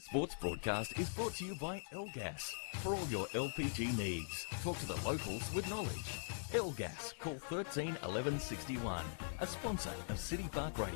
This sports broadcast is brought to you by L-Gas. For all your LPG needs, talk to the locals with knowledge. L-Gas, call 13 11 61, a sponsor of City Park Radio.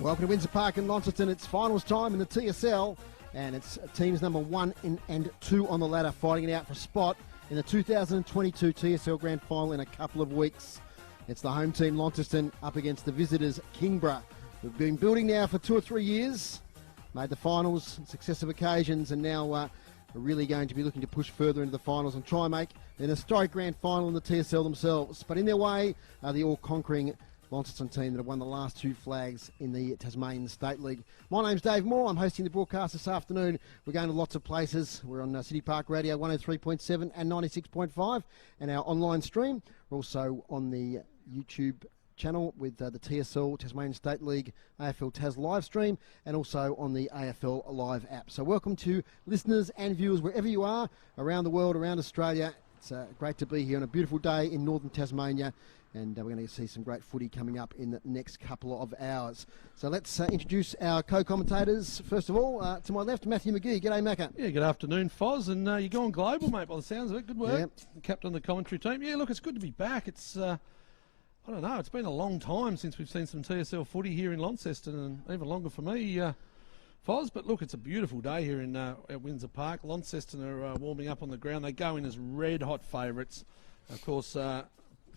Welcome to Windsor Park in Launceston. It's finals time in the TSL, and it's teams number 1 and 2 on the ladder fighting it out for a spot in the 2022 TSL Grand Final in a couple of weeks. It's the home team Launceston up against the visitors Kingborough. We've been building now for 2 or 3 years, made the finals on successive occasions, and now we're really going to be looking to push further into the finals and try and make an historic grand final in the TSL themselves. But in their way are the all-conquering Launceston team that have won the last 2 flags in the Tasmanian State League. My name's Dave Moore. I'm hosting the broadcast this afternoon. We're going to lots of places. We're on City Park Radio 103.7 and 96.5, and our online stream. We're also on the YouTube channel with the TSL, Tasmanian State League, AFL Tas live stream, and also on the AFL Live app. So welcome to listeners and viewers wherever you are around the world, around Australia. It's great to be here on a beautiful day in northern Tasmania. And we're going to see some great footy coming up in the next couple of hours. So let's introduce our co-commentators. First of all, to my left, Matthew McGee. G'day, Macca. Yeah, good afternoon, Foz. And you're going global, mate, by the sounds of it. Good work. Yep. The captain of the commentary team. Yeah, look, it's good to be back. It's, I don't know, it's been a long time since we've seen some TSL footy here in Launceston, and even longer for me, Foz. But look, it's a beautiful day here in at Windsor Park. Launceston are warming up on the ground. They go in as red-hot favourites. Of course,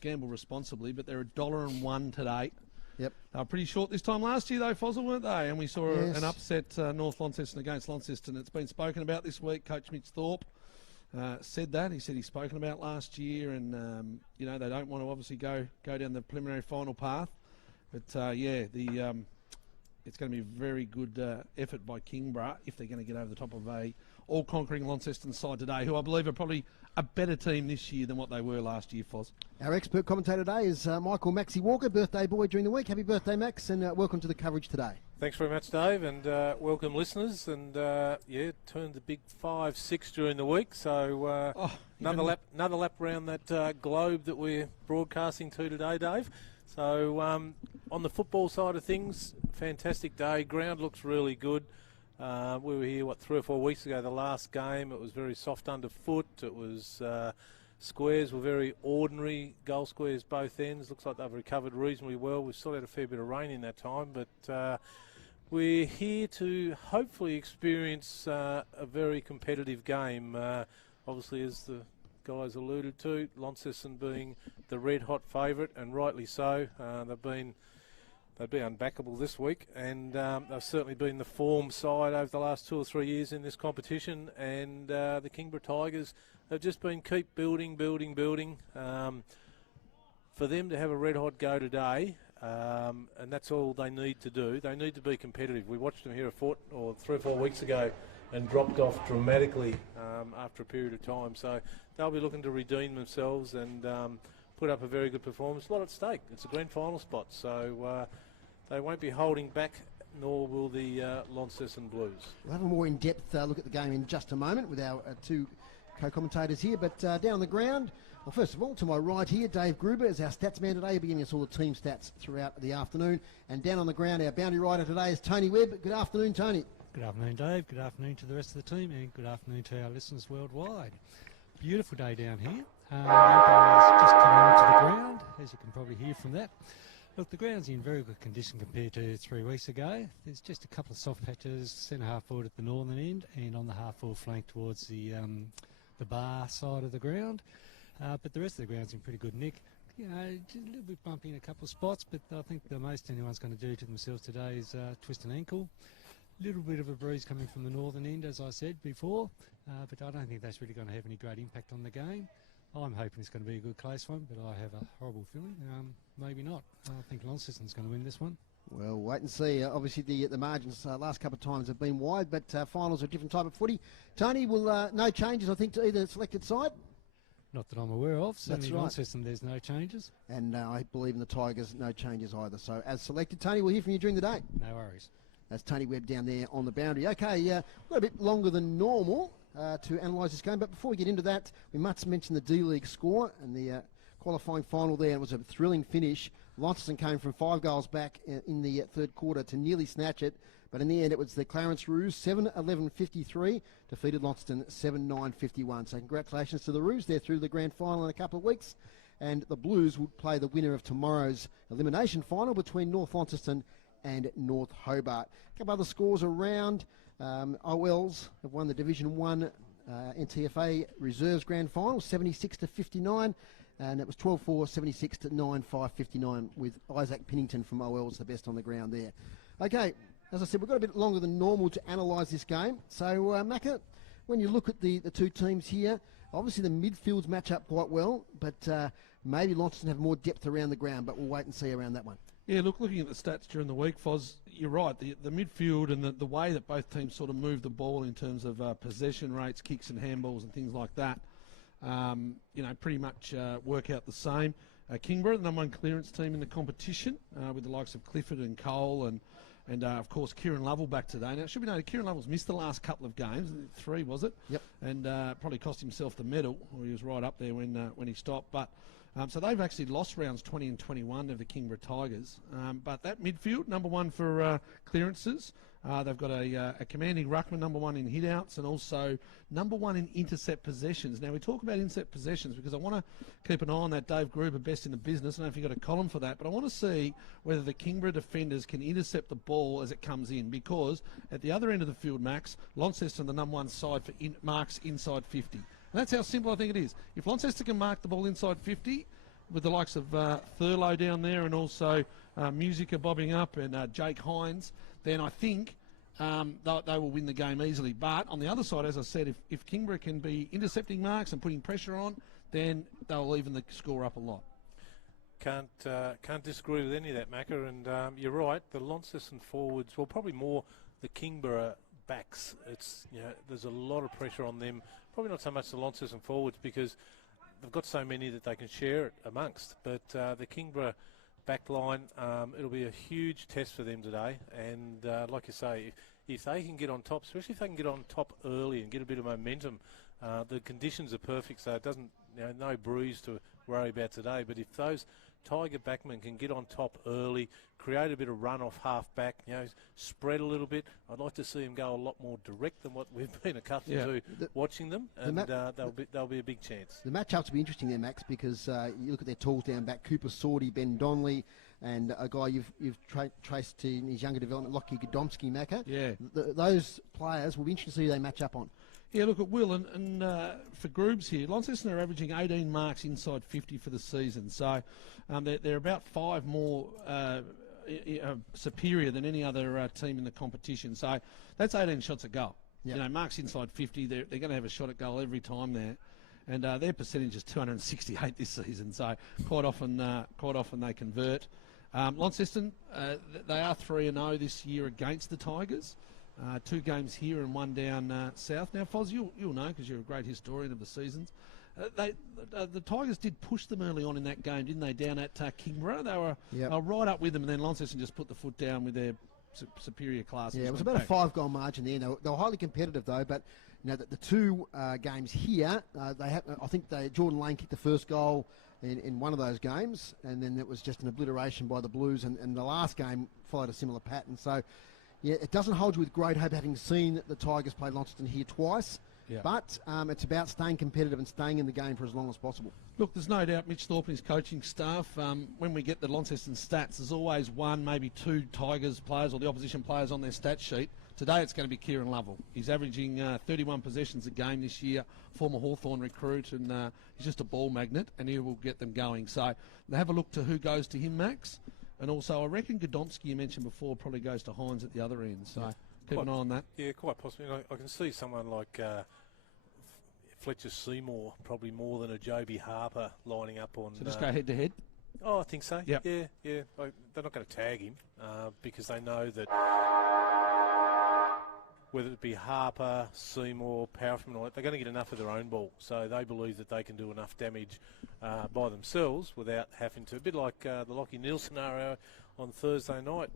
gamble responsibly, but they're $1.01 today. Yep. They were pretty short this time last year, though, Fozzle, weren't they? And we saw an upset North Launceston against Launceston. It's been spoken about this week. Coach Mitch Thorpe said that. He said he's spoken about last year, and you know, they don't want to obviously go down the preliminary final path. But it's going to be a very good effort by Kingborough if they're going to get over the top of a all-conquering Launceston side today, who I believe are probably a better team this year than what they were last year, Foz. Our expert commentator today is Michael Maxie Walker, birthday boy during the week. Happy birthday, Max, and welcome to the coverage today. Thanks very much, Dave, and welcome listeners. And turned the big 5-6 during the week, so another lap around that globe that we're broadcasting to today, Dave. So on the football side of things, fantastic day. Ground looks really good. We were here, 3 or 4 weeks ago, the last game. It was very soft underfoot. It was squares were very ordinary, goal squares both ends. Looks like they've recovered reasonably well. We've still had a fair bit of rain in that time, but we're here to hopefully experience a very competitive game. Obviously, as the guys alluded to, Launceston being the red-hot favourite, and rightly so. They'd be unbackable this week, and they've certainly been the form side over the last 2 or 3 years in this competition, and the Kingborough Tigers have just been keep building. For them to have a red-hot go today, and that's all they need to do. They need to be competitive. We watched them here 3 or 4 weeks ago and dropped off dramatically after a period of time. So they'll be looking to redeem themselves and put up a very good performance. A lot at stake. It's a grand final spot, so they won't be holding back, nor will the Launceston Blues. We'll have a more in-depth look at the game in just a moment with our 2 co-commentators here. But down on the ground, well, first of all, to my right here, Dave Gruber is our stats man today. He'll be giving us all the team stats throughout the afternoon. And down on the ground, our boundary rider today is Tony Webb. Good afternoon, Tony. Good afternoon, Dave. Good afternoon to the rest of the team, and good afternoon to our listeners worldwide. Beautiful day down here. Nobody's just coming onto the ground, as you can probably hear from that. Look, the ground's in very good condition compared to 3 weeks ago. There's just a couple of soft patches, centre half forward at the northern end, and on the half forward flank towards the bar side of the ground. But the rest of the ground's in pretty good nick. You know, just a little bit bumpy in a couple of spots, but I think the most anyone's going to do to themselves today is twist an ankle. Little bit of a breeze coming from the northern end, as I said before, but I don't think that's really going to have any great impact on the game. I'm hoping it's going to be a good close one, but I have a horrible feeling. Maybe not. I think Launceston's going to win this one. Well, wait and see. Obviously, the margins last couple of times have been wide, but finals are a different type of footy. Tony, will no changes, I think, to either selected side? Not that I'm aware of. Certainly That's right. Launceston, there's no changes. And I believe in the Tigers, no changes either. So, as selected, Tony, we'll hear from you during the day. No worries. That's Tony Webb down there on the boundary. Okay, we've got a bit longer than normal to analyse this game. But before we get into that, we must mention the D-League score and the qualifying final there. It was a thrilling finish. Launceston came from 5 goals back in the third quarter to nearly snatch it. But in the end, it was the Clarence Roos 7-11-53, defeated Launceston 7-9-51. So congratulations to the Roos. They're through the grand final in a couple of weeks. And the Blues will play the winner of tomorrow's elimination final between North Launceston and North Hobart. A couple other scores around. OLs have won the Division 1 NTFA Reserves Grand Final, 76-59. And it was 12-4, 76-9, 5-59 with Isaac Pennington from OLs the best on the ground there. Okay, as I said, we've got a bit longer than normal to analyse this game. So, Macca, when you look at the two teams here, obviously the midfields match up quite well, but maybe Launceston have more depth around the ground, but we'll wait and see around that one. Yeah, look, looking at the stats during the week, Foz, you're right. The midfield and the way that both teams sort of move the ball in terms of possession rates, kicks and handballs and things like that, pretty much work out the same. Kingborough, the number 1 clearance team in the competition, with the likes of Clifford and Cole and of course, Kieran Lovell back today. Now, it should be noted, Kieran Lovell's missed the last couple of games, 3, was it? Yep. And probably cost himself the medal, or he was right up there when he stopped. But so they've actually lost rounds 20 and 21 of the Kingborough Tigers. But that midfield, number 1 for clearances. They've got a commanding ruckman, number 1 in hit-outs, and also number 1 in intercept possessions. Now, we talk about intercept possessions because I want to keep an eye on that Dave Gruber, best in the business. I don't know if you've got a column for that, but I want to see whether the Kingborough defenders can intercept the ball as it comes in, because at the other end of the field, Max, Launceston, the number 1 side for marks inside 50. And that's how simple I think it is. If Launceston can mark the ball inside 50, with the likes of Thurlow down there and also Musica bobbing up and Jake Hines, then I think they will win the game easily. But on the other side, as I said, if Kingborough can be intercepting marks and putting pressure on, then they'll even the score up a lot. Can't disagree with any of that, Macca. And you're right, the Launceston forwards, well, probably more the Kingborough backs. It's there's a lot of pressure on them. Probably not so much the Launceston forwards because they've got so many that they can share it amongst. But the Kingborough back line, it'll be a huge test for them today. And like you say, if they can get on top, especially if they can get on top early and get a bit of momentum, the conditions are perfect, so it doesn't, no bruise to worry about today. But if those Tiger backmen can get on top early, create a bit of run off half back, spread a little bit, I'd like to see them go a lot more direct than what we've been accustomed to watching them, and they'll be a big chance. The matchups will be interesting there, Max, because you look at their tools down back, Cooper Sorty, Ben Donnelly, and a guy you've traced to in his younger development, Lockie Godomsky, Macca. Yeah. Those players will be interesting to see who they match up on. Yeah, look, it will. And for Groobs here, Launceston are averaging 18 marks inside 50 for the season. So they're about 5 more superior than any other team in the competition. So that's 18 shots at goal. Yep. Marks inside 50, they're going to have a shot at goal every time there. And their percentage is 268 this season. So quite often they convert. Launceston, they are 3-0 this year against the Tigers. 2 games here and 1 down south. Now, Foz, you'll know because you're a great historian of the seasons. The Tigers did push them early on in that game, didn't they, down at Kingborough? They were right up with them, and then Launceston just put the foot down with their superior class. Yeah, it was about a 5-goal margin there. They were highly competitive, though, but the 2 games here, I think Jordan Lane kicked the first goal in one of those games, and then it was just an obliteration by the Blues, and the last game followed a similar pattern. So, yeah, it doesn't hold you with great hope having seen the Tigers play Launceston here twice, but it's about staying competitive and staying in the game for as long as possible. Look, there's no doubt Mitch Thorpe and his coaching staff, when we get the Launceston stats, there's always 1, maybe 2 Tigers players or the opposition players on their stat sheet. Today it's going to be Kieran Lovell. He's averaging 31 possessions a game this year, former Hawthorn recruit, and he's just a ball magnet, and he will get them going. So they have a look to who goes to him, Max. And also, I reckon Godomsky, you mentioned before, probably goes to Hines at the other end. So keep an eye on that. Yeah, quite possibly. I can see someone like Fletcher Seymour, probably more than a Joby Harper, lining up on... So just go head-to-head? Oh, I think so. Yep. Yeah. They're not going to tag him because they know that whether it be Harper, Seymour, Powerful, they're going to get enough of their own ball. So they believe that they can do enough damage by themselves without having to. A bit like the Lockie Neal scenario on Thursday night.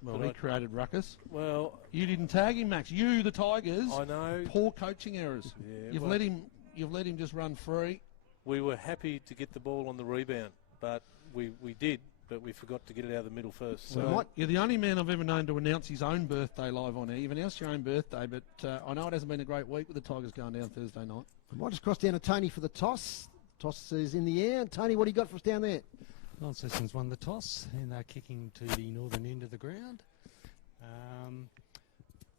Well, he created ruckus. Well, you didn't tag him, Max. You, the Tigers. I know. Poor coaching errors. Yeah, You've let him just run free. We were happy to get the ball on the rebound, but we did, but we forgot to get it out of the middle first. So You're the only man I've ever known to announce his own birthday live on air. You've announced your own birthday, but I know it hasn't been a great week with the Tigers going down Thursday night. We might just cross down to Tony for the toss. Toss is in the air. Tony, what do you got for us down there? Launceston's won the toss and they're kicking to the northern end of the ground.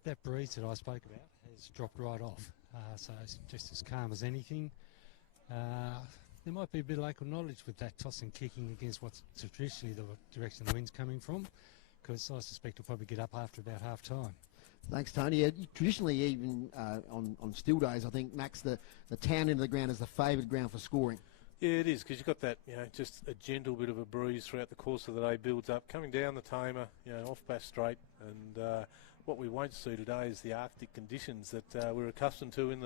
That breeze that I spoke about has dropped right off, so it's just as calm as anything. There might be a bit of local knowledge with that toss and kicking against what's traditionally the direction the wind's coming from, because I suspect it'll probably get up after about half time. Thanks, Tony. Traditionally, even on still days, I think, Max, the town end of the ground is the favoured ground for scoring. Yeah, it is, because you've got that, just a gentle bit of a breeze throughout the course of the day builds up, coming down the Tamer, off Bass Strait, and what we won't see today is the Arctic conditions that we're accustomed to in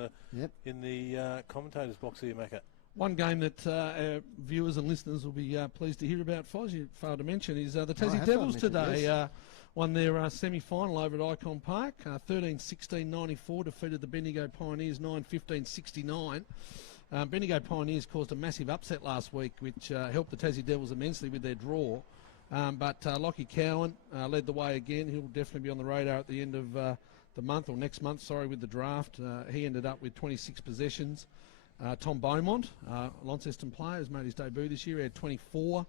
the commentators' box here, Macca. One game that our viewers and listeners will be pleased to hear about, Foz, you failed to mention, is the Tassie Devils today. Won their semi-final over at Icon Park. 13-16-94, defeated the Bendigo Pioneers 9-15-69. Bendigo Pioneers caused a massive upset last week, which helped the Tassie Devils immensely with their draw. But Lockie Cowan led the way again. He'll definitely be on the radar at the end of the month, or next month, with the draft. He ended up with 26 possessions. Tom Beaumont, Launceston player, has made his debut this year. He had 24.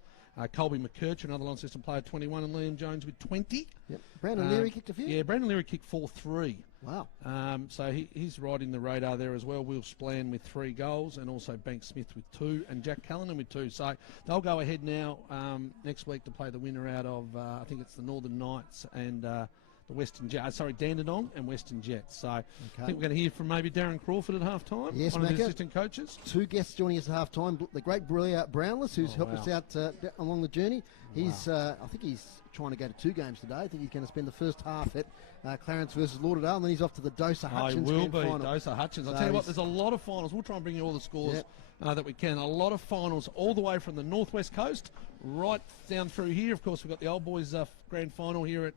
Colby McKirch, another Launceston player, 21, and Liam Jones with 20. Yep. Brandon Leary kicked a few? Yeah, Brandon Leary kicked 4-3. Wow. So he's right in the radar there as well. Will Splann with 3 goals, and also Bank Smith with 2, and Jack Callanan with 2. So they'll go ahead now next week to play the winner out of, I think it's the Northern Knights and the Western Jets. Dandenong and Western Jets. So I think we're going to hear from maybe Darren Crawford at half time. Yes, one of the assistant coaches. 2 guests joining us at half time. The great Brownless, who's helped us out along the journey. He's, I think he's trying to go to 2 games today. I think he's going to spend the first half at Clarence versus Lauderdale, and then he's off to the Dosa Hutchins He will be, final. Dosa Hutchins. I'll tell you what, there's a lot of finals. We'll try and bring you all the scores that we can. A lot of finals all the way from the northwest coast right down through here. Of course, we've got the old boys grand final here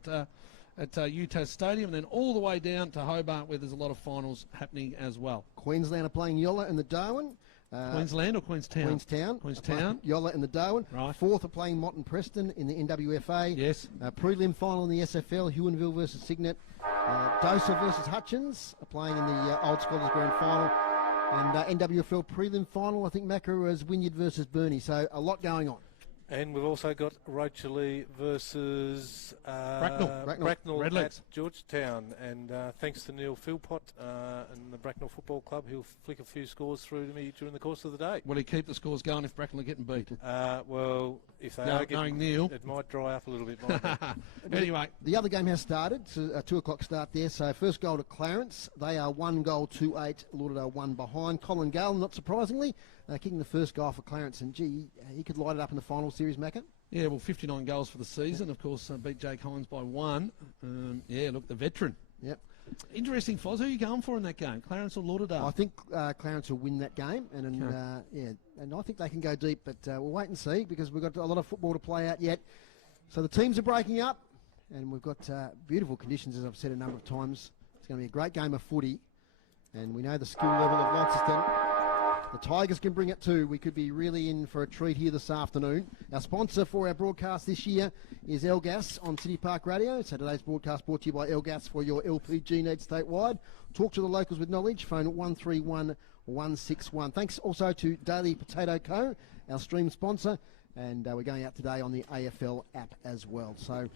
at Utah Stadium, and then all the way down to Hobart, where there's a lot of finals happening as well. Queensland are playing Yolla and the Darwin. Queensland or Queenstown? Queenstown. Yolla and the Darwin. Right. Fourth are playing Mott and Preston in the NWFA. Yes. Prelim final in the SFL, Huonville versus Cygnet. Dosa versus Hutchins are playing in the Old Scholars Grand Final. And NWFL prelim final, I think Macca is Wynyard versus Burnie. So a lot going on. And we've also got Rocherley versus Bracknell at Georgetown. And thanks to Neil Philpott and the Bracknell Football Club, he'll flick a few scores through to me during the course of the day. Will he keep the scores going if Bracknell are getting beat? Well, if they are getting Neil, it might dry up a little bit. Anyway, the other game has started. So a 2 o'clock start there. So first goal to Clarence. They are 1 goal, 2-8. Lauderdale 1 behind. Colin Gale, not surprisingly, kicking the first goal for Clarence. And gee, he could light it up in the final series, Macca. Yeah, well, 59 goals for the season. Of course, beat Jake Hines by 1. Look, the veteran. Yep. Interesting, Foz. Who are you going for in that game, Clarence or Lauderdale? I think Clarence will win that game, and I think they can go deep. But we'll wait and see, because we've got a lot of football to play out yet. So the teams are breaking up, and we've got beautiful conditions, as I've said a number of times. It's going to be a great game of footy, and we know the skill level of Launceston. The Tigers can bring it too. We could be really in for a treat here this afternoon. Our sponsor for our broadcast this year is Elgas on City Park Radio. So today's broadcast brought to you by Elgas for your LPG needs statewide. Talk to the locals with knowledge. Phone 131 161. Thanks also to Daily Potato Co., our stream sponsor. And we're going out today on the AFL app as well. So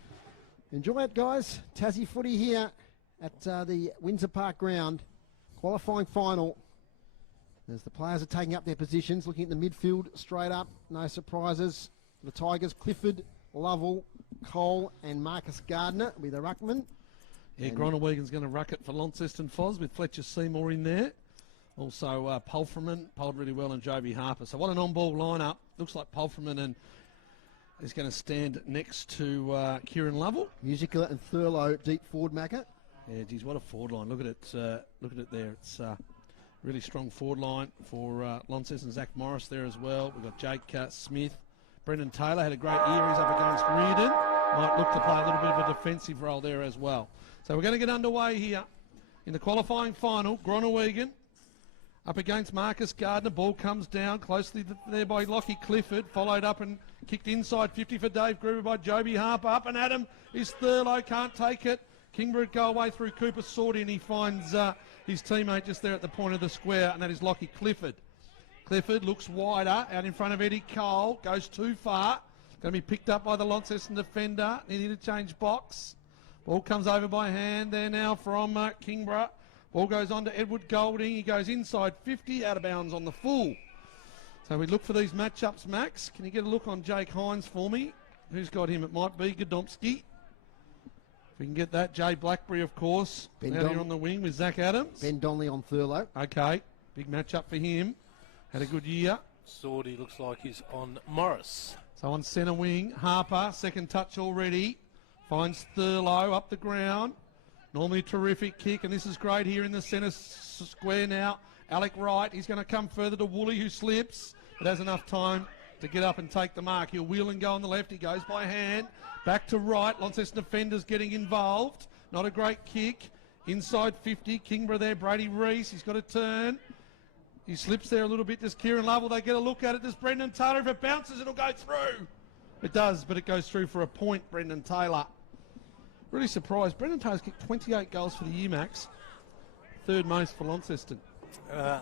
enjoy it, guys. Tassie footy here at the Windsor Park ground. Qualifying final. As the players are taking up their positions, looking at the midfield straight up, no surprises. The Tigers, Clifford, Lovell, Cole and Marcus Gardner will be the ruckman. Yeah, Groenewegen going to ruck it for Launceston, Foz, with Fletcher Seymour in there. Also Pulfreman, polled really well, and Jovi Harper. So what an on-ball lineup. Looks like Pulfreman and is going to stand next to Kieran Lovell. Musica and Thurlow deep forward, Macca. Yeah, geez, what a forward line. Look at it there. It's really strong forward line for Launceston. Zach Morris there as well. We've got Jake Smith. Brendan Taylor had a great year. He's up against Reardon. might look to play a little bit of a defensive role there as well. So we're going to get underway here in the qualifying final. Groningen up against Marcus Gardner. Ball comes down closely there by Lockie Clifford. Followed up and kicked inside 50 for Dave Gruber by Joby Harper. Up and Adam is Thurlow. Can't take it. Kingborough go away through Cooper Sorty, and he finds his teammate just there at the point of the square, and that is Lockie Clifford. Clifford looks wider out in front of Eddie Cole. Goes too far. Going to be picked up by the Launceston defender in the interchange box. Ball comes over by hand there now from Kingborough. Ball goes on to Edward Golding. He goes inside 50, out of bounds on the full. So we look for these matchups, Max. Can you get a look on Jake Hines for me? Who's got him? It might be Godomski. If we can get that. Jay Blackberry, of course, out here on the wing with Zach Adams. Ben Donnelly on Thurlow. Okay, big matchup for him. Had a good year. Sorty looks like he's on Morris. So on centre wing, Harper, second touch already. Finds Thurlow up the ground. Normally a terrific kick, and this is great here in the centre square now. Alec Wright, he's going to come further to Woolley, who slips, but has enough time to get up and take the mark. He'll wheel and go on the left. He goes by hand. Back to right. Launceston defenders getting involved. Not a great kick. Inside 50. Kingborough there. Brady Reese. He's got a turn. He slips there a little bit. Does Kieran Lovell? They get a look at it. Does Brendan Taylor? If it bounces, it'll go through. It does, but it goes through for a point, Brendan Taylor. Really surprised. Brendan Taylor's kicked 28 goals for the year, Max. Third most for Launceston.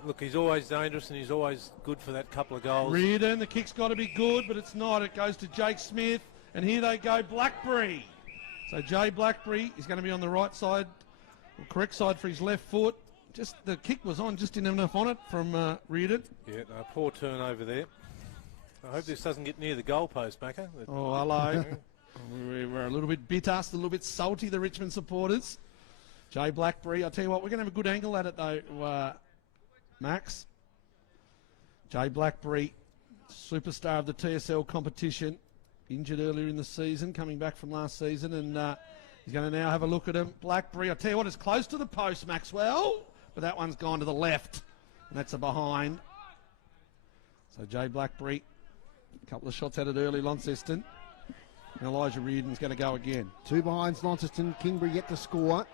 Look, he's always dangerous and he's always good for that couple of goals. Reardon, the kick's got to be good, but it's not. It goes to Jake Smith, and here they go, Blackberry. So Jay Blackberry is going to be on the right side, the correct side for his left foot. Just the kick was on, just didn't have enough on it from Reardon. Yeah, no, poor turnover there. I hope this doesn't get near the goalpost, Macca. Oh, hello. We're a little bit bitter, a little bit salty, the Richmond supporters. Jay Blackberry, I'll tell you what, we're going to have a good angle at it though, Max. Jay Blackberry, superstar of the TSL competition, injured earlier in the season, coming back from last season, and he's going to now have a look at him. Blackberry, I'll tell you what, it's close to the post, Maxwell, but that one's gone to the left, and that's a behind. So Jay Blackberry, a couple of shots at it early, Launceston. And Elijah Reardon's going to go again. Two behinds, Launceston. Kingborough yet to score.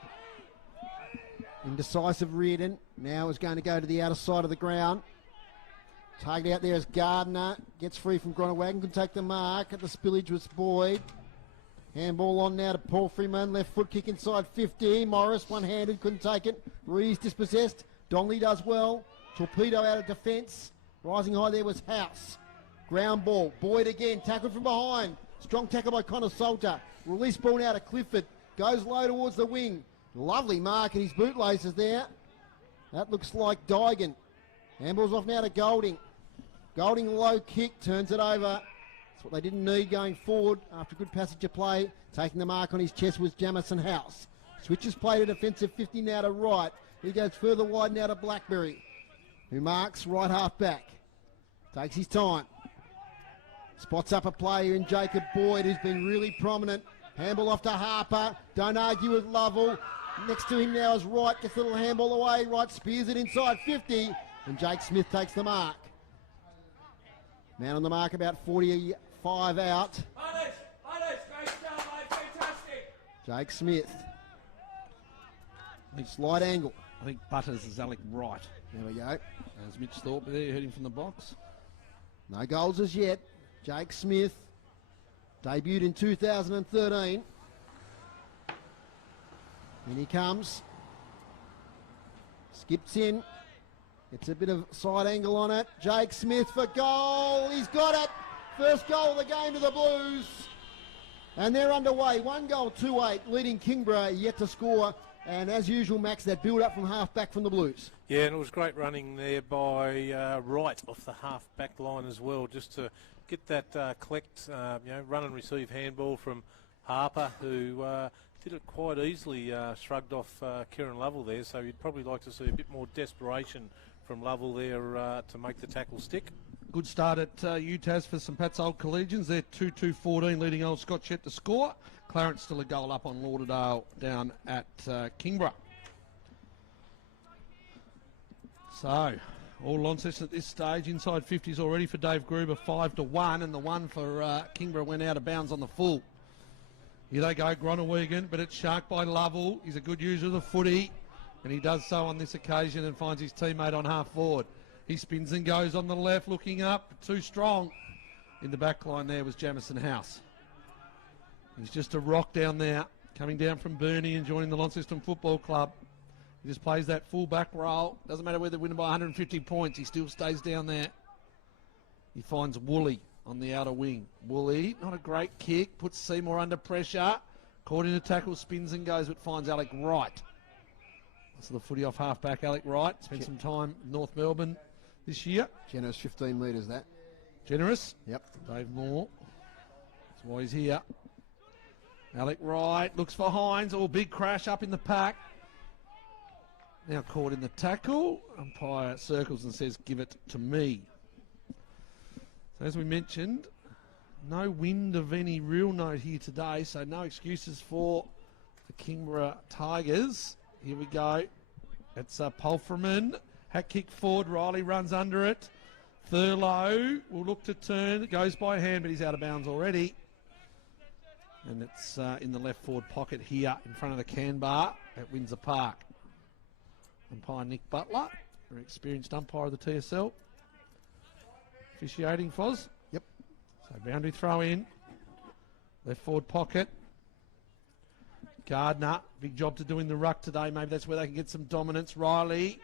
Indecisive Reardon now is going to go to the outer side of the ground. Target out there is Gardner. Gets free from Groningen. Can take the mark. At the spillage was Boyd. Handball on now to Paul Freeman. Left foot kick inside 50. Morris one-handed. Couldn't take it. Rees dispossessed. Donnelly does well. Torpedo out of defence. Rising high there was House. Ground ball. Boyd again. Tackled from behind. Strong tackle by Connor Salter. Release ball now to Clifford. Goes low towards the wing. Lovely mark and his bootlaces there. That looks like Dygan. Handball's off now to Golding. Golding low kick. Turns it over. That's what they didn't need going forward after good passage of play. Taking the mark on his chest was Jamison House. Switches play to defensive 50 now to right. He goes further wide now to Blackberry, who marks right half back. Takes his time. Spots up a player in Jacob Boyd, who's been really prominent. Handball off to Harper. Don't argue with Lovell. Next to him now is Wright. Gets a little handball away. Wright spears it inside 50. And Jake Smith takes the mark. Man on the mark about 45 out. Great job, mate. Fantastic. Jake Smith. Slight angle. I think Butters is Alec Wright. There we go. As Mitch Thorpe there, heard him from the box. No goals as yet. Jake Smith debuted in 2013. In he comes. Skips in. Gets a bit of side angle on it. Jake Smith for goal. He's got it. First goal of the game to the Blues. And they're underway. 1-2-8, leading Kingborough yet to score. And as usual, Max, that build up from half back from the Blues. Yeah, and it was great running there by Wright off the half back line as well, just to get that collect, run and receive handball from Harper, who did it quite easily, shrugged off Kieran Lovell there. So you'd probably like to see a bit more desperation from Lovell there to make the tackle stick. Good start at UTAS for St Pat's Old Collegians. They're 2-2-14, leading Old Scotch yet to score. Clarence still a goal up on Lauderdale down at Kingborough. So, all Launceston at this stage. Inside 50s already for Dave Gruber, 5-1, and the one for Kingborough went out of bounds on the full. Here they go, Groenewegen, but it's sharked by Lovell. He's a good user of the footy, and he does so on this occasion and finds his teammate on half forward. He spins and goes on the left, looking up, too strong. In the back line there was Jamison House. He's just a rock down there, coming down from Burnie and joining the Launceston Football Club. He just plays that full back role. Doesn't matter whether they win by 150 points, he still stays down there. He finds Woolley on the outer wing. Woolley, not a great kick, puts Seymour under pressure. Caught in a tackle, spins and goes, but finds Alec Wright. So the footy off half-back, Alec Wright. Spent some time in North Melbourne this year. Generous 15 metres, that. Generous. Yep. Dave Moore. That's why he's here. Alec Wright looks for Hines. Oh, big crash up in the pack. Now caught in the tackle. Umpire circles and says, give it to me. So as we mentioned, no wind of any real note here today, so no excuses for the Kingborough Tigers. Here we go. It's Pulfreman. Hack kick forward. Riley runs under it. Thurlow will look to turn. It goes by hand, but he's out of bounds already. And it's in the left forward pocket here in front of the can bar at Windsor Park. Umpire Nick Butler, very experienced umpire of the TSL. Officiating, Foz. Yep. So boundary throw in. Left forward pocket. Gardner, big job to do in the ruck today. Maybe that's where they can get some dominance. Riley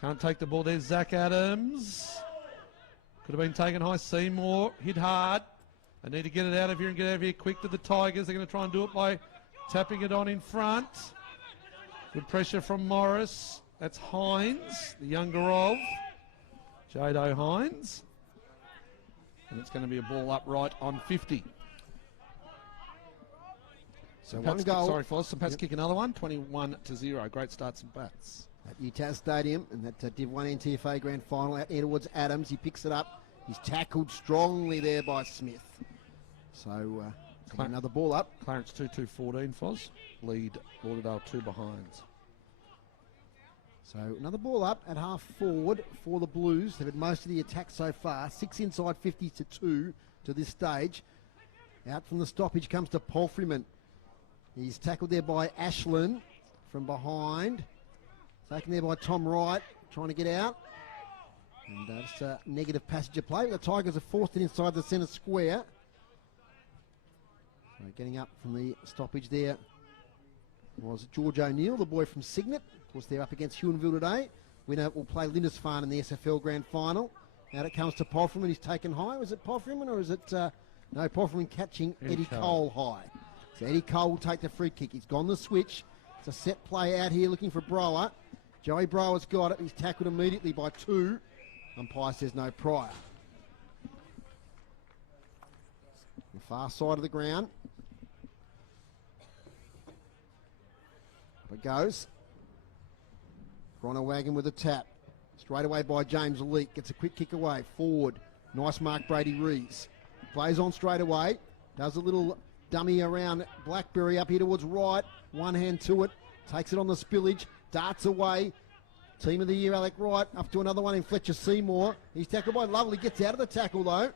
can't take the ball. There's Zach Adams. Could have been taken high. Seymour hit hard. They need to get it out of here and get out of here quick to the Tigers. They're going to try and do it by tapping it on in front. Good pressure from Morris. That's Hines, the younger of Jado Hines. And it's going to be a ball up right on 50. So St. one Pat's goal. Sorry, Foz. St. Pat's kick another one. 21-0. Great start, St. Pat's. At UTAS Stadium and that Div 1 NTFA Grand Final out towards Adams. He picks it up. He's tackled strongly there by Smith. So another ball up. Clarence 2-2-14, Foz. Lead Lauderdale 2 behinds. So another ball up at half forward for the Blues. They've had most of the attack so far. 6 inside 50-2 to this stage. Out from the stoppage comes to Palfreyman. He's tackled there by Ashland from behind. Taken there by Tom Wright, trying to get out. And just a negative passage of play. The Tigers have forced it inside the centre square. So getting up from the stoppage there was George O'Neill, the boy from Cygnet. Of course, they're up against Huonville today. Winner will play Lindisfarne in the SFL Grand Final. Now it comes to Palfreyman. He's taken high. Was it Palfreyman or is it... no, Palfreyman catching Eddie Cole high. So Eddie Cole will take the free kick. He's gone the switch. It's a set play out here looking for Brower. Joey Brower's got it. He's tackled immediately by 2. Umpire says no prior. The far side of the ground. Up it goes. Groenewegen with a tap. Straight away by James Leake. Gets a quick kick away. Forward. Nice mark, Brady Rees. Plays on straight away. Does a little dummy around Blackberry up here towards right. One hand to it. Takes it on the spillage. Darts away. Team of the year, Alec Wright. Up to another one in Fletcher Seymour. He's tackled by Lovely. Gets out of the tackle though.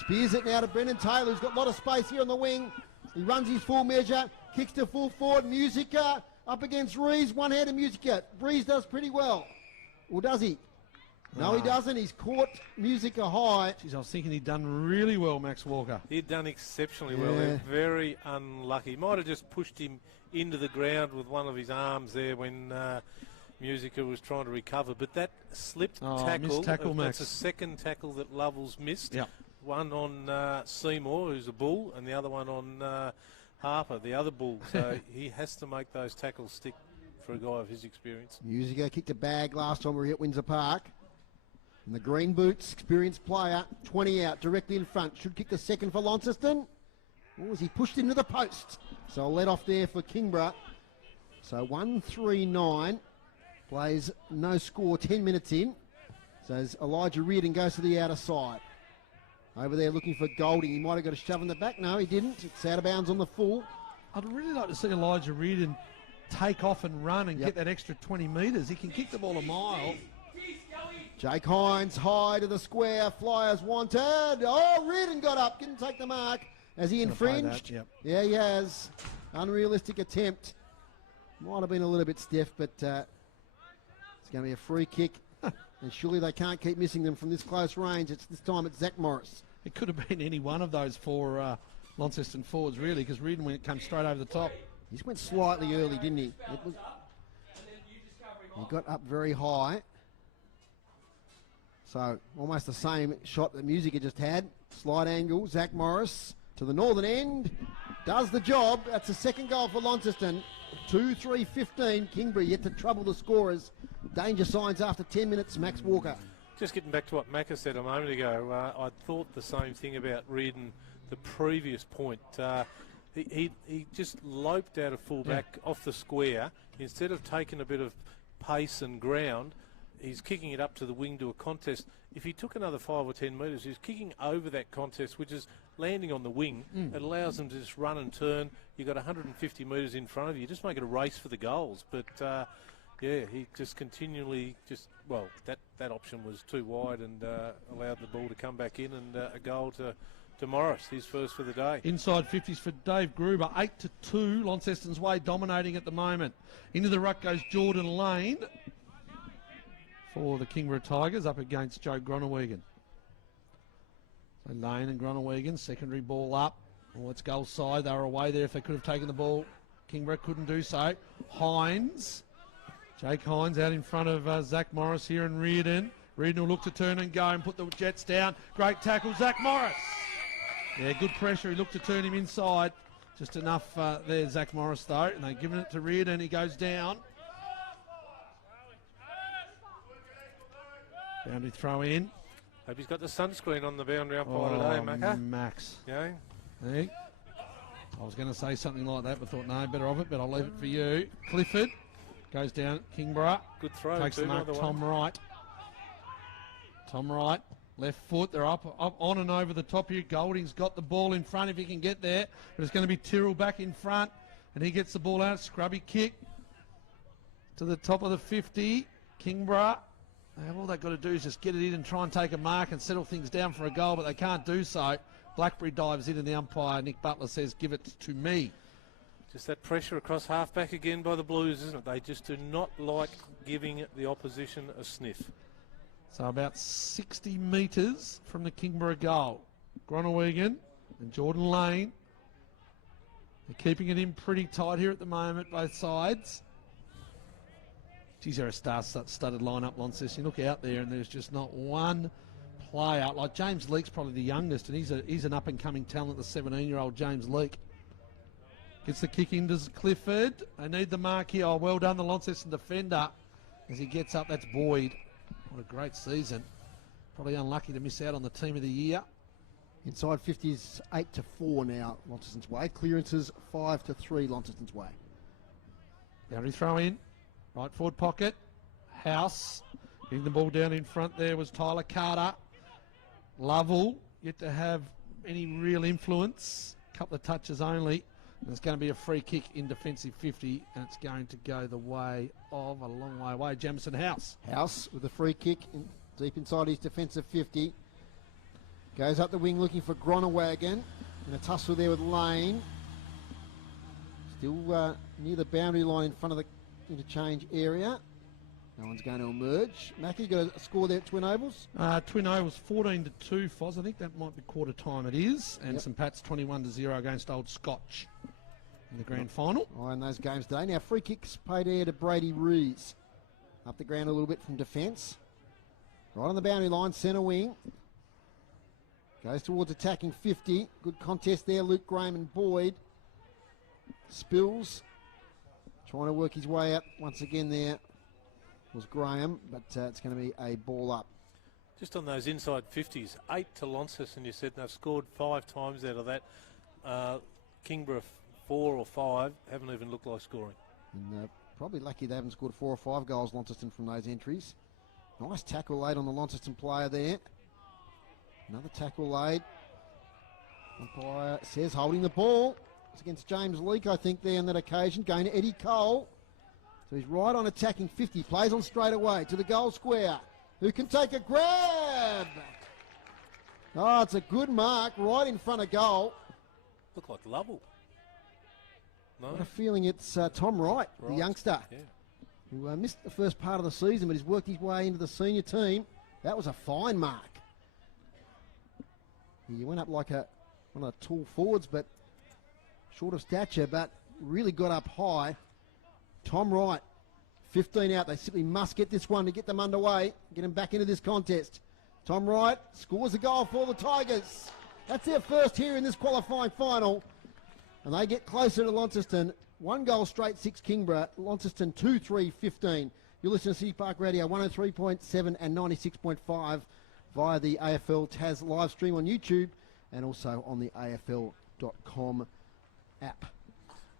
Spears it now to Brendan Taylor, who's got a lot of space here on the wing. He runs his full measure. Kicks to full forward. Musica up against Rees. One-handed Musica. Rees does pretty well. Or does he? No, he doesn't. He's caught Musica high. Jeez, I was thinking he'd done really well, Max Walker. He'd done exceptionally well. They're very unlucky. Might have just pushed him into the ground with one of his arms there when Musica was trying to recover. But that slipped tackle, missed tackle, Max. That's a second tackle that Lovell's missed. Yep. One on Seymour, who's a bull, and the other one on Harper, the other bull. So he has to make those tackles stick for a guy of his experience. Musica kicked a bag last time we were here at Windsor Park. And the green boots, experienced player, 20 out, directly in front. Should kick the second for Launceston. Or was he pushed into the post? So a let off there for Kingborough. So 1-3-9. Plays no score, 10 minutes in. So as Elijah Reardon goes to the outer side. Over there looking for Golding. He might have got a shove in the back. No, he didn't. It's out of bounds on the full. I'd really like to see Elijah Reardon take off and run and get that extra 20 metres. He can kick the ball a mile. Jake Hines high to the square. Flyers wanted. Oh, Reardon got up. Didn't take the mark. Has he Gonna play infringed? that, yep. Yeah, he has. Unrealistic attempt. Might have been a little bit stiff, but it's going to be a free kick. And surely they can't keep missing them from this close range. This time it's Zach Morris. It could have been any one of those four Launceston forwards, really, because Reardon, when it came straight over the top. He just went slightly early, didn't he? He got up very high. So almost the same shot that Music had just had. Slight angle, Zach Morris to the northern end. Does the job. That's the second goal for Launceston. 2-3-15. Kingborough yet to trouble the scorers. Danger signs after 10 minutes. Max Walker. Just getting back to what Macca said a moment ago, I thought the same thing about Reardon the previous point. He just loped out of fullback off the square. Instead of taking a bit of pace and ground, he's kicking it up to the wing to a contest. If he took another 5 or 10 metres, he's kicking over that contest, which is landing on the wing. It allows them to just run and turn. You've got 150 metres in front of you. Just make it a race for the goals. But, yeah, he just continually that option was too wide and allowed the ball to come back in, and a goal to Morris, his first for the day. Inside 50s for Dave Gruber, 8-2, Launceston's way dominating at the moment. Into the ruck goes Jordan Lane for the Kingborough Tigers up against Joe Groenewegen. So Lane and Groenewegen, secondary ball up. Oh, it's goal side. They were away there if they could have taken the ball. Kingborough couldn't do so. Hines, Jake Hines out in front of Zach Morris here in Reardon. Reardon will look to turn and go and put the Jets down. Great tackle, Zach Morris. Yeah, good pressure. He looked to turn him inside. Just enough there, Zach Morris, though. And they've given it to Reardon. He goes down. Boundary throw in. Hope he's got the sunscreen on the boundary umpire today, Macca. Max. Yeah. Hey. I was going to say something like that, but thought, no, better of it, but I'll leave it for you. Clifford goes down at Kingborough. Good throw. Takes the mark, Tom Wright. Tom Wright, left foot. They're up on and over the top here. Golding's got the ball in front if he can get there, but it's going to be Tyrrell back in front, and he gets the ball out. Scrubby kick to the top of the 50. Kingborough. All they've got to do is just get it in and try and take a mark and settle things down for a goal, but they can't do so. Blackberry dives in and the umpire, Nick Butler, says, give it to me. Just that pressure across half-back again by the Blues, isn't it? They just do not like giving the opposition a sniff. So about 60 metres from the Kingborough goal. Groenewegen and Jordan Lane. They're keeping it in pretty tight here at the moment, both sides. Geez, they're a star-studded lineup, Launceston. You look out there and there's just not one player. Like James Leake's probably the youngest, and he's an up-and-coming talent, the 17-year-old James Leake. Gets the kick into Clifford. They need the mark here. Oh, well done, the Launceston defender. As he gets up, that's Boyd. What a great season. Probably unlucky to miss out on the team of the year. Inside 50s, 8-4 now, Launceston's way. Clearances, 5-3, Launceston's way. Boundary throw in. Right forward pocket. House. Getting the ball down in front there was Tyler Carter. Lovell, yet to have any real influence. Couple of touches only. And it's going to be a free kick in defensive 50, and it's going to go the way of a long way away. Jamison House. House with a free kick deep inside his defensive 50. Goes up the wing looking for Groenewegen. And a tussle there with Lane. Still near the boundary line in front of the interchange area. No one's going to emerge. Mackie, got a score there at Twin Ovals? Twin Ovals 14-2, Foz. I think that might be quarter time it is. And St Pat's 21-0 against Old Scotch in the grand final. Oh, in those games today. Now free kicks paid air to Brady Rees. Up the ground a little bit from defence. Right on the boundary line, centre wing. Goes towards attacking 50. Good contest there, Luke Graham and Boyd. Spills. Trying to work his way out once again there was Graham, but it's going to be a ball up. Just on those inside 50s, 8 to Launceston, you said, and they've scored 5 times out of that. Kingborough 4 or 5 haven't even looked like scoring. And probably lucky they haven't scored 4 or 5 goals, Launceston, from those entries. Nice tackle laid on the Launceston player there. Another tackle laid. Umpire says holding the ball. It's against James Leake, I think, there on that occasion. Going to Eddie Cole. So he's right on attacking 50. Plays on straight away to the goal square. Who can take a grab? Oh, it's a good mark right in front of goal. Look like Lovell. No? I have a feeling it's Tom Wright, the youngster, who missed the first part of the season, but he's worked his way into the senior team. That was a fine mark. He went up like one of the tall forwards, but short of stature, but really got up high. Tom Wright, 15 out. They simply must get this one to get them underway, get them back into this contest. Tom Wright scores a goal for the Tigers. That's their first here in this qualifying final. And they get closer to Launceston. 1 goal straight, 6 Kingborough. Launceston 2-3-15. You're listening to City Park Radio 103.7 and 96.5 via the AFL Tas live stream on YouTube and also on the AFL.com app.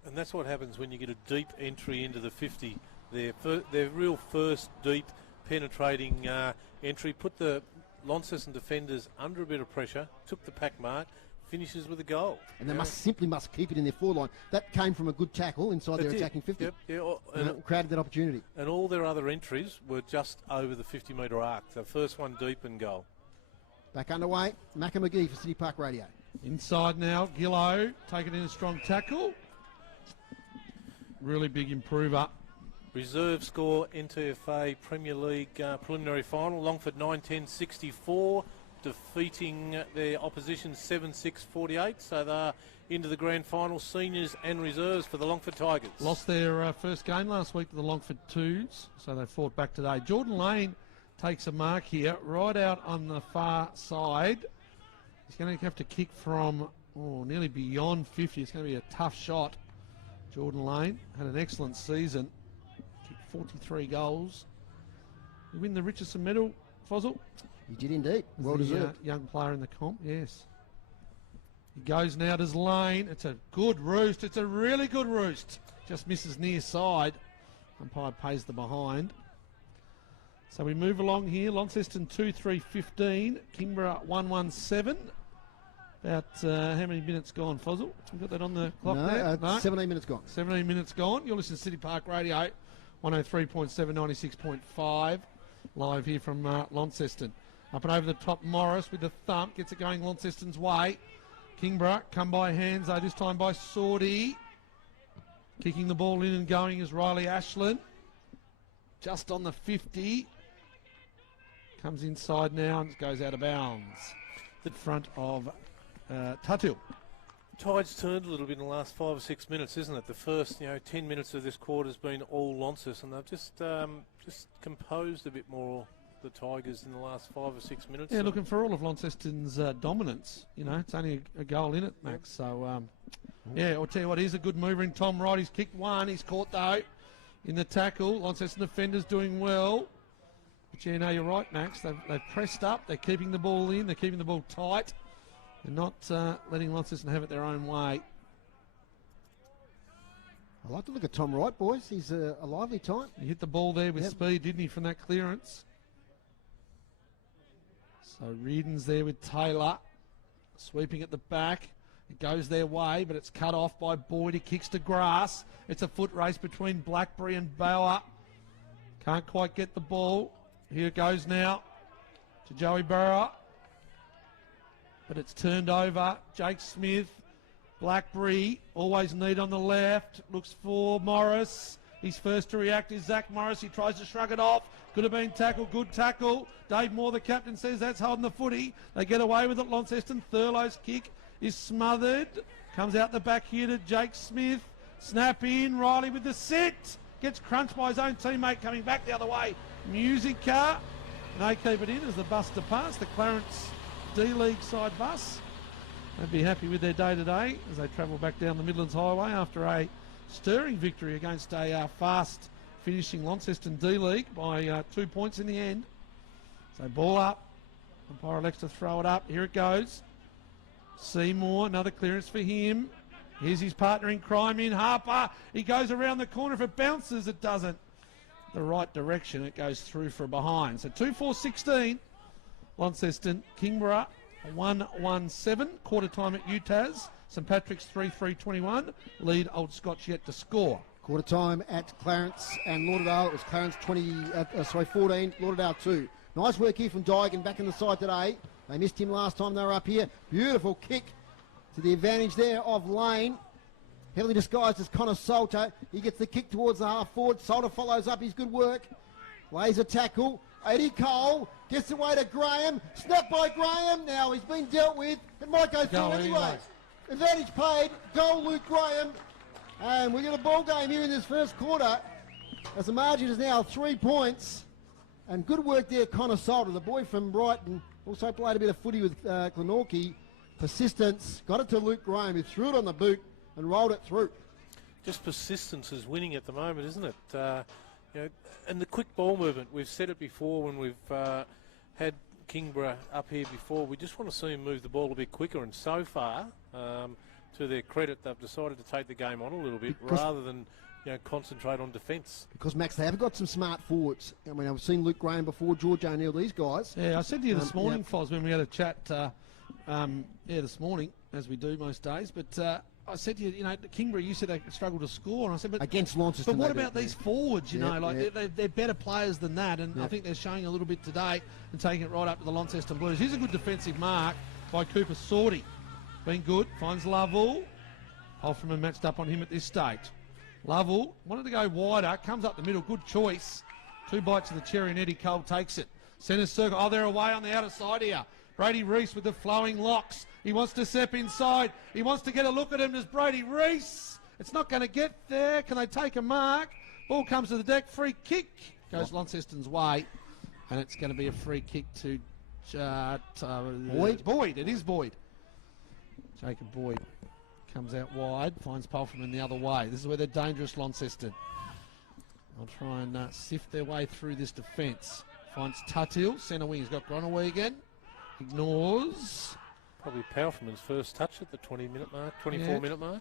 And that's what happens when you get a deep entry into the 50. Their real first deep penetrating entry put the Launceston defenders under a bit of pressure, took the pack mark, finishes with a goal. And they must keep it in their forward line. That came from a good tackle inside their attacking 50. Yep. Created that opportunity. And all their other entries were just over the 50-metre arc. The first one deep and goal. Back underway, Macca McGee for City Park Radio. Inside now, Gillow taking in a strong tackle. Really big improver. Reserve score, NTFA Premier League preliminary final. Longford 9-10-64, defeating their opposition 7-6-48. So they're into the grand final, seniors and reserves for the Longford Tigers. Lost their first game last week to the Longford Twos, so they fought back today. Jordan Lane takes a mark here, right out on the far side. He's going to have to kick from nearly beyond 50. It's going to be a tough shot. Jordan Lane had an excellent season. Kicked 43 goals. You win the Richardson Medal, Fozzle? He did indeed. Well deserved. Young player in the comp, yes. He goes now to Lane. It's a good roost. It's a really good roost. Just misses near side. Umpire pays the behind. So we move along here. Launceston 2-3-15. Kingborough 1-1-7. About how many minutes gone, Fozzle? We've got that on the clock there? No, 17 minutes gone. 17 minutes gone. You're listening to City Park Radio, 103.7, 96.5. Live here from Launceston. Up and over the top, Morris with the thump. Gets it going Launceston's way. Kingborough come by hands, though, this time by Sordy. Kicking the ball in and going is Riley Ashland. Just on the 50. Comes inside now and goes out of bounds. In front of Tuthill. Tide's turned a little bit in the last 5 or 6 minutes, isn't it? The first 10 minutes of this quarter's been all Launceston, and they've just composed a bit more, the Tigers, in the last 5 or 6 minutes. Yeah, looking for all of Launceston's dominance. It's only a goal in it, Max. So, I'll tell you what, here's a good mover in Tom Wright. He's kicked one. He's caught, though, in the tackle. Launceston defenders doing well. But, you're right, Max. They've pressed up. They're keeping the ball in. They're keeping the ball tight. They're not letting Launceston have it their own way. I like to look at Tom Wright, boys. He's a lively type. He hit the ball there with speed, didn't he, from that clearance? So Reardon's there with Taylor. Sweeping at the back. It goes their way, but it's cut off by Boyd. He kicks to grass. It's a foot race between Blackberry and Bauer. Can't quite get the ball. Here it goes now to Joey Burrow. But it's turned over. Jake Smith, Blackberry, always neat on the left. Looks for Morris. He's first to react is Zach Morris. He tries to shrug it off. Could have been tackled. Good tackle. Dave Moore, the captain, says that's holding the footy. They get away with it. Launceston. Thurlow's kick is smothered. Comes out the back here to Jake Smith. Snap in. Riley with the sit. Gets crunched by his own teammate coming back the other way. Musica. And they keep it in as the bus departs. The Clarence D-League side bus. They'd be happy with their day today as they travel back down the Midlands Highway after a stirring victory against a fast finishing Launceston D-League by 2 points in the end. So ball up. Umpire elects to throw it up. Here it goes. Seymour, another clearance for him. Here's his partner in crime in Harper. He goes around the corner. If it bounces, it doesn't. The right direction, it goes through for a behind. So 2-4-16. Launceston, Kingborough 1-1-7. Quarter time at UTAS. St Patrick's 3-3-21. Lead Old Scotch yet to score. Quarter time at Clarence and Lauderdale. It was Clarence 14, Lauderdale 2. Nice work here from Dygan back in the side today. They missed him last time they were up here. Beautiful kick to the advantage there of Lane. Heavily disguised as Connor Salter. He gets the kick towards the half forward. Salter follows up his good work. Lays a tackle. Eddie Cole gets away to Graham. Snap by Graham. Now he's been dealt with. It might go through anyway. Advantage paid. Goal Luke Graham. And we've got a ball game here in this first quarter, as the margin is now 3 points. And good work there, Connor Salter, the boy from Brighton. Also played a bit of footy with Glenorchy. Persistence. Got it to Luke Graham, who threw it on the boot and rolled it through. Just persistence is winning at the moment, isn't it? And the quick ball movement. We've said it before when we've had Kingborough up here before. We just want to see him move the ball a bit quicker. And so far, to their credit, they've decided to take the game on a little bit rather than concentrate on defence. Because, Max, they have got some smart forwards. I mean, I've seen Luke Graham before, George O'Neill, these guys. Yeah, I said to you this morning, Foz, when we had a chat, this morning, as we do most days, but I said to you, Kingborough, you said they struggled to score, and I said, but against Launceston. But what about these forwards? They're better players than that, and I think they're showing a little bit today and taking it right up to the Launceston Blues. Here's a good defensive mark by Cooper Sorty. Been good, finds Lovell. Holfman matched up on him at this stage. Lovell wanted to go wider, comes up the middle, good choice. 2 bites of the cherry, and Eddie Cole takes it. Centre circle, they're away on the outer side here. Brady Reese with the flowing locks. He wants to step inside. He wants to get a look at him. There's Brady Reese. It's not going to get there. Can they take a mark? Ball comes to the deck. Free kick. Goes Launceston's way. And it's going to be a free kick to Boyd. Boyd. It is Boyd. Jacob Boyd comes out wide. Finds Pulfram the other way. This is where they're dangerous, Launceston. They'll try and sift their way through this defence. Finds Tuthill. Centre wing. He's got Gronoway. Ignores. Probably Powerfulman's first touch at the 20-minute mark, 24-minute mark.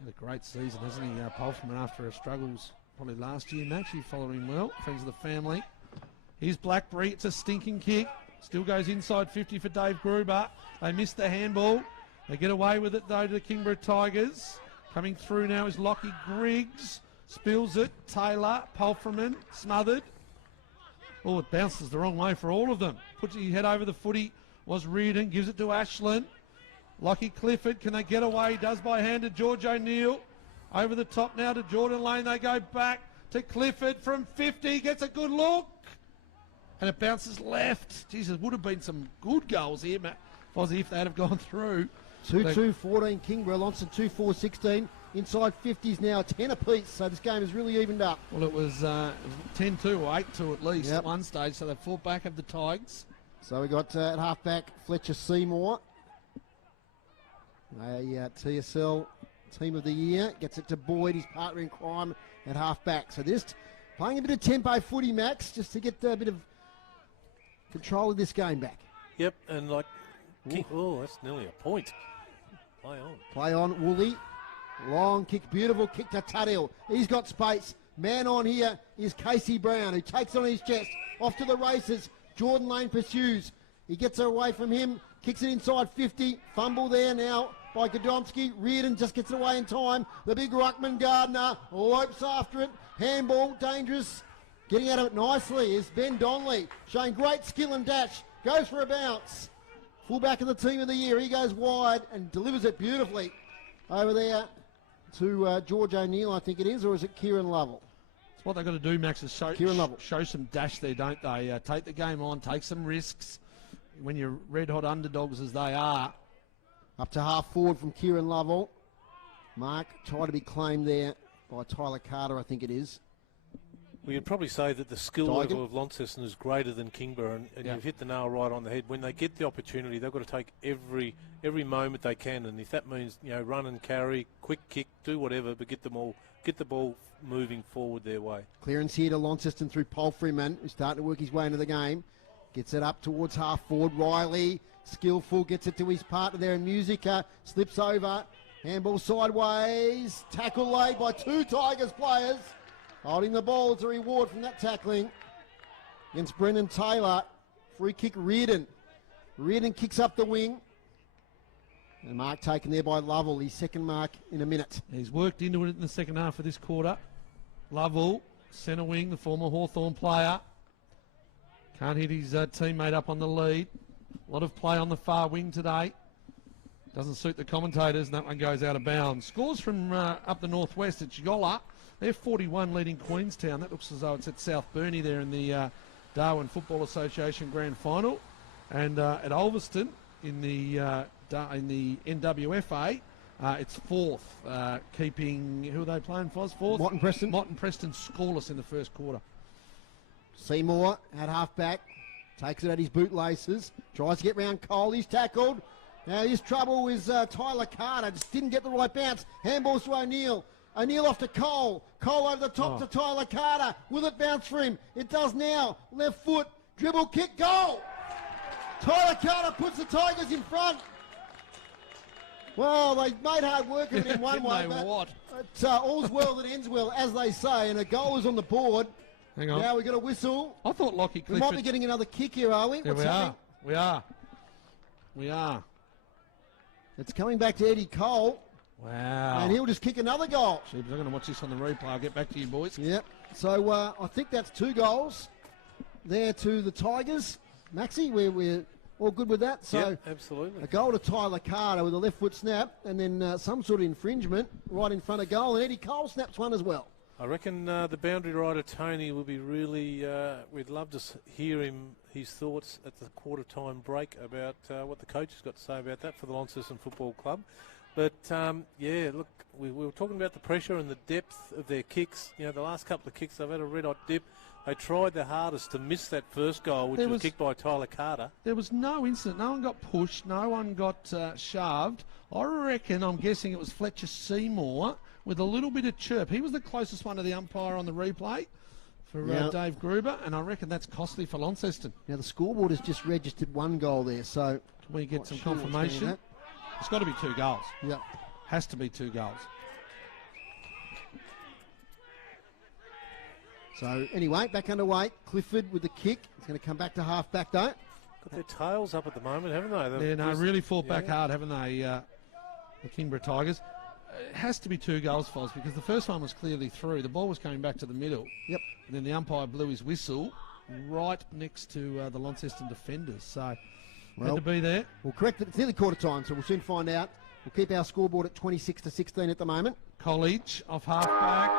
Had a great season, hasn't he, Powerfulman, after her struggles probably last year, Max. You follow him well. Friends of the family. Here's Blackberry. It's a stinking kick. Still goes inside 50 for Dave Gruber. They missed the handball. They get away with it, though, to the Kingborough Tigers. Coming through now is Lockie Griggs. Spills it. Taylor. Powerfulman. Smothered. Oh, it bounces the wrong way for all of them. Puts his head over the footy. Was Reardon. Gives it to Ashland. Lockie Clifford. Can they get away? Does by hand to George O'Neill. Over the top now to Jordan Lane. They go back to Clifford from 50. Gets a good look. And it bounces left. Jesus, would have been some good goals here, Matt Fozzie, if they'd have gone through. 2-2-14 Kingborough. Launceston 2-4-16. Inside 50s now, 10 apiece. So this game is really evened up. Well, it was 10-2 or 8-2 at least at one stage. So they fought back of the Tigers. So we got at halfback Fletcher Seymour. A TSL Team of the Year. Gets it to Boyd, his partner in crime, at halfback. So just playing a bit of tempo footy, Max, just to get a bit of control of this game back. Yep, and that's nearly a point. Play on. Play on, Woolley. Long kick, beautiful kick to Tuthill. He's got space. Man on here is Casey Brown, who takes it on his chest. Off to the races. Jordan Lane pursues. He gets away from him. Kicks it inside 50. Fumble there now by Godomsky. Reardon just gets it away in time. The big ruckman Gardner lopes after it. Handball, dangerous. Getting out of it nicely is Ben Donnelly, showing great skill and dash. Goes for a bounce. Fullback of the Team of the Year. He goes wide and delivers it beautifully over there to George O'Neill, I think it is, or is it Kieran Lovell? It's what they've got to do, Max, is show some dash there, don't they? Take the game on, take some risks when you're red-hot underdogs as they are. Up to half forward from Kieran Lovell. Mark tried to be claimed there by Tyler Carter, I think it is. Well, you'd probably say that the skill level of Launceston is greater than Kingborough, and you've hit the nail right on the head. When they get the opportunity, they've got to take every moment they can, and if that means run and carry, quick kick, do whatever, but get the ball moving forward their way. Clearance here to Launceston through Paul Freeman, who's starting to work his way into the game. Gets it up towards half forward. Riley, skillful, gets it to his partner there, and Musica slips over. Handball sideways. Tackle laid by 2 Tigers players. Holding the ball as a reward from that tackling against Brendan Taylor. Free kick, Reardon. Reardon kicks up the wing. And mark taken there by Lovell, his second mark in a minute. He's worked into it in the second half of this quarter. Lovell, centre wing, the former Hawthorn player. Can't hit his teammate up on the lead. A lot of play on the far wing today. Doesn't suit the commentators, and that one goes out of bounds. Scores from up the northwest. It's Yolla. They're 41 leading Queenstown. That looks as though it's at South Burnie there in the Darwin Football Association Grand Final. And at Ulverston in the NWFA, it's fourth, keeping, who are they playing for? Fourth? Mott and Preston. Mott and Preston scoreless in the first quarter. Seymour at half-back, takes it at his bootlaces, tries to get round Cole, he's tackled. Now his trouble is Tyler Carter, just didn't get the right bounce. Handballs to O'Neill. O'Neill off to Cole. Cole over the top to Tyler Carter. Will it bounce for him? It does now. Left foot, dribble, kick, goal! Tyler Carter puts the Tigers in front. Well, they made hard work of it in one way, but all's well that ends well, as they say, and a goal is on the board. Hang on. Now we've got a whistle. I thought Lockie Clifford... We might be getting another kick here, are we? Yeah, What's happening? We are. It's coming back to Eddie Cole. Wow. And he'll just kick another goal. I'm going to watch this on the replay. I'll get back to you, boys. Yep. So I think that's 2 goals there to the Tigers. Maxie, we're all good with that. So yep, absolutely. A goal to Tyler Carter with a left foot snap, and then some sort of infringement right in front of goal. And Eddie Cole snaps one as well. I reckon the boundary rider, Tony, will be really... we'd love to hear his thoughts at the quarter-time break about what the coach has got to say about that for the Launceston Football Club. But, yeah, look, we were talking about the pressure and the depth of their kicks. You know, the last couple of kicks, they've had a red-hot dip. They tried their hardest to miss that first goal, which was kicked by Tyler Carter. There was no incident. No one got pushed. No one got shoved. I reckon, I'm guessing it was Fletcher Seymour with a little bit of chirp. He was the closest one to the umpire on the replay for Dave Gruber, and I reckon that's costly for Launceston. Now, the scoreboard has just registered 1 goal there, so... Can we get some confirmation? It's got to be 2 goals. Yeah. Has to be 2 goals. So, anyway, back underway. Clifford with the kick. He's going to come back to half-back, though. Got their tails up at the moment, haven't they? Yeah, really fought back hard, haven't they, the Kingborough Tigers? It has to be 2 goals, Foz, because the first one was clearly through. The ball was coming back to the middle. Yep. And then the umpire blew his whistle right next to the Launceston defenders. So, had to be there. We'll correct it. It's nearly quarter time, so we'll soon find out. We'll keep our scoreboard at 26-16 at the moment. College off half-back.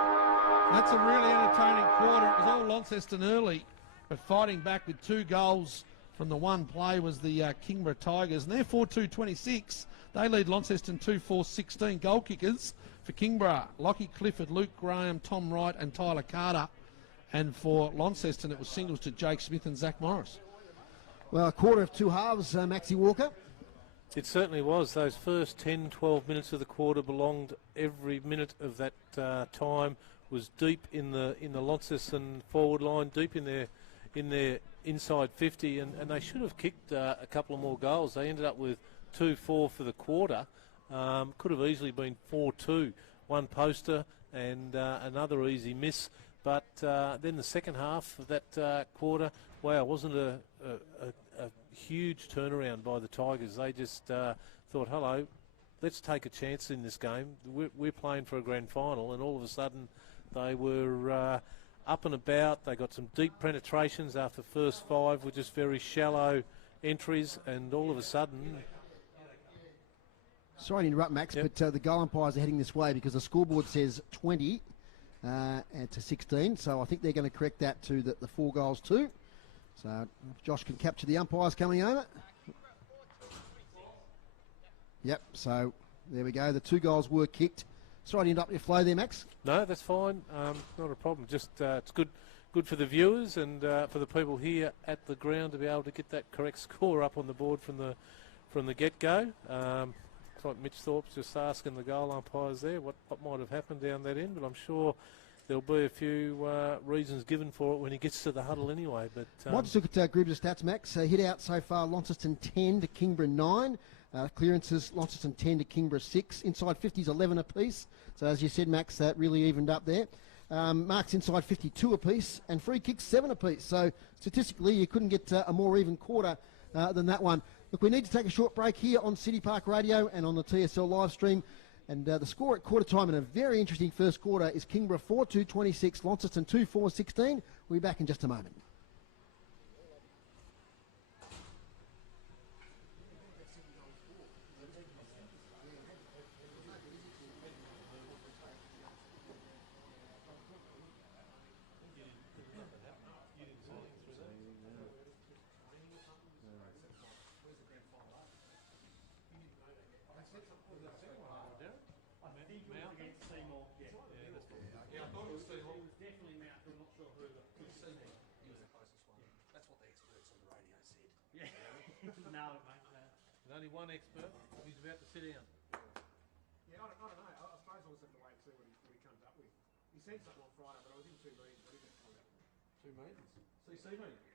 That's a really entertaining quarter. It was all Launceston early, but fighting back with 2 goals from the one play was the Kingborough Tigers. And they're 4-2-26. They lead Launceston 2-4-16. Goal kickers for Kingborough: Lockie Clifford, Luke Graham, Tom Wright and Tyler Carter. And for Launceston, it was singles to Jake Smith and Zach Morris. Well, a quarter of 2 halves, Maxie Walker. It certainly was. Those first 10, 12 minutes of the quarter belonged. Every minute of that time was deep in the Launceston forward line, deep in their inside 50, and they should have kicked a couple of more goals. They ended up with 2-4 for the quarter. Could have easily been 4-2. One poster and another easy miss. But then the second half of that quarter, wow, wasn't a huge turnaround by the Tigers. They just thought, hello, let's take a chance in this game. We're playing for a grand final, and all of a sudden they were up and about. They got some deep penetrations after the first 5 with just very shallow entries, and all of a sudden... Sorry to interrupt, Max, but the goal umpires are heading this way because the scoreboard says 20 to 16, so I think they're going to correct that to the 4 goals too. So if Josh can capture the umpires coming over. Yep, so there we go. The 2 goals were kicked. Sorry to interrupt your flow there, Max. No, that's fine. Not a problem. Just it's good for the viewers and for the people here at the ground to be able to get that correct score up on the board from the get-go. It's like Mitch Thorpe's just asking the goal umpires there what might have happened down that end, but I'm sure there'll be a few reasons given for it when he gets to the huddle anyway. But might just look at groups of stats, Max. Hit out so far, Launceston 10 to Kingborough 9. Clearances, Launceston 10 to Kingborough 6. Inside 50s 11 apiece. So as you said, Max, that really evened up there. Marks inside 52 apiece and free kicks 7 apiece. So statistically, you couldn't get a more even quarter than that one. Look, we need to take a short break here on City Park Radio and on the TSL live stream. And the score at quarter time in a very interesting first quarter is Kingborough 4-2-26, Launceston 2-4-16. We'll be back in just a moment. There's only one expert. He's about to sit down. Yeah, I don't know. I suppose I'll just have to wait and see what he comes up with. He said something on Friday, but I was in 2 meetings. I didn't find out. 2 metres. CC meeting.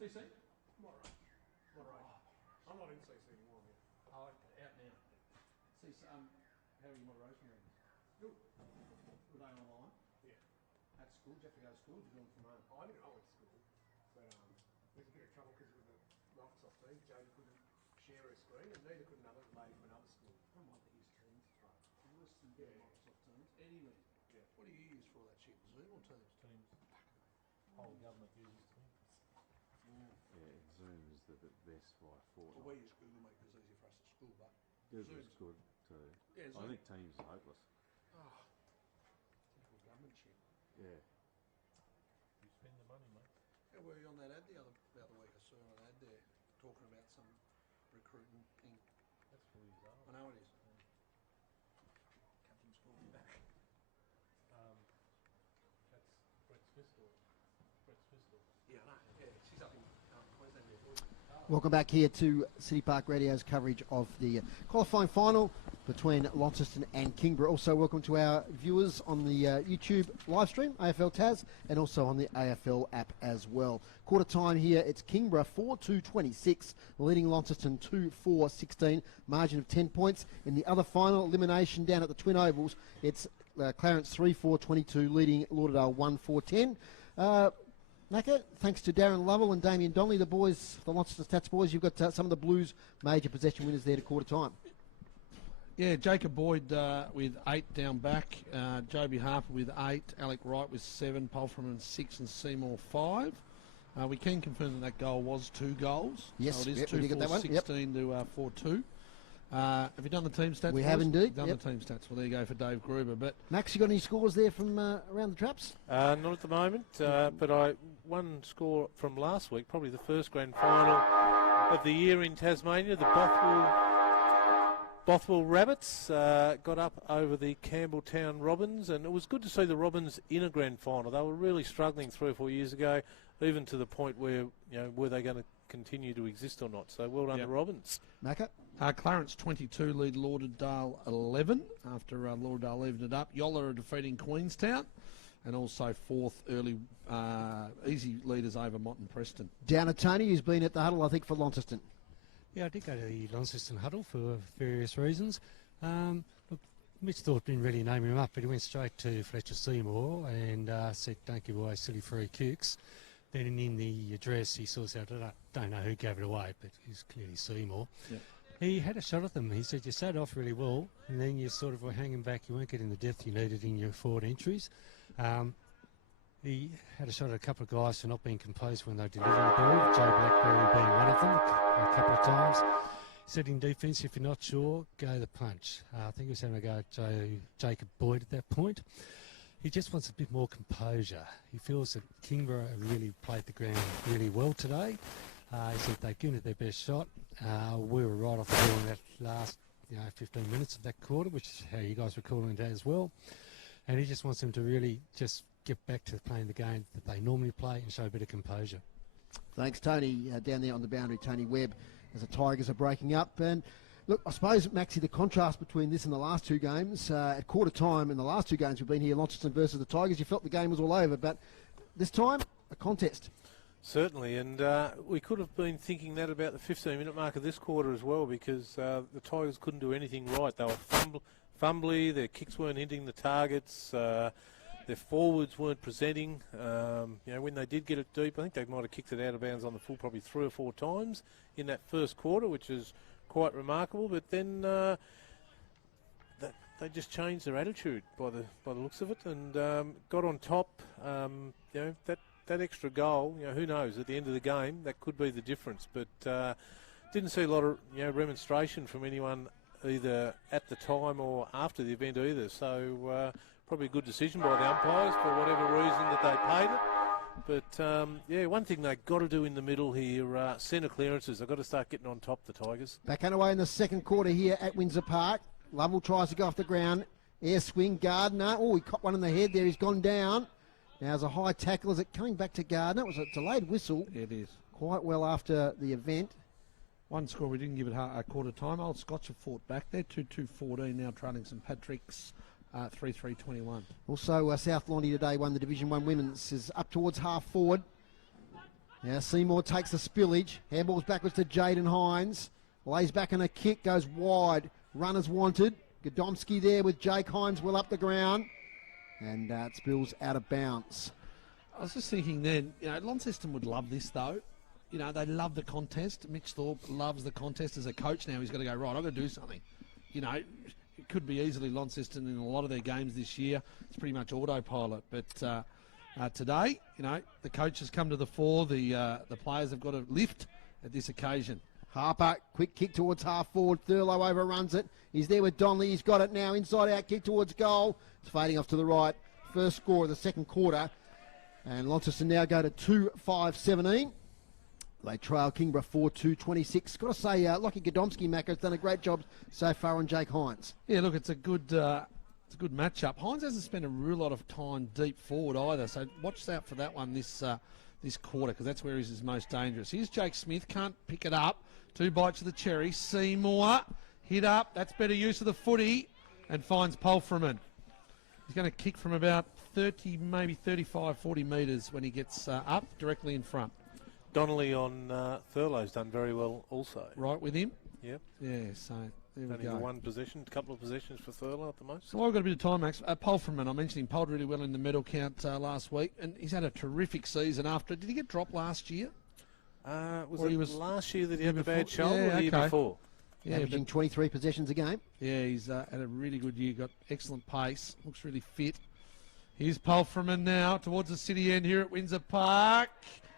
CC? Moderate. I'm not in CC anymore. Oh, okay, out now. CC, how are your moderation meetings? Good. Were they online? Yeah. At school? Did you have to go to school? Did you do them from home? I went to school, but there's a bit of trouble because with the Microsoft team, Jodie couldn't share her screen, and neither could another lady from another school. I might use Teams. Right. Worse than Microsoft Teams. Anyway. Yeah. What do you use for all that shit? Zoom or Teams? Teams. Whole government uses Teams. Yeah, Zoom is the best by Well, fortnight. we use Google Meet because it's easy for us at school, but Google's Zoom's good too. Yeah, I Zoom. think Teams is hopeless. typical government shit. Yeah. You spend the money, mate. How were you on that ad the other week? I saw an ad there talking about some recruiting thing. That's for his own. I know it is. Captain's calling back. That's Brett's Fiscal. Yeah, I know. Yeah, she's up in Queensland there. Welcome back here to City Park Radio's coverage of the qualifying final between Launceston and Kingborough. Also welcome to our viewers on the YouTube live stream, AFL Taz, and also on the AFL app as well. Quarter time here, it's Kingborough 4-2-26, leading Launceston 2-4-16, margin of 10 points. In the other final elimination down at the Twin Ovals, it's Clarence 3-4-22, leading Lauderdale 1-4-10. Macca, thanks to Darren Lovell and Damien Donnelly, the boys, the Launceston Stats boys, you've got some of the Blues' major possession winners there to quarter time. Yeah, Jacob Boyd with 8 down back, Joby Harper with 8, Alec Wright with 7, Polfram 6 and Seymour 5. We can confirm that goal was 2 goals. Yes, so it is yep, we did get that one. 2-4-16 to 4-2. Have you done the team stats? We boys? have indeed. Done the team stats. Well, there you go for Dave Gruber. But Max, you got any scores there from around the traps? Not at the moment, but one score from last week, probably the first grand final of the year in Tasmania. The Bothwell Rabbits got up over the Campbelltown Robins, and it was good to see the Robins in a grand final. They were really struggling 3 or 4 years ago, even to the point where, were they going to continue to exist or not? So well done, the Robins. Macca? Clarence 22 lead Lauderdale 11 after Lauderdale leaving it up. Yolla are defeating Queenstown, and also 4th early easy leaders over Mott and Preston. Down to Tony, who's been at the huddle, I think, for Launceston. Yeah, I did go to the Launceston huddle for various reasons. Look, Mitch Thorpe didn't really name him up, but he went straight to Fletcher Seymour and said, "Don't give away silly free kicks." Then in the address, he sort of said, "I don't know who gave it away, but he's clearly Seymour." Yep. He had a shot at them. He said, "You started off really well, and then you sort of were hanging back. You weren't getting the depth you needed in your forward entries." He had a shot at a couple of guys for not being composed when they delivered the ball, Joe Blackberry being one of them a couple of times. He said in defence, if you're not sure, go the punch. I think he was having a go at Jacob Boyd at that point. He just wants a bit more composure. He feels that Kingborough really played the ground really well today. He said they've given it their best shot. We were right off the ball in that last 15 minutes of that quarter, which is how you guys were calling it as well. And he just wants them to really just get back to playing the game that they normally play and show a bit of composure. Thanks, Tony. Down there on the boundary, Tony Webb, as the Tigers are breaking up. And look, I suppose, Maxie, the contrast between this and the last 2 games, at quarter time in the last 2 games we've been here, Launceston versus the Tigers, you felt the game was all over, but this time, a contest. Certainly, and we could have been thinking that about the 15-minute mark of this quarter as well, because the Tigers couldn't do anything right. They were fumbly, their kicks weren't hitting the targets, their forwards weren't presenting. When they did get it deep, I think they might have kicked it out of bounds on the full probably 3 or 4 times in that first quarter, which is quite remarkable. But then they just changed their attitude by the looks of it, and got on top. That extra goal, who knows? At the end of the game, that could be the difference. But didn't see a lot of remonstration from anyone either at the time or after the event either. So probably a good decision by the umpires for whatever reason that they paid it. But, yeah, one thing they've got to do in the middle here, centre clearances. They've got to start getting on top, the Tigers. Back underway in the second quarter here at Windsor Park. Lovell tries to go off the ground. Air swing, Gardner. Oh, he caught one in the head there. He's gone down. Now there's a high tackle. Is it coming back to Gardner? It was a delayed whistle. It is. Quite well after the event. One score, we didn't give it a quarter time. Old Scots have fought back there, 2-2-14, now trailing St Patrick's 3-3-21. Also, South Londy today won the Division 1 Women's. Is up towards half forward. Now Seymour takes the spillage. Handballs backwards to Jaden Hines. Lays back in a kick, goes wide. Runners wanted. Godomski there with Jake Hines well up the ground. And it spills out of bounds. I was just thinking then, Launceston would love this though. They love the contest. Mitch Thorpe loves the contest as a coach now. He's got to go, right, I've got to do something. It could be easily Launceston in a lot of their games this year. It's pretty much autopilot. But today, the coach has come to the fore. The players have got to lift at this occasion. Harper, quick kick towards half forward. Thurlow overruns it. He's there with Donnelly. He's got it now. Inside out kick towards goal. It's fading off to the right. First score of the second quarter. And Launceston now go to 2-5-17. They trail Kingborough 4-2-26. Got to say, Lockie Godomski, Macca, has done a great job so far on Jake Hines. Yeah, look, it's a good matchup. Hines hasn't spent a real lot of time deep forward either, so watch out for that one this quarter, because that's where he's his most dangerous. Here's Jake Smith, can't pick it up. 2 bites of the cherry. Seymour, hit up. That's better use of the footy, and finds Pulfreman. He's going to kick from about 30, maybe 35, 40 metres when he gets up, directly in front. Donnelly on Thurlow's done very well also. Right with him? Yep. Yeah, so there we only go. one possession, a couple of possessions for Thurlow at the most. So while we've got a bit of time, Max, Pulfreman, I mentioned him, polled really well in the medal count last week, and he's had a terrific season after. Did he get dropped last year? Was last year that he had the bad shoulder or the year before? Yeah, averaging 23 possessions a game. Yeah, he's had a really good year, got excellent pace, looks really fit. Here's Pulfreman now towards the city end here at Windsor Park.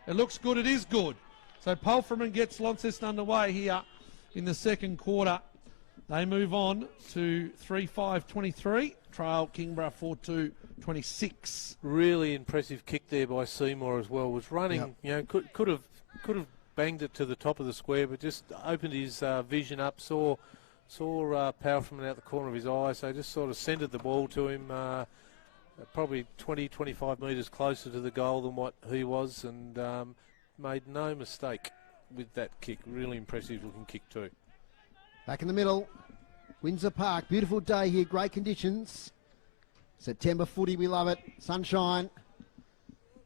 It looks good, it is good. So Pulfreman gets Launceston underway here in the second quarter. They move on to 3-5-23. Trail Kingborough 4-2-26. Really impressive kick there by Seymour as well. Was running, could have banged it to the top of the square, but just opened his vision up, saw Pulfreman out the corner of his eye, so just sort of centred the ball to him, probably 20, 25 metres closer to the goal than what he was, and made no mistake with that kick. Really impressive looking kick too. Back in the middle, Windsor Park. Beautiful day here, great conditions. September footy, we love it. Sunshine.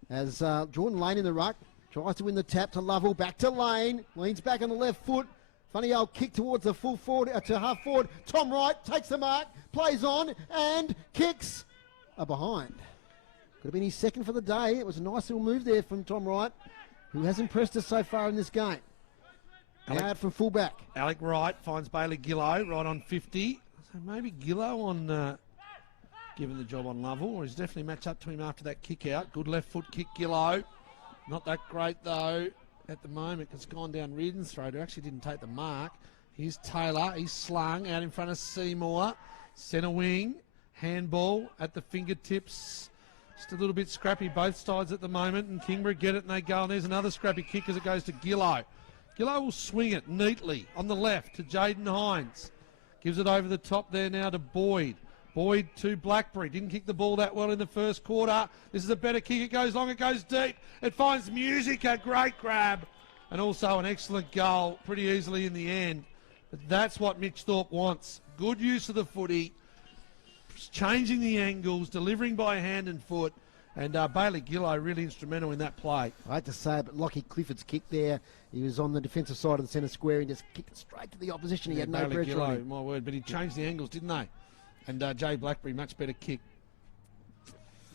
As Jordan Lane in the ruck. Tries to win the tap to Lovell. Back to Lane. Leans back on the left foot. Funny old kick towards the full forward, to half forward. Tom Wright takes the mark, plays on, and kicks a behind. Could have been his second for the day. It was a nice little move there from Tom Wright, who has impressed us so far in this game. Now out from fullback. Alec Wright finds Bailey Gillow right on 50. So maybe Gillow on given the job on Lovell, or he's definitely matched up to him after that kick out. Good left foot kick, Gillow. Not that great though at the moment. It's gone down Reardon's throat, who actually didn't take the mark. Here's Taylor. He's slung out in front of Seymour. Centre wing. Handball at the fingertips. Just a little bit scrappy both sides at the moment, and Kingborough get it and they go, and there's another scrappy kick as it goes to Gillow. Gillow will swing it neatly on the left to Jaden Hines. Gives it over the top there now to Boyd. Boyd to Blackberry. Didn't kick the ball that well in the first quarter. This is a better kick. It goes long, it goes deep. It finds Music, a great grab. And also an excellent goal pretty easily in the end. But that's what Mitch Thorpe wants. Good use of the footy. Changing the angles, delivering by hand and foot. And Bailey Gillow really instrumental in that play. I hate to say it, but Lockie Clifford's kick there, he was on the defensive side of the centre square and just kicked it straight to the opposition. He had no Bailey pressure on Gillow, him. my word, but he changed the angles, didn't they? And Jay Blackberry, much better kick.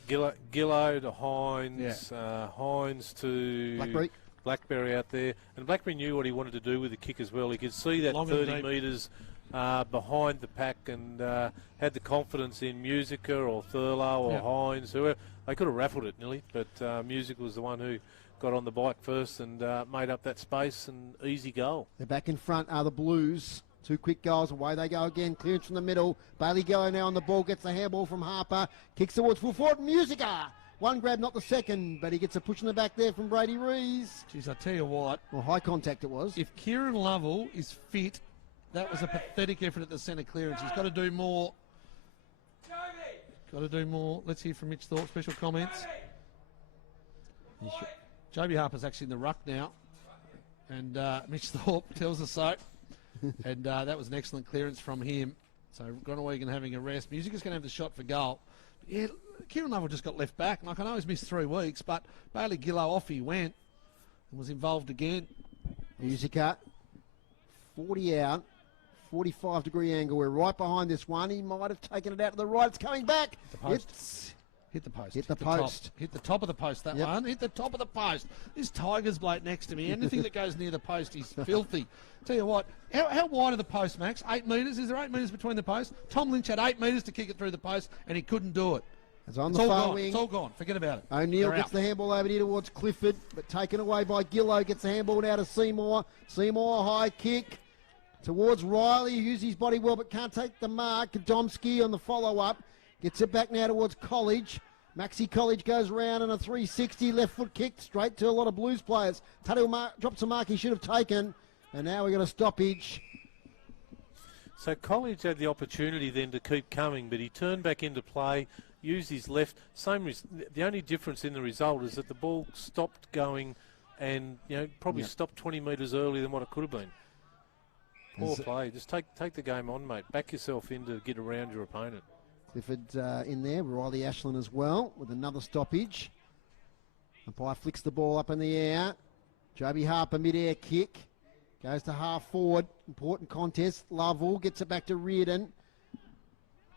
Gillow to Hines, Hines to Blackberry out there. And Blackberry knew what he wanted to do with the kick as well. He could see that long 30 metres behind the pack, and had the confidence in Musica or Thurlow or Hines, whoever. They could have raffled it nearly, but Musica was the one who got on the bike first and made up that space, and easy goal. They're back in front are the Blues. 2 quick goals, away they go again. Clearance from the middle. Bailey Gillow now on the ball, gets the handball from Harper. Kicks towards full forward. Musica One grab, not the second, but he gets a push in the back there from Brady Rees. Jeez, I tell you what. Well, high contact it was. If Kieran Lovell is fit, that was a pathetic effort at the centre clearance. He's got to do more. Got to do more. Let's hear from Mitch Thorpe. Special comments. Joby Harper's actually in the ruck now. And Mitch Thorpe tells us so. And that was an excellent clearance from him. So Groenewegen having a rest. Music is going to have the shot for goal. Yeah, Kieran Lovell just got left back. Like, I know he's missed 3 weeks, but Bailey Gillow off he went and was involved again. Musica, 40 out, 45-degree angle. We're right behind this one. He might have taken it out to the right. It's coming back. Hit the post. Hit the post. Hit the top of the post, that one. Hit the top of the post. This Tigers bloke next to me, anything that goes near the post, he's filthy. Tell you what, how wide are the posts, Max? 8 metres? Is there 8 metres between the posts? Tom Lynch had 8 metres to kick it through the post, and he couldn't do it. It's on It's the all far gone. wing. It's all gone. Forget about it. O'Neill They're gets out. the handball over here towards Clifford, but taken away by Gillow. Gets the handball now to Seymour. Seymour, high kick towards Riley, who uses his body well but can't take the mark. Domsky on the follow-up. Gets it back now towards College. Maxi College goes round on a 360, left foot kick straight to a lot of Blues players. Tuttle drops a mark he should have taken, and now we've got a stoppage. So College had the opportunity then to keep coming, but he turned back into play, used his left. The only difference in the result is that the ball stopped going and probably stopped 20 metres earlier than what it could have been. Poor play. Just take the game on, mate. Back yourself in to get around your opponent. Clifford in there, Riley Ashland as well with another stoppage. Umpire flicks the ball up in the air. Joby Harper mid-air kick. Goes to half forward. Important contest. Lovell gets it back to Reardon.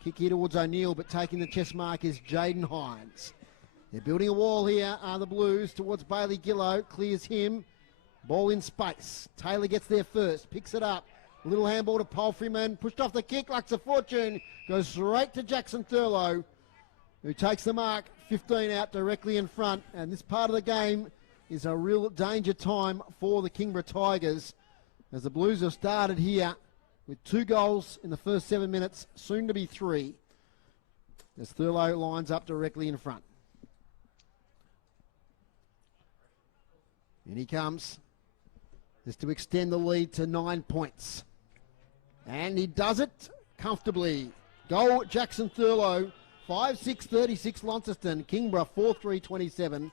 Kick here towards O'Neill, but taking the chest mark is Jaden Hines. They're building a wall here, are the Blues, towards Bailey Gillow. Clears him. Ball in space. Taylor gets there first. Picks it up. Little handball to Palfreyman. Pushed off the kick like a fortune. Goes straight to Jackson Thurlow, who takes the mark. 15 out directly in front. And this part of the game is a real danger time for the Kingborough Tigers, as the Blues have started here with 2 goals in the first 7 minutes, soon to be 3, as Thurlow lines up directly in front. In he comes. Just to extend the lead to 9 points. And he does it comfortably. Goal Jackson Thurlow, 5-6-36 Launceston. Kingborough 4-3-27.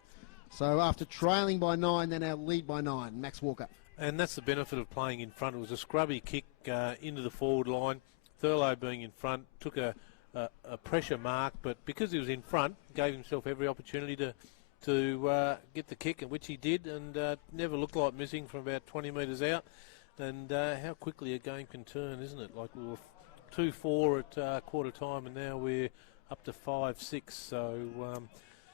So after trailing by 9, they now lead by 9. Max Walker. And that's the benefit of playing in front. It was a scrubby kick into the forward line. Thurlow being in front took a pressure mark, but because he was in front, gave himself every opportunity to get the kick, which he did, and never looked like missing from about 20 metres out. And how quickly a game can turn, isn't it? Like we were 2-4 at quarter time, and now we're up to 5-6. So,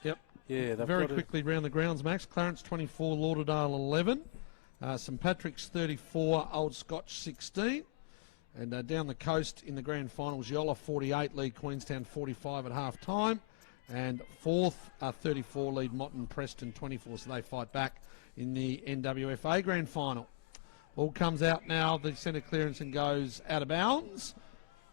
yeah, they've very got quickly round the grounds, Max. Clarence 24, Lauderdale 11. St Patrick's 34, Old Scotch 16. And down the coast in the grand finals, Yolla 48, lead Queenstown 45 at half time. And fourth, 34, lead Motton Preston 24, so they fight back in the NWFA grand final. Ball comes out now, the centre clearance, and goes out of bounds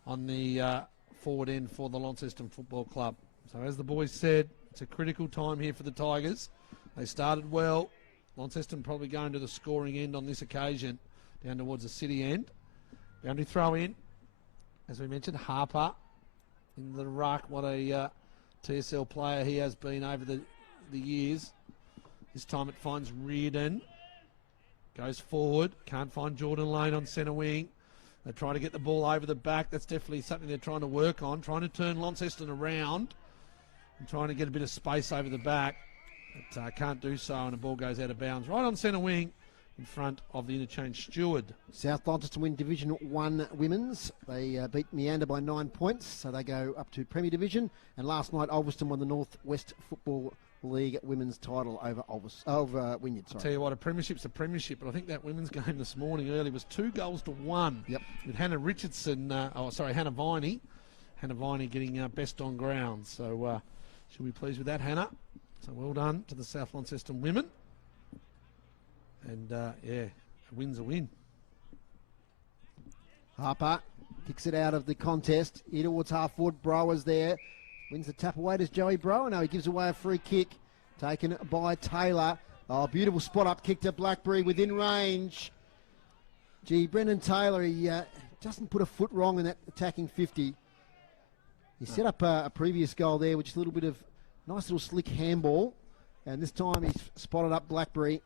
on the forward end for the Launceston Football Club. So as the boys said, it's a critical time here for the Tigers. They started well. Launceston probably going to the scoring end on this occasion, down towards the city end. Boundary throw in. As we mentioned, Harper in the ruck. What a TSL player he has been over the years. This time it finds Reardon. Goes forward. Can't find Jordan Lane on centre wing. They're trying to get the ball over the back. That's definitely something they're trying to work on. Trying to turn Launceston around. And trying to get a bit of space over the back. But can't do so, and the ball goes out of bounds. Right on centre wing in front of the interchange steward. South Launceston win Division 1 Women's. They beat Meander by 9 points, so they go up to Premier Division. And last night, Ulverston won the North West Football League Women's title over Wynyard. Sorry. Tell you what, a premiership's a premiership, but I think that women's game this morning early was 2-1. Yep. With Hannah Richardson, Hannah Viney. Hannah Viney getting best on ground. So she'll be pleased with that, Hannah. So well done to the South Launceston women. And, a win's a win. Harper kicks it out of the contest. Here towards half forward. Brower's there. Wins the tap away to Joey Brower. Now he gives away a free kick taken by Taylor. Oh, beautiful spot up kick to Blackberry within range. Gee, Brendan Taylor, he doesn't put a foot wrong in that attacking 50. He set up a previous goal there with just a little bit of nice little slick handball. And this time he's spotted up Blackberry.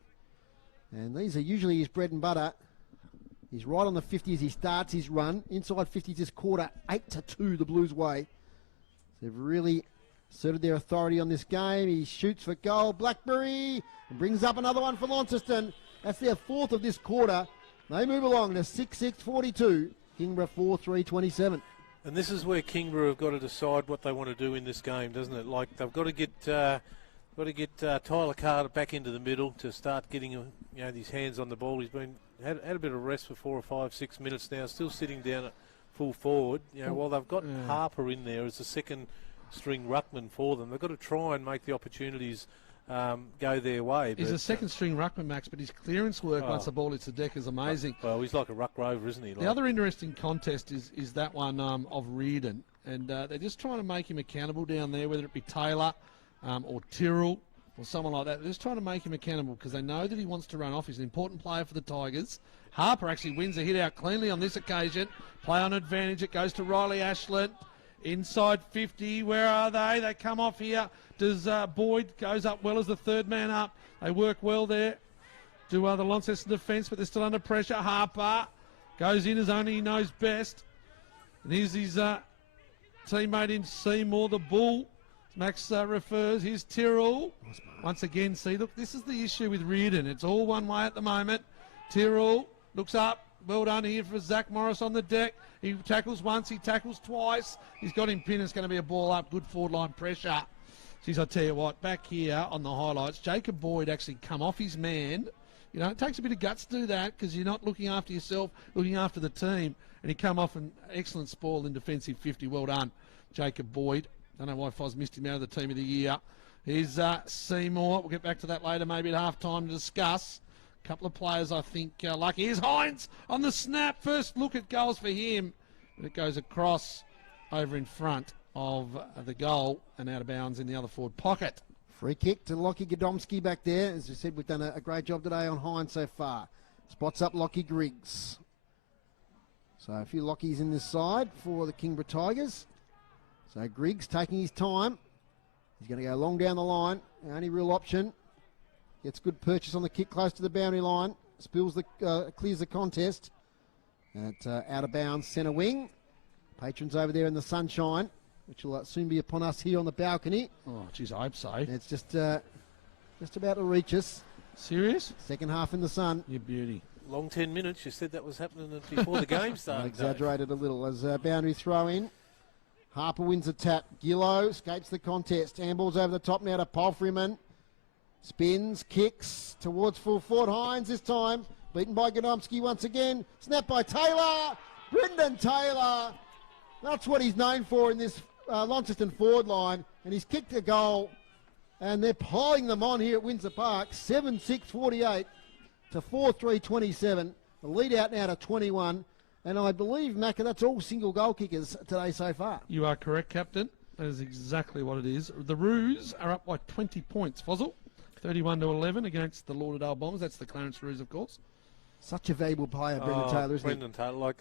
And these are usually his bread and butter. He's right on the 50 as he starts his run. Inside 50 this quarter, 8-2 the Blues way. They've really asserted their authority on this game. He shoots for goal. Blackberry and brings up another one for Launceston. That's their fourth of this quarter. They move along to 6-6-42. Kingborough 4-3-27. And this is where Kingborough have got to decide what they want to do in this game, doesn't it? Like they've got to get Tyler Carter back into the middle to start getting his hands on the ball. He's had a bit of rest for 4 or 5, 6 minutes now, still sitting down at full forward. While they've got Harper in there as the second string ruckman for them, they've got to try and make the opportunities go their way. He's a second string ruckman, Max, but his clearance work once the ball hits the deck is amazing. Well, he's like a ruck rover, isn't he? The other interesting contest is that one of Reardon, and they're just trying to make him accountable down there, whether it be Taylor or Tyrrell or someone like that. They're just trying to make him accountable because they know that he wants to run off. He's an important player for the Tigers. Harper actually wins a hit out cleanly on this occasion. Play on advantage. It goes to Riley Ashland. Inside 50. Where are they? They come off here. Does Boyd goes up well as the third man up. They work well there. Do the Launceston defence, but they're still under pressure. Harper goes in as only he knows best. And here's his teammate in Seymour, the Bull. Max refers. Here's Tyrrell. Once again, see, look, this is the issue with Reardon. It's all one way at the moment. Tyrrell looks up. Well done here for Zach Morris on the deck. He tackles once, he tackles twice. He's got him pinned. It's going to be a ball up. Good forward line pressure. Geez, I tell you what, back here on the highlights, Jacob Boyd actually come off his man. It takes a bit of guts to do that because you're not looking after yourself, looking after the team. And he come off an excellent spoil in defensive 50. Well done, Jacob Boyd. Don't know why Foz missed him out of the team of the year. Here's Seymour. We'll get back to that later, maybe at half-time to discuss. A couple of players, I think, lucky. Here's Hines on the snap. First look at goals for him. But it goes across over in front of the goal and out of bounds in the other forward pocket. Free kick to Lockie Godomski back there. As I said, we've done a great job today on Hines so far. Spots up Lockie Griggs. So a few Lockies in this side for the Kingborough Tigers. So Griggs taking his time. He's going to go long down the line. The only real option. Gets good purchase on the kick close to the boundary line. Clears the contest. And out of bounds centre wing. Patrons over there in the sunshine, which will soon be upon us here on the balcony. Oh, geez, I hope so. It's just about to reach us. Serious? Second half in the sun. You beauty. Long 10 minutes. You said that was happening before the game started. I exaggerated a little as boundary throw in. Harper wins the tap. Gillow escapes the contest. Handballs over the top now to Palfreyman. Spins, kicks towards full forward. Hines this time. Beaten by Godomski once again. Snap by Taylor. Brendan Taylor. That's what he's known for in this Launceston forward line. And he's kicked a goal. And they're piling them on here at Windsor Park. 7-6-48 to 4-3-27. The lead out now to 21. And I believe, Macca, that's all single goal kickers today so far. You are correct, Captain. That is exactly what it is. The Roos are up by 20 points. Fozzle, 31-11 against the Lauderdale Bombers. That's the Clarence Roos, of course. Such a valuable player, Brendan Taylor, isn't Brendan Taylor,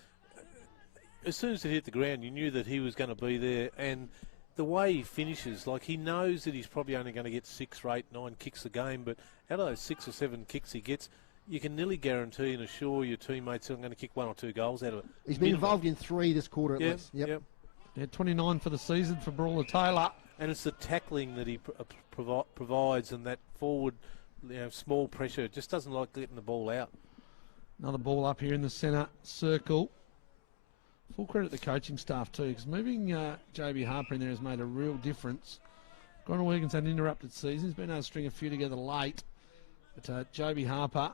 as soon as it hit the ground, you knew that he was going to be there. And the way he finishes, he knows that he's probably only going to get 6 or 8, 9 kicks a game. But out of those 6 or 7 kicks he gets, you can nearly guarantee and assure your teammates are going to kick 1 or 2 goals out of it. He's been involved in 3 this quarter at least. Yep. Yeah, 29 for the season for Brawler Taylor. And it's the tackling that he provides and that forward, small pressure. Just doesn't like getting the ball out. Another ball up here in the centre circle. Full credit to the coaching staff too, because moving JB Harper in there has made a real difference. Gordon Wiggins had an interrupted season. He's been able to string a few together late. But JB Harper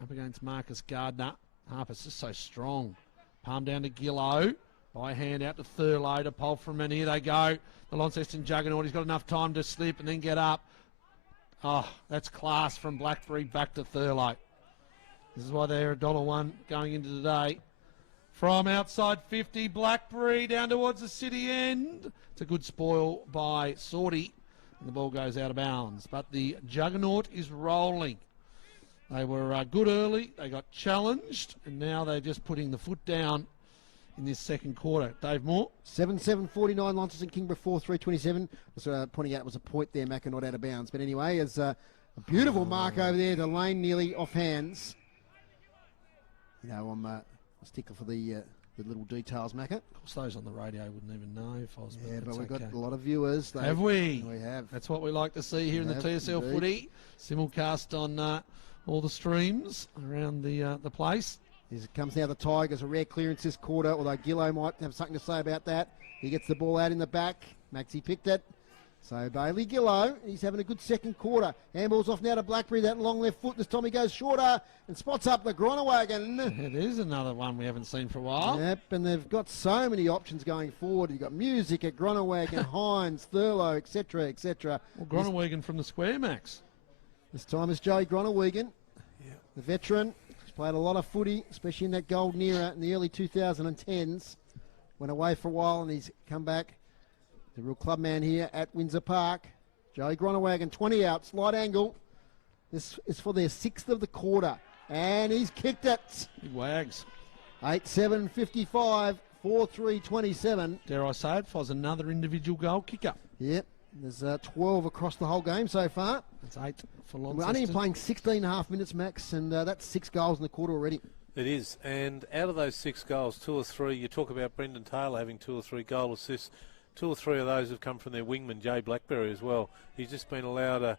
up against Marcus Gardner. Harper's just so strong. Palm down to Gillow. By hand out to Thurlow to Polframan. Here they go. The Launceston juggernaut. He's got enough time to slip and then get up. Oh, that's class from Blackberry back to Thurlow. This is why they're $1 going into today. from outside 50. Blackberry down towards the city end. It's a good spoil by Sorty. And the ball goes out of bounds. But the Juggernaut is rolling. They were good early. They got challenged. And now they're just putting the foot down in this second quarter. Dave Moore. 7-7-49 Launceston, Kingborough 4-3-27. Just pointing out it was a point there, Macca, not out of bounds. But anyway, it's a beautiful mark over there to Lane, nearly off hands. You know, I'm a stickler for the little details, Macca. Of course, those on the radio wouldn't even know if I was. Yeah, but we've got a lot of viewers. Have we? We have. That's what we like to see here in the TSL indeed. footy. Simulcast on all the streams around the place. Here comes now the Tigers, a rare clearance this quarter, although Gillo might have something to say about that. He gets the ball out in the back. Maxie picked it. So Bailey Gillo, he's having a good second quarter. Handball's off now to Blackberry, that long left foot. This time he goes shorter and spots up the Gronewagon. It is another one we haven't seen for a while. Yep, and they've got so many options going forward. You've got Music at Gronewagon, Hines, Thurlow, etc., etc. Well, Gronewagon from the square, Max. This time it's Joey Gronewagen, the veteran. He's played a lot of footy, especially in that golden era in the early 2010s. Went away for a while and he's come back. The real club man here at Windsor Park. Joey Gronewagen, 20 out, slight angle. This is for their 6th of the quarter. And he's kicked it. Big wags. 8-7-55, 4-3-27. Dare I say it, Foz, another individual goal kicker. Yep, there's 12 across the whole game so far. That's 8 for Launceston. We're only playing 16 and a half minutes, Max, and that's 6 goals in the quarter already. It is, and out of those 6 goals, 2 or 3, you talk about Brendan Taylor having 2 or 3 goal assists. 2 or 3 of those have come from their wingman, Jay Blackberry, as well. He's just been allowed to,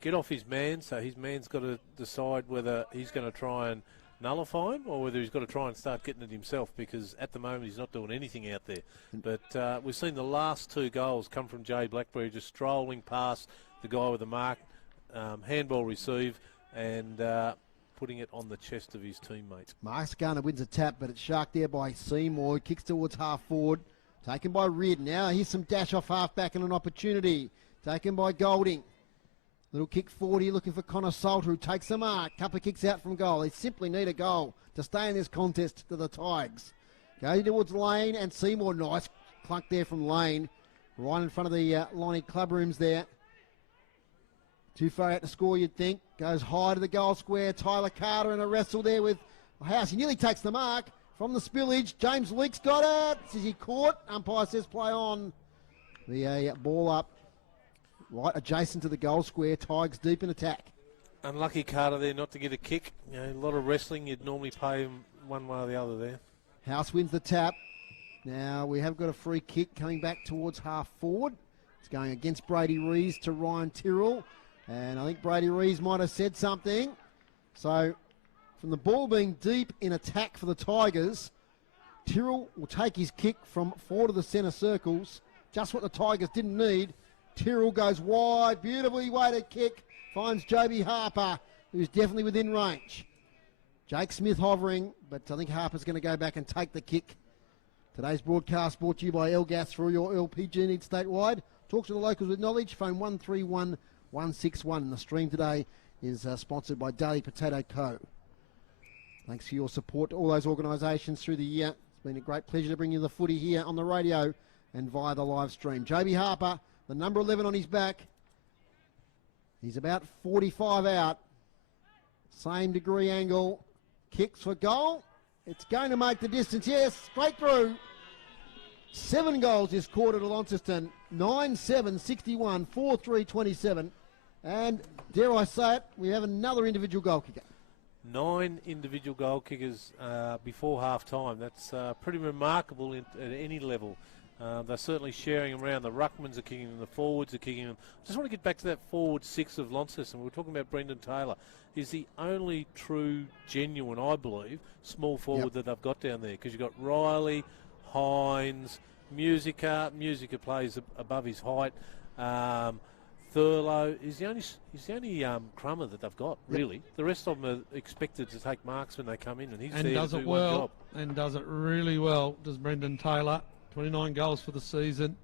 get off his man, so his man's got to decide whether he's going to try and nullify him or whether he's got to try and start getting it himself, because at the moment he's not doing anything out there. But we've seen the last 2 goals come from Jay Blackberry, just strolling past the guy with the mark, handball receive, and putting it on the chest of his teammate. Marcus Garner wins a tap, but it's sharked there by Seymour. Kicks towards half forward. Taken by Reid. Now here's some dash off half back and an opportunity. Taken by Golding. Little kick 40, looking for Connor Salter, who takes the mark. Couple of kicks out from goal. They simply need a goal to stay in this contest to the Tigers. Goes towards Lane and Seymour. Nice clunk there from Lane. Right in front of the Lonnie club rooms there. Too far out to score, you'd think. Goes high to the goal square. Tyler Carter in a wrestle there with House. He nearly takes the mark. From the spillage, James Leake's got it. Is he caught? Umpire says play on. The ball up right adjacent to the goal square. Tigers deep in attack. Unlucky Carter there not to get a kick. A lot of wrestling, you'd normally pay him one way or the other there. House wins the tap. Now we have got a free kick coming back towards half forward. It's going against Brady Rees to Ryan Tyrrell. And I think Brady Rees might have said something. So from the ball being deep in attack for the Tigers, Tyrrell will take his kick from 4 to the centre circles. Just what the Tigers didn't need. Tyrrell goes wide, beautifully weighted kick, finds Joby Harper, who's definitely within range. Jake Smith hovering, but I think Harper's going to go back and take the kick. Today's broadcast brought to you by Elgas for all your LPG needs statewide. Talk to the locals with knowledge. Phone 131 161. And the stream today is sponsored by Daily Potato Co. Thanks for your support to all those organisations through the year. It's been a great pleasure to bring you the footy here on the radio and via the live stream. Joby Harper, the number 11 on his back. He's about 45 out. Same degree angle. Kicks for goal. It's going to make the distance. Yes, straight through. 7 goals this quarter to Launceston. 9-7-61, 4-3-27. And dare I say it, we have another individual goal kicker. 9 individual goal kickers before half-time. That's pretty remarkable at any level. They're certainly sharing them around. The ruckmans are kicking them, the forwards are kicking them. I just want to get back to that forward 6 of Launceston. We were talking about Brendan Taylor. He's the only true, genuine, I believe, small forward that they've got down there, because you've got Riley, Hines, Musica. Musica plays above his height. Thurlow is the only crummer that they've got, really. The rest of them are expected to take marks when they come in, and he's there does to it do one well, job. and does it really well, does Brendan Taylor. 29 goals for the season.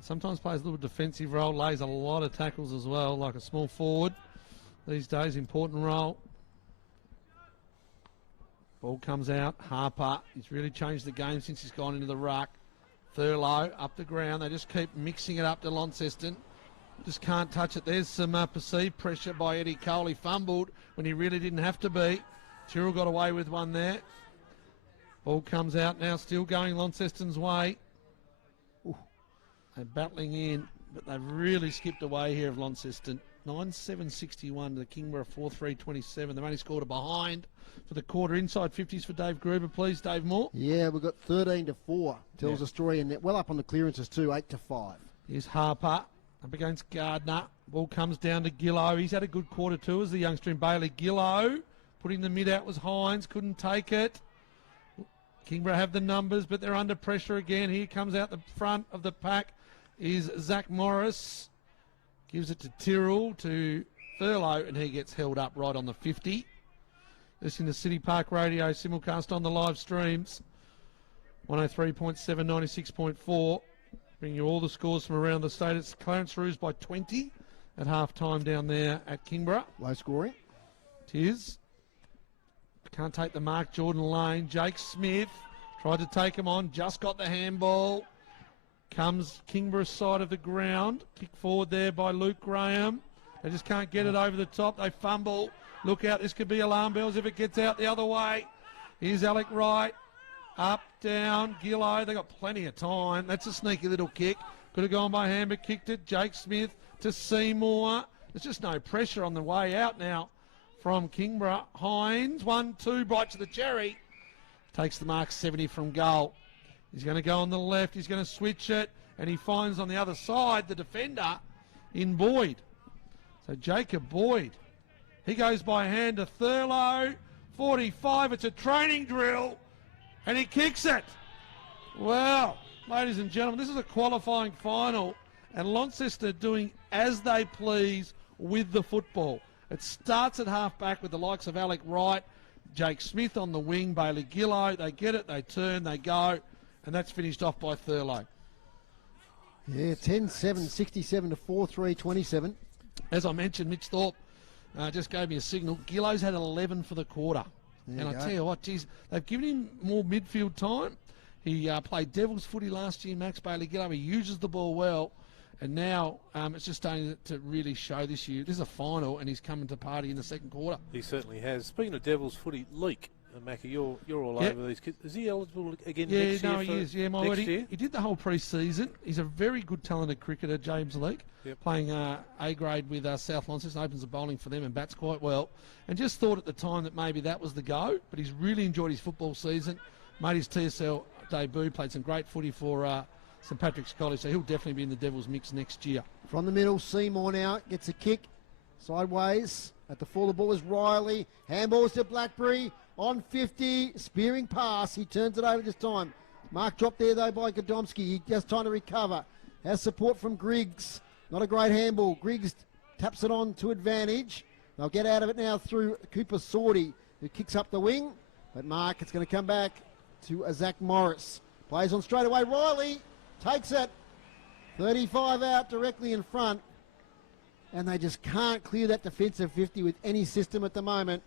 Sometimes plays a little defensive role, lays a lot of tackles as well, like a small forward. These days, important role. Ball comes out. Harper, he's really changed the game since he's gone into the ruck. Thurlow up the ground. They just keep mixing it up to Launceston. Just can't touch it. There's some perceived pressure by Eddie Cole. He fumbled when he really didn't have to be. Tyrrell got away with one there. Ball comes out now, still going Launceston's way. Ooh. They're battling in, but they've really skipped away here of Launceston. 9-7-61 to the Kingborough 4-3-27. They've only scored a behind for the quarter. Inside 50s for Dave Gruber, please, Dave Moore. Yeah, we've got 13-4. Tells the story, and well up on the clearances too, 8-5. Here's Harper up against Gardner. Ball comes down to Gillow. He's had a good quarter too as the youngster in Bailey. Gillow putting the mid out was Hines, couldn't take it. Kingborough have the numbers, but they're under pressure again. Here comes out the front of the pack is Zach Morris. Gives it to Tyrrell, to Thurlow, and he gets held up right on the 50. This in the City Park Radio simulcast on the live streams. 103.7, 96.4. Bringing you all the scores from around the state. It's Clarence Roos by 20 at half-time down there at Kingborough. Low scoring. It is. Can't take the mark. Jordan Lane. Jake Smith tried to take him on. Just got the handball. Comes Kingborough's side of the ground. Kick forward there by Luke Graham. They just can't get it over the top. They fumble. Look out. This could be alarm bells if it gets out the other way. Here's Alec Wright. Up, down. Gillow. They got plenty of time. That's a sneaky little kick. Could have gone by hand but kicked it. Jake Smith to Seymour. There's just no pressure on the way out now from Kingborough. Hines. 1-2. Bites the cherry. Takes the mark 70 from goal. He's going to go on the left. He's going to switch it. And he finds on the other side the defender in Boyd. So Jacob Boyd. He goes by hand to Thurlow. 45. It's a training drill. And he kicks it. Well, ladies and gentlemen, this is a qualifying final. And Launceston are doing as they please with the football. It starts at half-back with the likes of Alec Wright, Jake Smith on the wing, Bailey Gillow. They get it, they turn, they go. And that's finished off by Thurlow. Yeah, 10-7, 67 to 4-3-27. As I mentioned, Mitch Thorpe just gave me a signal. Gillow's had 11 for the quarter. And I tell you what, geez, they've given him more midfield time. He played Devils footy last year, Max Bailey Gillow. He uses the ball well. And now it's just starting to really show this year. This is a final, and he's coming to party in the second quarter. He certainly has. Speaking of Devils footy, Leak. Mackie, you're all over these kids. Is he eligible again next year? Yeah, he is. Yeah, my word. He did the whole pre-season. He's a very good, talented cricketer, James Leake. Yep. Playing A grade with South Launceston, opens the bowling for them and bats quite well. And just thought at the time that maybe that was the go, but he's really enjoyed his football season. Made his TSL debut, played some great footy for St Patrick's College, so he'll definitely be in the Devils mix next year. From the middle, Seymour now gets a kick sideways. At the full, the ball is Riley. Handballs to Blackberry. On 50, spearing pass. He turns it over this time. Mark dropped there, though, by Godomski. He just trying to recover. Has support from Griggs. Not a great handball. Griggs taps it on to advantage. They'll get out of it now through Cooper Sorty, who kicks up the wing. But Mark, it's going to come back to Zach Morris. Plays on straight away. Riley takes it. 35 out directly in front. And they just can't clear that defensive 50 with any system at the moment.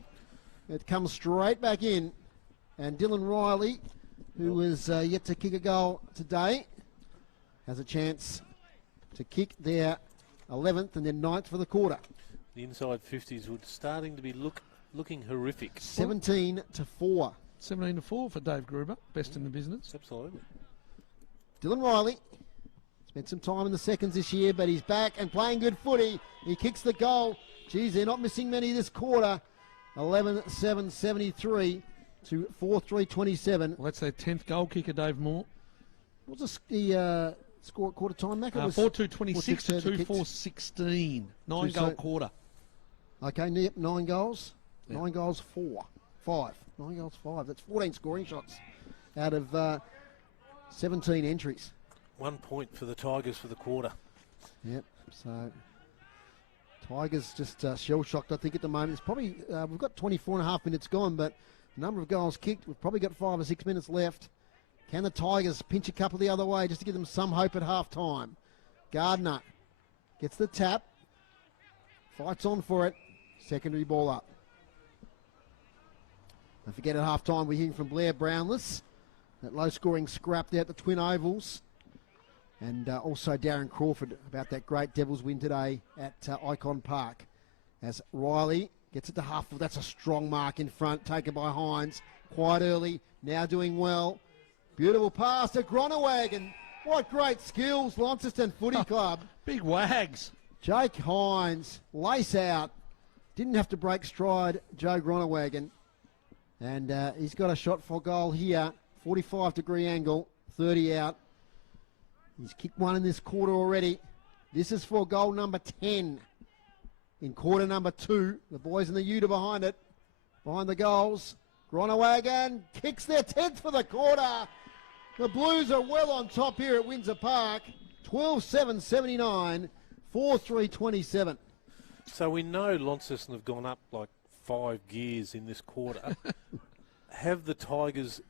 It comes straight back in. And Dylan Riley, who was yet to kick a goal today, has a chance to kick their 11th and then 9th for the quarter. The inside 50s were starting to be looking horrific. 17 to 4. 17 to 4 for Dave Gruber, best in the business. Absolutely. Dylan Riley spent some time in the seconds this year, but he's back and playing good footy. He kicks the goal. Geez, they're not missing many this quarter. 11-7-73 to 4-3-27. Well, that's their 10th goal kicker, Dave Moore. What's the score at quarter time, Mac? 4-2-26 to 2-4-16. 9-goal quarter. Okay, 9 goals. Yep. 9 goals, 5. 9 goals, 5. That's 14 scoring shots out of 17 entries. 1 point for the Tigers for the quarter. Yep, so Tigers just shell-shocked, I think, at the moment. It's probably, we've got 24 and a half minutes gone, but the number of goals kicked, we've probably got 5 or 6 minutes left. Can the Tigers pinch a couple the other way just to give them some hope at half-time? Gardner gets the tap, fights on for it, secondary ball up. Don't forget at half-time we're hearing from Blair Brownless. That low-scoring scrap there at the Twin Ovals. And also Darren Crawford about that great Devils win today at Icon Park. As Riley gets it to half. That's a strong mark in front, taken by Hines. Quite early, now doing well. Beautiful pass to Gronewagen. What great skills, Launceston Footy Club. Big wags. Jake Hines, lace out. Didn't have to break stride, Joe Gronewagen. And he's got a shot for goal here. 45-degree angle, 30 out. He's kicked one in this quarter already. This is for goal number 10 in quarter number 2. The boys in the Ute behind it, behind the goals. Gronewagen kicks their 10th for the quarter. The Blues are well on top here at Windsor Park. 12-7-79, 4-3-27. So we know Launceston have gone up like 5 gears in this quarter. Have the Tigers,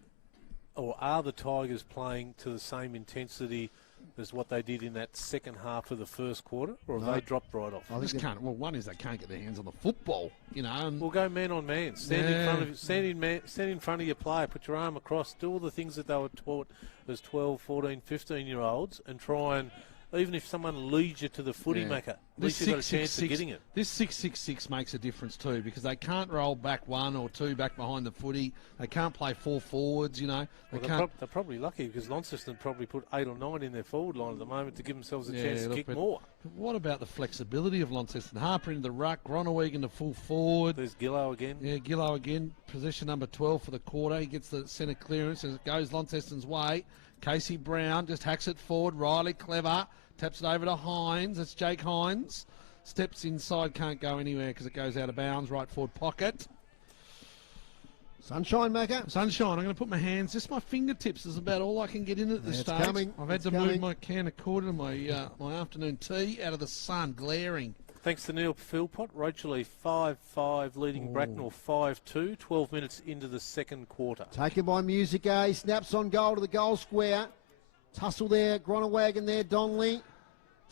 or are the Tigers playing to the same intensity as what they did in that second half of the first quarter, or have they dropped right off? I just can't. Well, one is they can't get their hands on the football, you know. And we'll go man on man. Stand in front of your player. Put your arm across. Do all the things that they were taught as 12, 14, 15-year-olds, and try and, even if someone leads you to the footy maker, at least you've got a chance of getting it. This 6-6-6 makes a difference too, because they can't roll back 1 or 2 back behind the footy. They can't play 4 forwards, you know. They're probably lucky, because Launceston probably put 8 or 9 in their forward line at the moment to give themselves a chance to kick more. What about the flexibility of Launceston? Harper into the ruck, Gronewagen to full forward. There's Gillow again. Yeah, Gillow again. Possession number 12 for the quarter. He gets the centre clearance as it goes Launceston's way. Casey Brown just hacks it forward. Riley clever. Taps it over to Hines. It's Jake Hines. Steps inside, can't go anywhere because it goes out of bounds. Right forward pocket. Sunshine, Macca. Sunshine. I'm going to put my hands, just my fingertips is about all I can get in at this stage. Coming. I've had to move my can of quarter to my afternoon tea out of the sun, glaring. Thanks to Neil Philpott. Rocherley 5-5, leading Bracknell 5-2. 12 minutes into the second quarter. Taken by Music A. Snaps on goal to the goal square. Tussle there, Gronewagen there, Donnelly.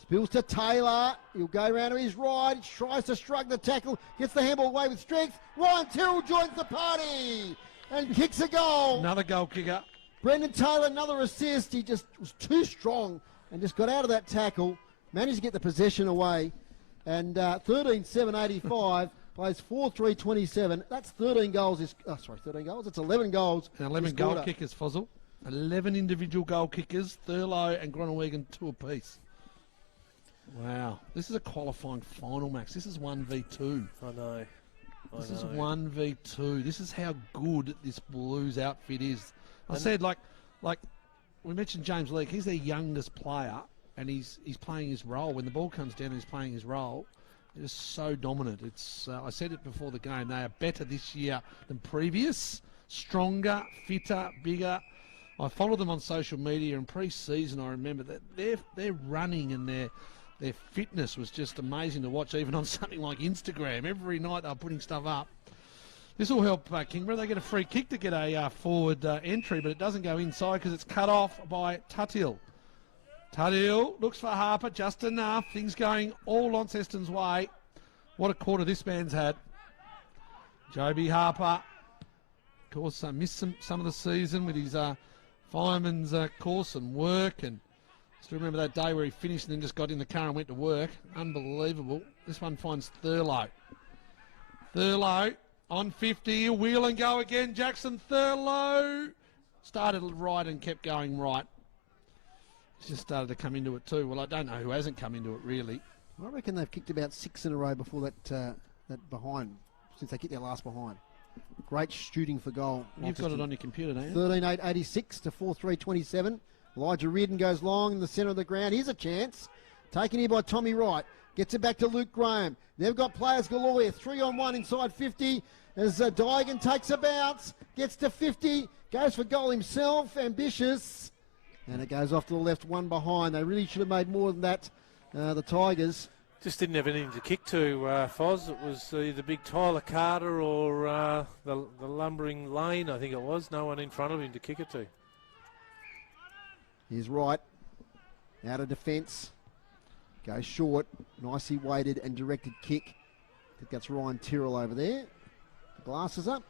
Spills to Taylor. He'll go round to his right. Tries to shrug the tackle. Gets the handball away with strength. Ryan Tyrrell joins the party and kicks a goal. Another goal kicker. Brendan Taylor, another assist. He just was too strong and just got out of that tackle. Managed to get the possession away. And 13-7-85 plays 4-3-27. That's 13 goals. 13 goals. It's 11 goals. And 11 goal kickers, Fozzle. 11 individual goal kickers, Thurlow and Gronewagen 2 apiece. Wow. This is a qualifying final, Max. This is 1v2. I know. This is 1v2. This is how good this Blues outfit is. I said, like we mentioned James Leake. He's their youngest player, and he's playing his role. When the ball comes down, he's playing his role. It is so dominant. It's I said it before the game. They are better this year than previous. Stronger, fitter, bigger. I follow them on social media, and pre-season I remember that their running and their fitness was just amazing to watch, even on something like Instagram. Every night they were putting stuff up. This will help Kingborough. They get a free kick to get a forward entry, but it doesn't go inside because it's cut off by Tuthill. Tuthill looks for Harper, just enough. Things going all Launceston's way. What a quarter this man's had. Joby Harper, of course, missed some of the season with his fireman's course and work, and still remember that day where he finished and then just got in the car and went to work. Unbelievable. This one finds Thurlow. Thurlow on 50. He'll wheel and go again. Jackson Thurlow started right and kept going right. He's just started to come into it too. Well, I don't know who hasn't come into it really. I reckon they've kicked about 6 in a row before that behind, since they kicked their last behind. Great shooting for goal. You've got it on your computer, don't you? 13-8-86 to 4-3-27. Elijah Reardon goes long in the centre of the ground. Here's a chance. Taken here by Tommy Wright. Gets it back to Luke Graham. They've got players galore here. 3-on-1 inside 50. As Daigan takes a bounce. Gets to 50. Goes for goal himself. Ambitious. And it goes off to the left, one behind. They really should have made more than that, the Tigers. Just didn't have anything to kick to, Foz. It was either big Tyler Carter or the lumbering Lane, I think it was. No one in front of him to kick it to. Here's Wright. Out of defence. Goes short. Nicely weighted and directed kick. I think that's Ryan Tyrrell over there. The glasses up.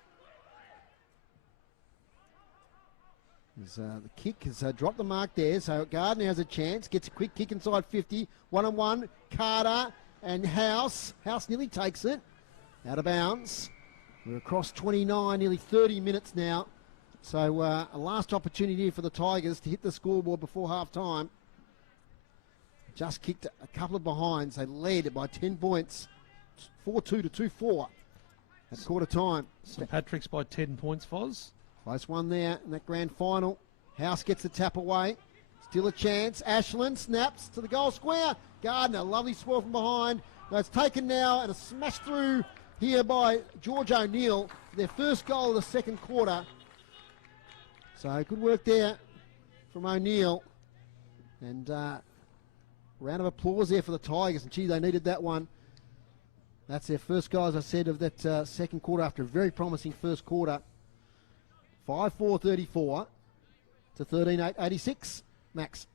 The kick has dropped the mark there, so Gardner has a chance. Gets a quick kick inside 50. 1-on-1. Carter and House. House nearly takes it. Out of bounds. We're across 29, nearly 30 minutes now. So a last opportunity for the Tigers to hit the scoreboard before half-time. Just kicked a couple of behinds. They led by 10 points. 4-2 to 2-4 at quarter time. St Patrick's by 10 points, Foz. Close one there in that grand final. House gets the tap away. Still a chance. Ashland snaps to the goal square. Gardner, lovely swirl from behind. That's taken now and a smash through here by George O'Neill. Their first goal of the second quarter. So good work there from O'Neill. And round of applause there for the Tigers. And gee, they needed that one. That's their first goal, as I said, of that second quarter after a very promising first quarter. 5-4-34 to 13-8-86. Max.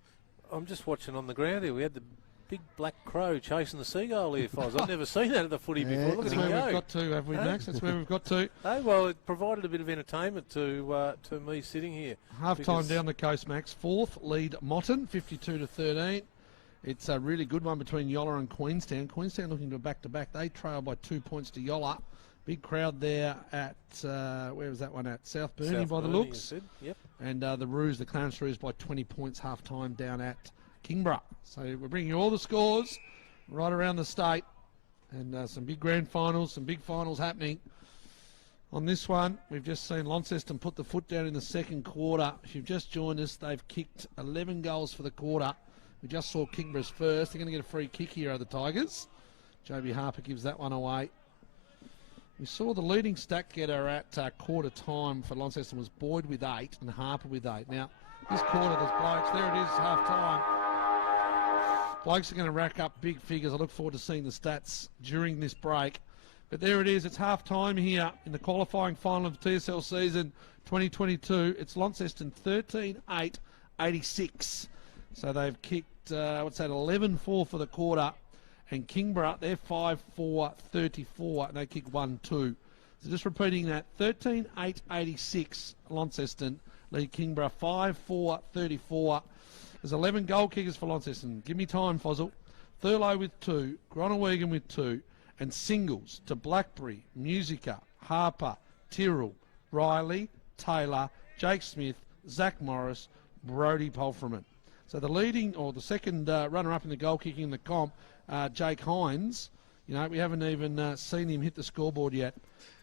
I'm just watching on the ground here. We had the big black crow chasing the seagull here, Foz. I've never seen that at the footy before. Look at him go. That's where we've got to, have we, Max? That's where we've got to. Hey, well, it provided a bit of entertainment to me sitting here. Half-time down the coast, Max. Fourth lead Motton, 52-13. It's a really good one between Yolla and Queenstown. Queenstown looking to a back-to-back. They trail by 2 points to Yolla. Big crowd there at, where was that one at? South Burnie by the looks. Yep. And the Roos, the Clarence Roos by 20 points half-time down at Kingborough. So we're bringing you all the scores right around the state. And some big grand finals, some big finals happening. On this one, we've just seen Launceston put the foot down in the second quarter. If you've just joined us, they've kicked 11 goals for the quarter. We just saw Kingborough's first. They're going to get a free kick here, are the Tigers. Joby Harper gives that one away. We saw the leading stat getter at quarter time for Launceston was Boyd with 8 and Harper with 8. Now, this quarter, there's blokes. There it is, half time. Blokes are going to rack up big figures. I look forward to seeing the stats during this break. But there it is. It's half time here in the qualifying final of the TSL season 2022. It's Launceston 13-8-86. So they've kicked, 11-4 for the quarter. And Kingborough, they're 5-4-34, and they kick 1-2. So just repeating that, 13-8-86, Launceston lead Kingborough 5-4-34. There's 11 goal kickers for Launceston. Give me time, Fozzle. Thurlow with 2, Gronewegan with 2, and singles to Blackberry, Musica, Harper, Tyrrell, Riley, Taylor, Jake Smith, Zach Morris, Brodie Polframan. So the leading, or the second runner-up in the goal kicking in the comp, Jake Hines, we haven't even seen him hit the scoreboard yet.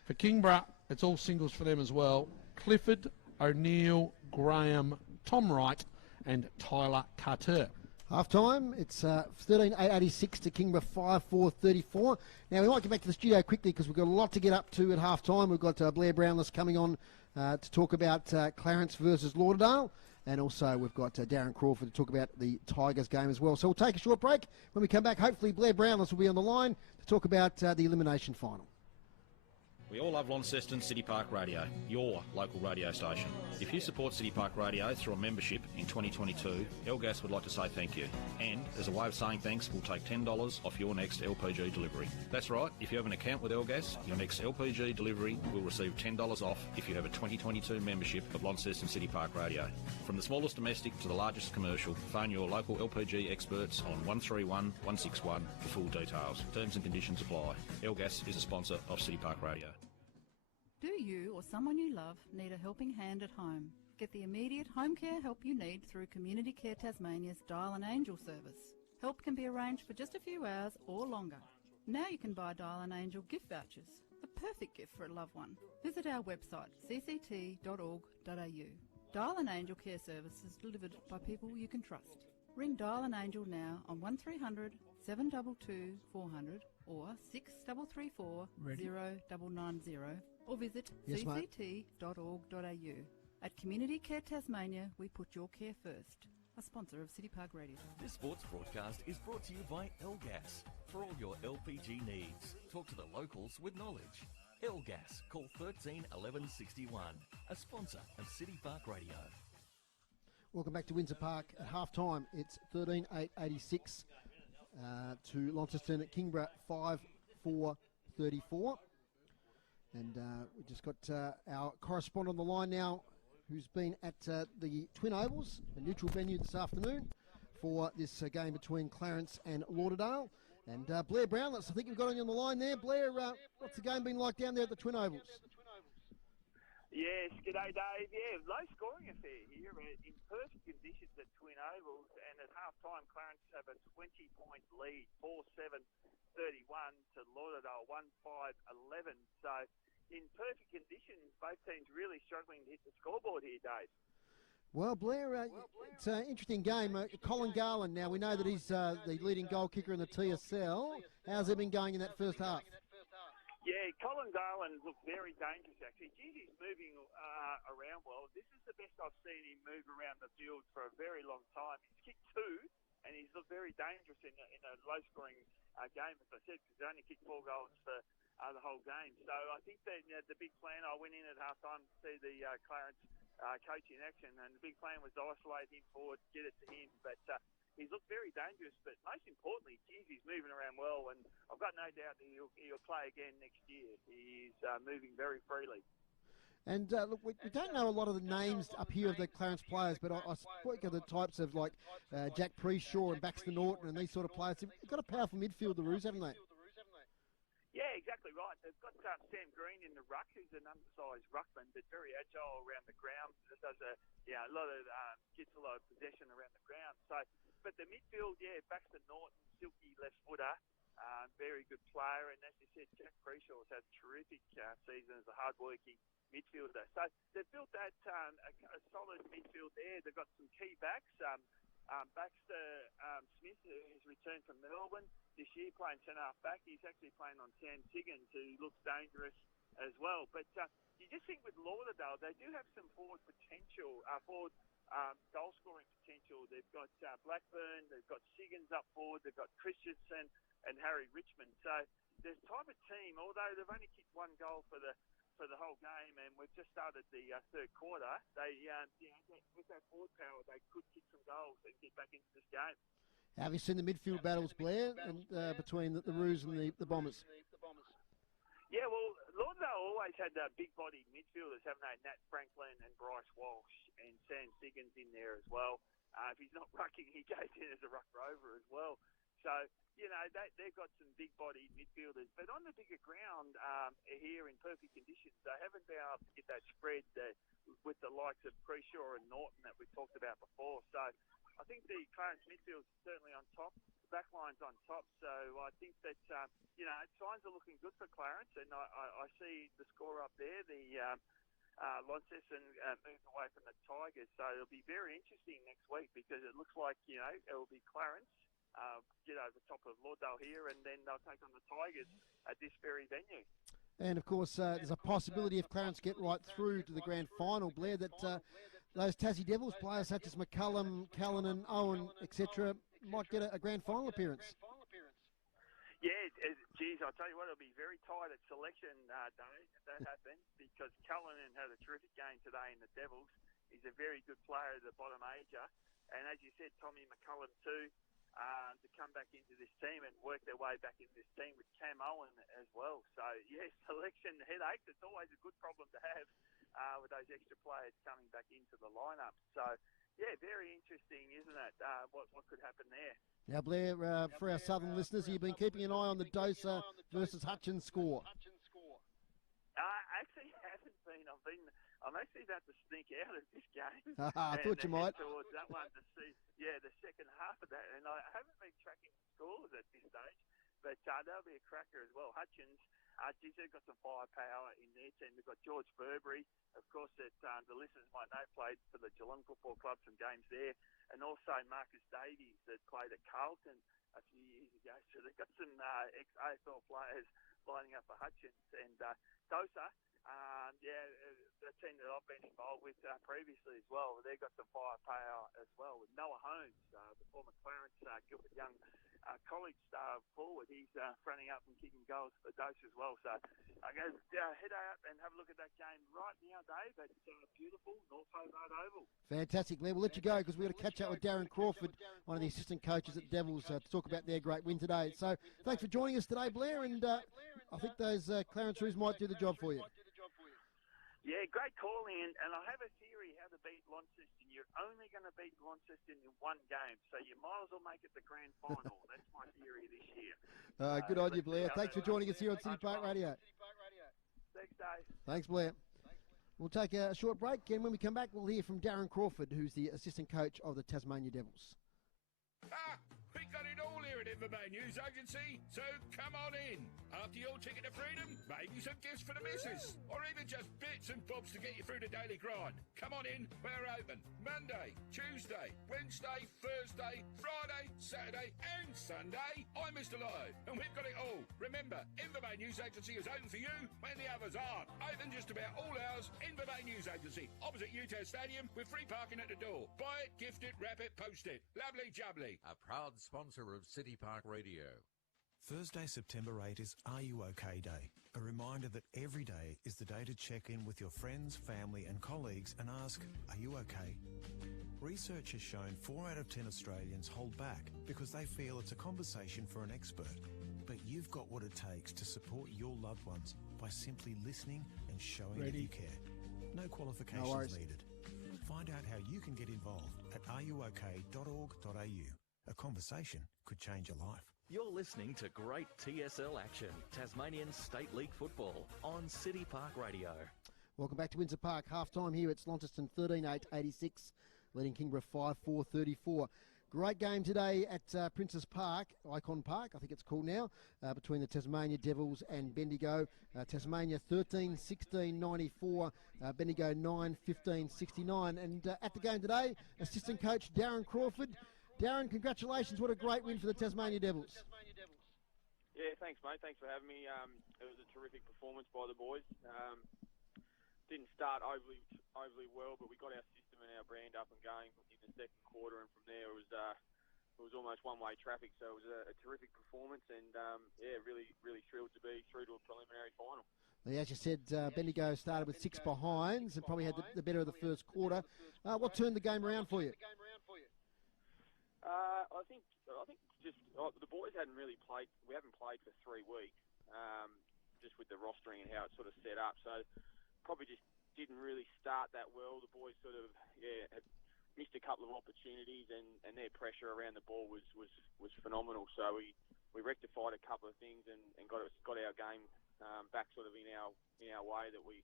For Kingborough, it's all singles for them as well. Clifford, O'Neill, Graham, Tom Wright, and Tyler Carter. Half-time, it's 13-8-86 to Kingborough 5-4-34. Now, we might get back to the studio quickly because we've got a lot to get up to at half-time. We've got Blair Brownless coming on to talk about Clarence versus Lauderdale. And also we've got Darren Crawford to talk about the Tigers game as well. So we'll take a short break. When we come back, hopefully Blair Brownless will be on the line to talk about the elimination final. We all love Launceston City Park Radio, your local radio station. If you support City Park Radio through a membership in 2022, Elgas would like to say thank you. And as a way of saying thanks, we'll take $10 off your next LPG delivery. That's right, if you have an account with Elgas, your next LPG delivery will receive $10 off if you have a 2022 membership of Launceston City Park Radio. From the smallest domestic to the largest commercial, phone your local LPG experts on 131 161 for full details. Terms and conditions apply. Elgas is a sponsor of City Park Radio. Do you or someone you love need a helping hand at home? Get the immediate home care help you need through Community Care Tasmania's Dial an Angel service. Help can be arranged for just a few hours or longer. Now you can buy Dial an Angel gift vouchers, the perfect gift for a loved one. Visit our website cct.org.au. Dial an Angel care services delivered by people you can trust. Ring Dial an Angel now on 1300 722 400 or 6334 0990 or visit cct.org.au. At Community Care Tasmania, we put your care first. A sponsor of City Park Radio. This sports broadcast is brought to you by Elgas. For all your LPG needs, talk to the locals with knowledge. Elgas, call 13 11 61, a sponsor of City Park Radio. Welcome back to Windsor Park at half-time. It's 13-8-86 to Launceston at Kingborough 5-4-34. And we just got our correspondent on the line now who's been at the Twin Ovals, a neutral venue this afternoon, for this game between Clarence and Lauderdale. And Blair Brownless, I think we've got on the line there. Blair, what's the game been like down there at the Twin Ovals? Yes, g'day Dave. Yeah, low scoring affair here in perfect conditions at Twin Ovals, and at half time Clarence have a 20-point lead, 4-7-31 to Lauderdale 1-5-11. So in perfect conditions, both teams really struggling to hit the scoreboard here, Dave. Well, Blair, it's an interesting game. Colin Garland, now we know that he's the leading goal kicker in the TSL. How's it been going in that first half? Yeah, Colin Garland looked very dangerous, actually. Geez, he's moving around well. This is the best I've seen him move around the field for a very long time. He's kicked 2, and he's looked very dangerous in a low-scoring game, as I said, because he only kicked 4 goals for the whole game. So I think that the big plan, I went in at half-time to see the Clarence coach in action, and the big plan was to isolate him forward, get it to him, but he's looked very dangerous, but most importantly, geez, he's moving around well, and I've got no doubt that he'll play again next year. He's moving very freely. And look, we don't know a lot of the names up here of the Clarence players, but I spoke of the types of like Jack Preshaw and Baxter Norton and these sort of players. They've got a powerful midfield, the Roos, haven't they? Yeah, exactly right. They've got Sam Green in the ruck, who's an undersized ruckman, but very agile around the ground. Does a lot of gets a lot of possession around the ground. So, but the midfield, Baxter Norton, silky left footer, very good player, and as you said, Jack Preshaw's had a terrific season as a hard-working midfielder. So they've built that a solid midfield there. They've got some key backs. Baxter Smith, who's returned from Melbourne this year, playing centre-half back. He's actually playing on Sam Siggins, who looks dangerous as well. But you just think with Lauderdale, they do have some forward potential, goal-scoring potential. They've got Blackburn, they've got Siggins up forward, they've got Christensen and Harry Richmond. So this type of team, although they've only kicked 1 goal for the whole game, and we've just started the third quarter, they with that forward power, they could kick some goals and get back into this game. Have you seen the midfield battles, Blair, and between the Roos and the Bombers? Yeah, well, Lauderdale always had big-bodied midfielders, haven't they? Nat Franklin and Bryce Walsh and Sam Siggins in there as well. If he's not rucking, he goes in as a ruck rover as well. So, they've got some big-bodied midfielders. But on the bigger ground here in perfect conditions, they haven't been able to get that spread with the likes of Preshaw and Norton that we talked about before. So I think the Clarence midfield is certainly on top. The back line's on top. So I think that, signs are looking good for Clarence. And I see the score up there. The Launceston moved away from the Tigers. So it'll be very interesting next week because it looks like, it will be Clarence get over the top of Lauderdale here, and then they'll take on the Tigers at this very venue. And, of course, there's a possibility if Clarence get right through to the grand final, Blair, that those Tassie Devils players such as McCullum, Callanan, Owen, etc. might get a grand final appearance. Yeah, geez, I'll tell you what, it'll be very tight at selection day if that happens, because Callanan had a terrific game today in the Devils. He's a very good player at the bottom major. And as you said, Tommy McCullum too, to come back into this team and work their way back into this team with Cam Owen as well. So, selection headaches, it's always a good problem to have with those extra players coming back into the lineup. So, very interesting, isn't it, what could happen there. Now, Blair, for our southern listeners, you've been keeping an eye on the Dosa versus Hutchins score. I actually haven't been. I'm actually about to sneak out of this game. I thought you might. Towards that one to see, the second half of that. And I haven't been tracking scores at this stage, but that'll be a cracker as well. Hutchins, they've got some firepower in their team. They've got George Burberry, of course, that the listeners might know played for the Geelong Football Club, some games there, and also Marcus Davies that played at Carlton a few years ago. So they've got some ex-AFL players lining up for Hutchins. And Dosa, the team that I've been involved with previously as well, they've got some firepower as well. With Noah Holmes, the former Clarence Gilbert Young college star forward, he's fronting up and kicking goals for Dosa as well. So I go head out and have a look at that game right now, Dave, at beautiful North Hobart Oval. Fantastic, Blair. We'll let you go because we've got to catch up with Darren Crawford, one of the assistant coaches at Devils, to talk about their great win today. So thanks for joining us today, Blair, and I think those Clarence Roos might do the job for you. Yeah, great calling, and I have a theory how to beat Launceston. You're only going to beat Launceston in one game, so you might as well make it the grand final. That's my theory this year. Good on you, Blair. Thanks for joining us here on City Park Radio. Thanks, Dave. Thanks, Blair. We'll take a short break, and when we come back, we'll hear from Darren Crawford, who's the assistant coach of the Tasmanian Devils. We got it all here at Invermain News Agency, so come on in. After your ticket to freedom, maybe some gifts for the missus, or even just bits and bobs to get you through the daily grind. Come on in, we're open Monday, Tuesday, Wednesday, Thursday, Friday, Saturday and Sunday. I'm Mr. Lyle, and we've got it all. Remember, Invermain News Agency is open for you when the others aren't. Open just about all hours. Invermain News Agency, opposite UTAS Stadium, with free parking at the door. Buy it, gift it, wrap it, post it. Lovely jubbly. A proud sponsor of City Park Radio. Thursday, September 8 is Are You OK Day, a reminder that every day is the day to check in with your friends, family and colleagues and ask, are you OK? Research has shown 4 out of 10 Australians hold back because they feel it's a conversation for an expert. But you've got what it takes to support your loved ones by simply listening and showing that you care. No qualifications needed. Find out how you can get involved at areyouok.org.au. A conversation could change your life. You're listening to great TSL action, Tasmanian State League football on City Park Radio. Welcome back to Windsor Park. Half-time here. It's Launceston 13-8-86, leading Kingborough 5-4-34. Great game today at Princes Park, Icon Park, I think it's called now, between the Tasmanian Devils and Bendigo. Tasmania 13-16-94, Bendigo 9-15-69. And at the game today, assistant coach Darren Crawford. Darren, congratulations. What a great win for the Tasmanian Devils. Yeah, thanks, mate. Thanks for having me. It was a terrific performance by the boys. Didn't start overly well, but we got our system and our brand up and going in the second quarter, and from there it was almost one-way traffic. So it was a terrific performance, and really thrilled to be through to a preliminary final. Well, as you said, Bendigo started with 6 behinds and probably had the better of the first quarter. What turned the game around for you? I think just the boys hadn't really played. We haven't played for 3 weeks, just with the rostering and how it's sort of set up. So probably just didn't really start that well. The boys sort of had missed a couple of opportunities, and their pressure around the ball was phenomenal. So we rectified a couple of things and got our game back sort of in our way, that we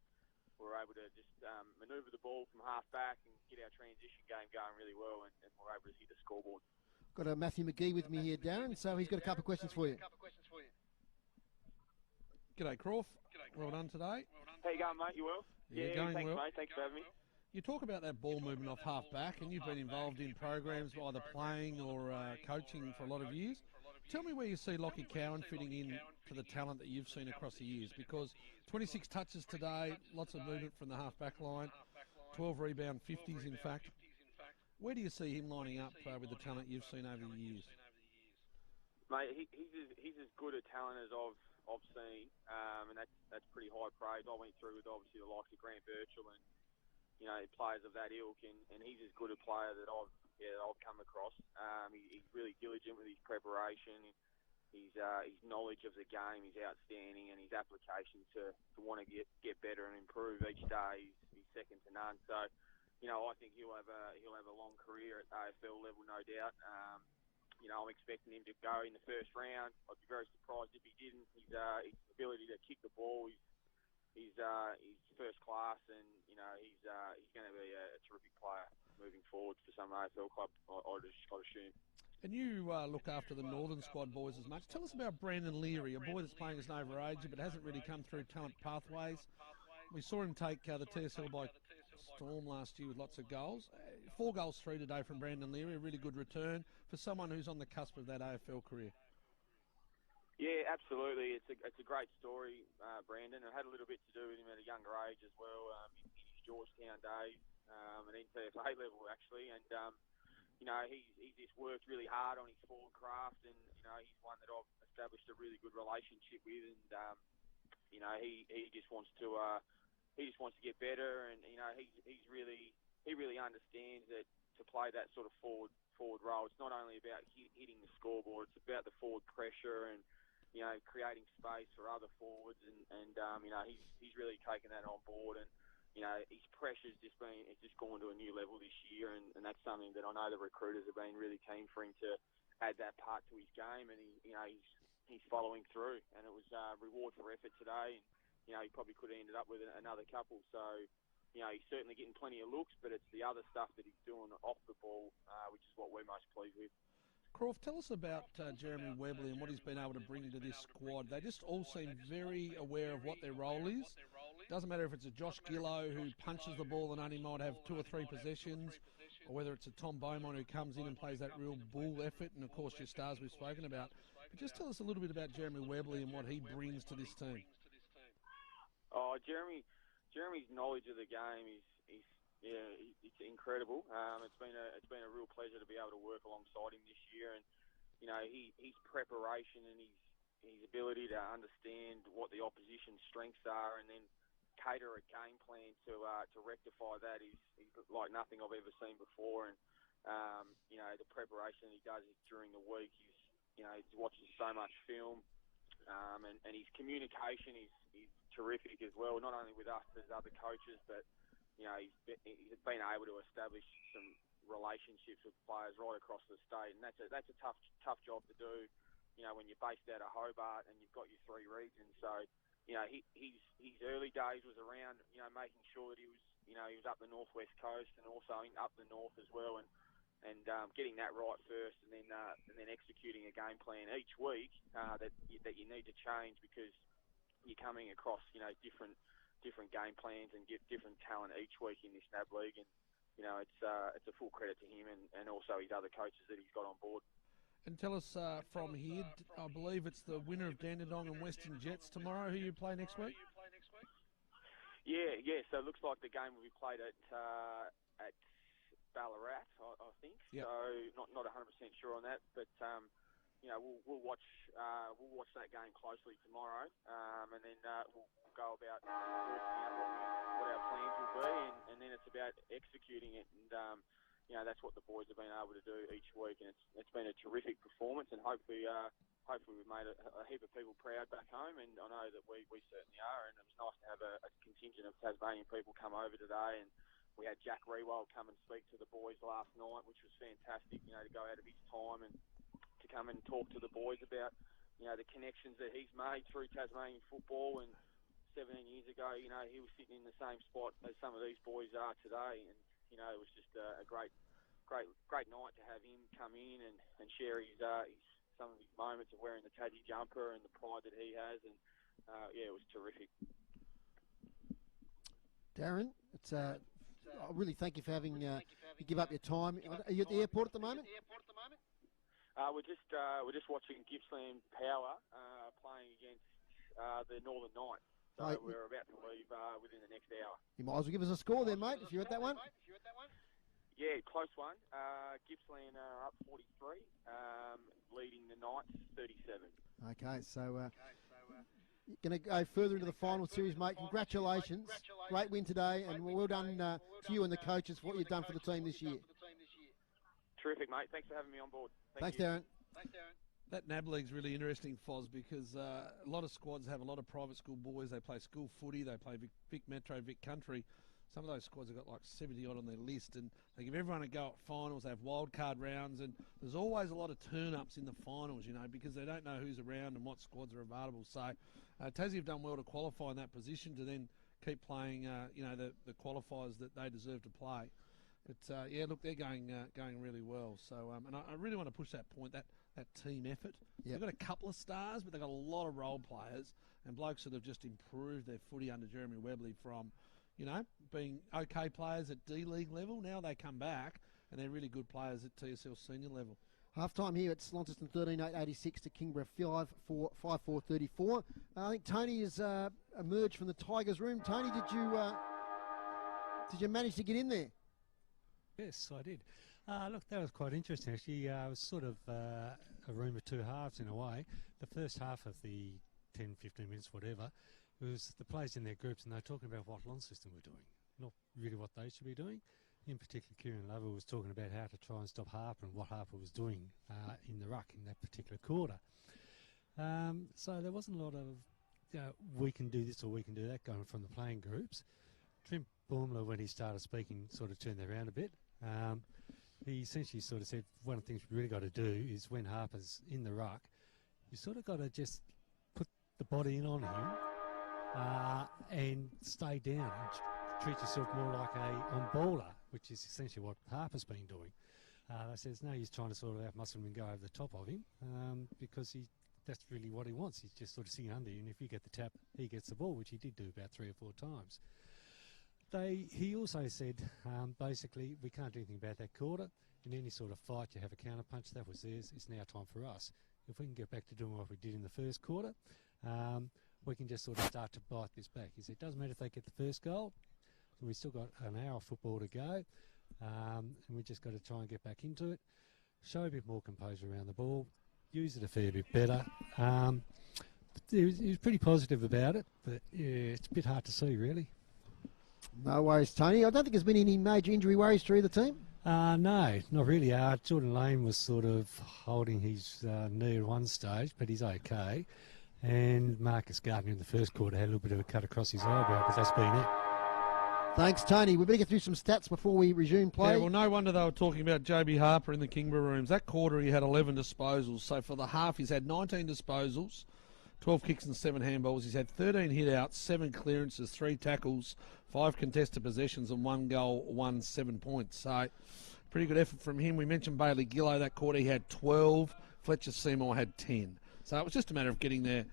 were able to just manoeuvre the ball from half back and get our transition game going really well, and we're able to hit the scoreboard. Got a Matthew McGee with me here, Darren, so he's got a couple of questions for you. G'day, Crawf. Well done today. How you going, mate? You well? Yeah, going thanks, well. mate. Thanks for having me. You talk about that ball movement off half back, and you've been involved in programs either playing or coaching for a lot of years. Tell me where you see Lockie Cowan fitting in to the talent that you've seen across the years, because 26 touches today, lots of movement from the half back line, 12 rebound 50s in fact. Where do you see him lining up with the talent you've seen over the years? Mate, he's as good a talent as I've seen, and that's pretty high praise. I went through with obviously the likes of Grant Birchall and players of that ilk, and he's as good a player that I've come across. He's really diligent with his preparation. His knowledge of the game is outstanding, and his application to want to get better and improve each day is second to none. So, I think he'll have a long career at AFL level, no doubt. I'm expecting him to go in the first round. I'd be very surprised if he didn't. His ability to kick the ball is first class, and he's going to be a terrific player moving forward for some AFL club, I'd assume. And you look after the Northern squad boys as much. Tell us about Brandon Leary, a boy that's playing as an overager but hasn't really come through talent pathways. We saw him take the TSL by storm last year with lots of goals. 4 goals 3 today from Brandon Leary, a really good return for someone who's on the cusp of that AFL career. Yeah, absolutely. It's a great story, Brandon. I had a little bit to do with him at a younger age as well, in his Georgetown days, at NTFA level actually, and he's just worked really hard on his forward craft, and he's one that I've established a really good relationship with, and he just wants to get better, and he really understands that to play that sort of forward role, it's not only about hitting the scoreboard, it's about the forward pressure and creating space for other forwards, and he's really taken that on board, and his pressure's just gone to a new level this year, and that's something that I know the recruiters have been really keen for him to add that part to his game, and he's following through, and it was reward for effort today, and he probably could have ended up with another couple. So he's certainly getting plenty of looks, but it's the other stuff that he's doing off the ball, which is what we're most pleased with. Croft, tell us about Jeremy Webley and what he's been able to bring to this squad. They just all seem very aware of what their role is. Doesn't matter if it's a Josh Gillow who punches the ball and only might have 2 or 3 possessions, or whether it's a Tom Beaumont who comes in and plays that real bull effort, and of course your stars we've spoken about. But just tell us a little bit about Jeremy Webley and what he brings to this team. Oh, Jeremy's knowledge of the game is it's incredible. It's been a real pleasure to be able to work alongside him this year, and his preparation and his ability to understand what the opposition's strengths are, and then cater a game plan to rectify that is like nothing I've ever seen before. And the preparation that he does during the week he's watching so much film, and his communication is terrific as well. Not only with us as other coaches, but he's been able to establish some relationships with players right across the state, and that's a tough job to do. When you're based out of Hobart and you've got your 3 regions. So his early days was around making sure that he was up the northwest coast and also up the north as well, and getting that right first, and then executing a game plan each week that you need to change, because you're coming across different game plans and get different talent each week in this NAB league, and it's a full credit to him and also his other coaches that he's got on board. And tell us from here, I believe it's the winner of Dandenong and Western Jets tomorrow who you play next week? Yeah. So it looks like the game will be played at Ballarat, I think. Yep. So not 100% sure on that, but we'll watch that game closely tomorrow, and then we'll go about working out what our plans will be, and then it's about executing it, and that's what the boys have been able to do each week, and it's been a terrific performance, and hopefully we've made a heap of people proud back home, and I know that we certainly are, and it was nice to have a contingent of Tasmanian people come over today, and we had Jack Rewald come and speak to the boys last night, which was fantastic, to go out of his time and to come and talk to the boys about, the connections that he's made through Tasmanian football, and 17 years ago, he was sitting in the same spot as some of these boys are today, and it was just a great night to have him come in and share some of his moments of wearing the Tassie jumper and the pride that he has, and it was terrific. Darren, I really thank you for having you give up your time. Are you at the airport at the moment? We're just watching Gippsland Power playing against the Northern Knights. So we're about to leave within the next hour. You might as well give us a score then, mate, if you're at that one. Yeah, close one. Gippsland are up 43, leading the Knights 37. Okay, so you're going to go further into the final series, mate. Congratulations. Great win today, and well done to you and the coaches for what you've done for the team this year. Terrific, mate. Thanks for having me on board. Thanks, Darren. That NAB league's really interesting, Foz, because a lot of squads have a lot of private school boys. They play school footy. They play Vic Metro, Vic Country. Some of those squads have got like 70-odd on their list, and they give everyone a go at finals. They have wild card rounds, and there's always a lot of turn-ups in the finals, because they don't know who's around and what squads are available. So Tassie have done well to qualify in that position to then keep playing, the qualifiers that they deserve to play. But look, they're going really well. So, and I really want to push that point, that team effort. Yep. They've got a couple of stars, but they've got a lot of role players and blokes that have just improved their footy under Jeremy Webley from, being okay players at D-League level. Now they come back and they're really good players at TSL senior level. Half-time here, it's Launceston 13-8-86 to Kingborough 5-4-34. I think Tony has emerged from the Tigers' room. Tony, did you manage to get in there? Yes, I did. Look, that was quite interesting, actually. It was sort of a room of two halves in a way. The first half of the 10, 15 minutes, whatever, it was the players in their groups, and they were talking about what Launceston were doing, not really what they should be doing. In particular, Kieran Lover was talking about how to try and stop Harper and what Harper was doing in the ruck in that particular quarter. So there wasn't a lot of, we can do this or we can do that going from the playing groups. Flint Baumler, when he started speaking, sort of turned that around a bit. He essentially sort of said one of the things we really got to do is when Harper's in the ruck, you sort of got to just put the body in on him and stay down and treat yourself more like a on-baller, which is essentially what Harper's been doing. They said there's no use trying to sort of out-muscle him and go over the top of him because that's really what he wants. He's just sort of sitting under you, and if you get the tap, he gets the ball, which he did do about 3 or 4 times. He also said, basically, we can't do anything about that quarter. In any sort of fight, you have a counter punch. That was theirs. It's now time for us. If we can get back to doing what we did in the first quarter, we can just sort of start to bite this back. He said, it doesn't matter if they get the first goal. We've still got an hour of football to go, and we just got to try and get back into it, show a bit more composure around the ball, use it a fair bit better. He was pretty positive about it, but yeah, it's a bit hard to see, really. No worries, Tony. I don't think there's been any major injury worries through the team. No, not really. Jordan Lane was sort of holding his knee at one stage, but he's okay. And Marcus Gardner in the first quarter had a little bit of a cut across his eyebrow, but that's been it. Thanks, Tony. We better get through some stats before we resume play. Yeah, well, no wonder they were talking about JB Harper in the Kingborough rooms. That quarter he had 11 disposals. So for the half he's had 19 disposals, 12 kicks and 7 handballs. He's had 13 hit-outs, 7 clearances, 3 tackles, 5 contested possessions and 1 goal, 7 points. So pretty good effort from him. We mentioned Bailey Gillow that quarter. He had 12. Fletcher Seymour had 10. So it was just a matter of getting their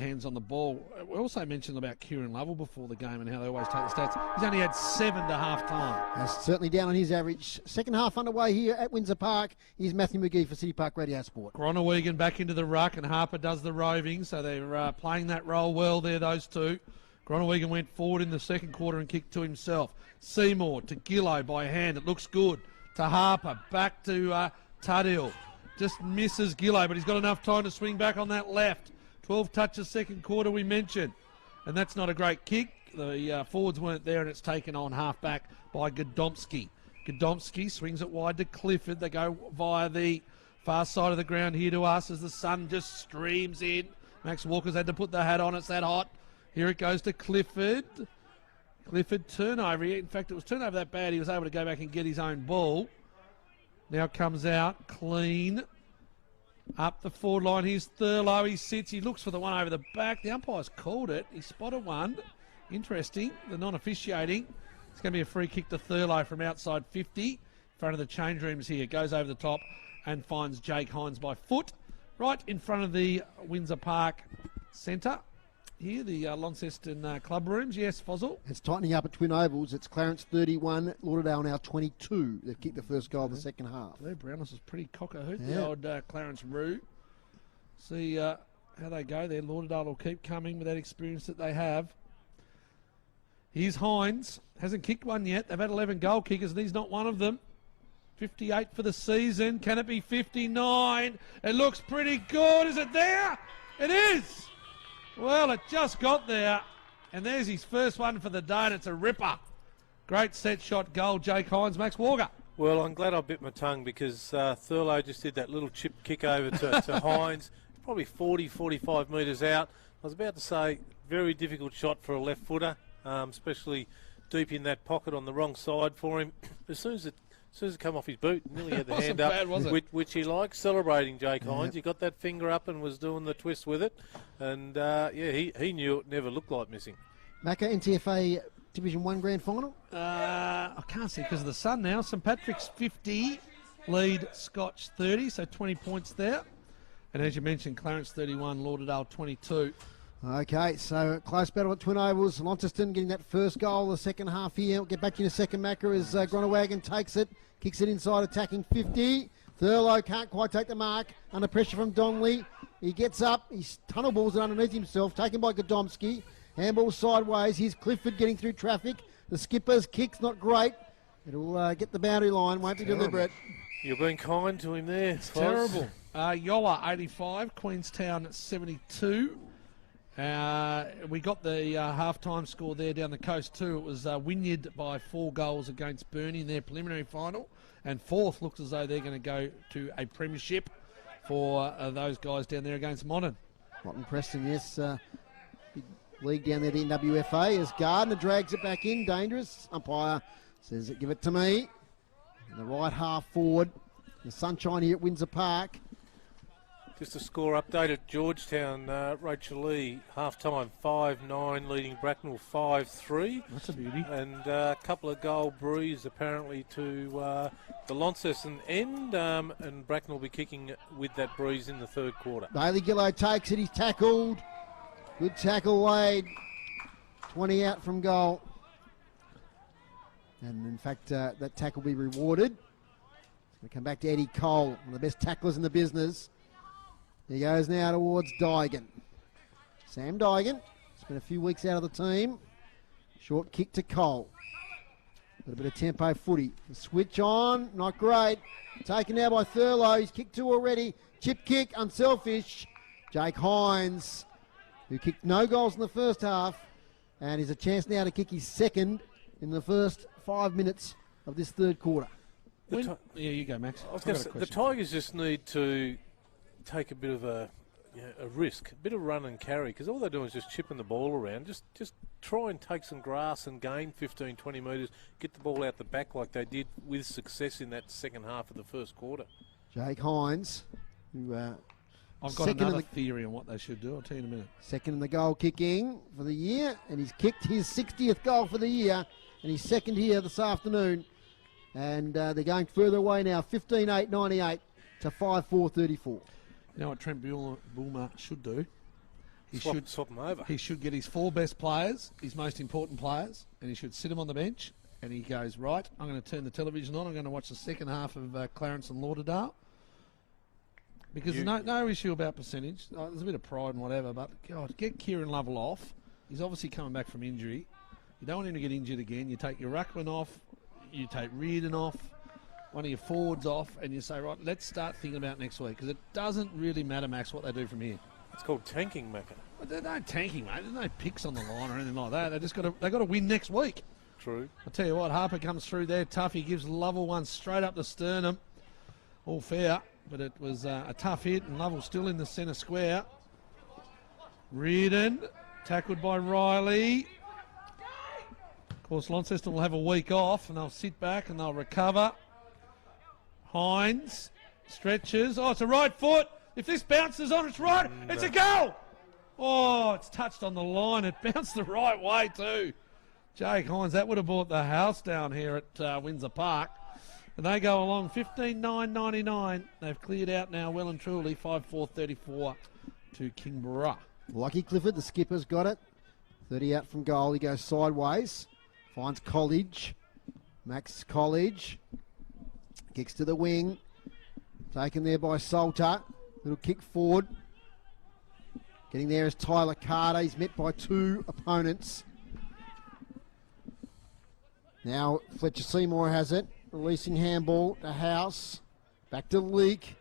hands on the ball. We also mentioned about Kieran Lovell before the game and how they always take the stats. He's only had 7 to half time. That's certainly down on his average. Second half underway here at Windsor Park. Here's Matthew McGee for City Park Radio Sport. Gronewegan back into the ruck and Harper does the roving, so they're playing that role well there, those two. Gronewegan went forward in the second quarter and kicked to himself. Seymour to Gillow by hand. It looks good. To Harper. Back to Tuddill. Just misses Gillow, but he's got enough time to swing back on that left. 12 touches second quarter we mentioned. And that's not a great kick. The forwards weren't there and it's taken on half back by Godomski. Godomski swings it wide to Clifford. They go via the far side of the ground here to us as the sun just streams in. Max Walker's had to put the hat on. It's that hot. Here it goes to Clifford. Clifford turnover. In fact, it was turnover that bad he was able to go back and get his own ball. Now comes out clean. Up the forward line, here's Thurlow. He sits, he looks for the one over the back. The umpire's called it. He spotted one. Interesting. The non-officiating. It's going to be a free kick to Thurlow from outside 50. In front of the change rooms here. Goes over the top and finds Jake Hines by foot. Right in front of the Windsor Park Centre. Here, the Launceston club rooms. Yes, Fozzle. It's tightening up at Twin Ovals. It's Clarence 31, Lauderdale now 22. They've kicked the first goal of the second half. Their Brownless is pretty cock-a-hoot, the old Clarence Roo. See how they go there. Lauderdale will keep coming with that experience that they have. Here's Hines. Hasn't kicked one yet. They've had 11 goal kickers, and he's not one of them. 58 for the season. Can it be 59? It looks pretty good. Is it there? It is! Well, it just got there, and there's his first one for the day, and it's a ripper. Great set shot goal, Jake Hines. Max Walker. Well, I'm glad I bit my tongue because Thurlow just did that little chip kick over to Hines, probably 40, 45 metres out. I was about to say, very difficult shot for a left footer, especially deep in that pocket on the wrong side for him. As soon as it came off his boot, nearly had the hand up, which he likes, celebrating Jake Hines. He got that finger up and was doing the twist with it. And, he knew it never looked like missing. Macca, NTFA Division 1 Grand Final? I can't see because of the sun now. St Patrick's 50, lead Scotch 30, so 20 points there. And as you mentioned, Clarence 31, Lauderdale 22. Okay, so close battle at Twin Ovals. Launceston getting that first goal the second half here. We'll get back to you in a second, Macca, as Gronewegan takes it. Kicks it inside, attacking 50. Thurlow can't quite take the mark. Under pressure from Donnelly. He gets up. He tunnel balls it underneath himself. Taken by Godomski. Handball sideways. Here's Clifford getting through traffic. The skipper's kick's not great. It'll get the boundary line. Won't be deliberate. You're being kind to him there. It's terrible. Yolla 85. Queenstown 72. We got the half-time score there down the coast too. It was Wynyard by 4 goals against Burnie in their preliminary final. And fourth looks as though they're going to go to a premiership for those guys down there against Modern. Modern Preston, yes. Big league down there, the NWFA, as Gardner drags it back in. Dangerous. Umpire says, give it to me. And the right half forward. The sunshine here at Windsor Park. Just a score update at Georgetown. Rachel Lee, half-time 5-9, leading Bracknell 5-3. That's a beauty. And a couple of goal breeze apparently to the Launceston end. And Bracknell will be kicking with that breeze in the third quarter. Bailey Gillow takes it. He's tackled. Good tackle, Wade. 20 out from goal. And in fact, that tackle will be rewarded. We come back to Eddie Cole, one of the best tacklers in the business. He goes now towards Dygan. Sam Dygan, spent a few weeks out of the team. Short kick to Cole. A little bit of tempo footy. The switch on, not great. Taken now by Thurlow. He's kicked two already. Chip kick, unselfish. Jake Hines, who kicked no goals in the first half, and is a chance now to kick his second in the first 5 minutes of this third quarter. Yeah, you go, Max. The Tigers just need to take a bit of a risk, a bit of run and carry, because all they're doing is just chipping the ball around. Just try and take some grass and gain 15, 20 metres, get the ball out the back like they did with success in that second half of the first quarter. Jake Hines, who I've got another theory on what they should do. I'll tell you in a minute. Second in the goal kicking for the year, and he's kicked his 60th goal for the year, and he's second here this afternoon. And they're going further away now, 15-8-98 to 5-4-34. You know what Trent Bulmer should do? Swap them over. He should get his four best players, his most important players, and he should sit them on the bench. And he goes, right, I'm going to turn the television on. I'm going to watch the second half of Clarence and Lauderdale. Because there's no issue about percentage. There's a bit of pride and whatever, but God, get Kieran Lovell off. He's obviously coming back from injury. You don't want him to get injured again. You take your ruckman off. You take Reardon off, one of your forwards off, and you say, right, let's start thinking about next week, because it doesn't really matter, Max, what they do from here. It's called tanking, Macca. But they're not tanking, mate. There's no picks on the line or anything like that. They got to win next week. True. I'll tell you what, Harper comes through there tough. He gives Lovell one straight up the sternum. All fair, but it was a tough hit, and Lovell still in the centre square. Reardon, tackled by Riley. Of course, Launceston will have a week off, and they'll sit back and they'll recover. Hines stretches. Oh, it's a right foot. If this bounces on, it's right. It's a goal. Oh, it's touched on the line. It bounced the right way too. Jake Hines, that would have brought the house down here at Windsor Park. And they go along 15-9-99. They've cleared out now well and truly 5-4-34 to Kingborough. Lucky Clifford, the skipper's got it. 30 out from goal. He goes sideways. Finds College. Max College. Kicks to the wing. Taken there by Salter. Little kick forward. Getting there is Tyler Carter. He's met by two opponents. Now Fletcher Seymour has it. Releasing handball to House. Back to Leake.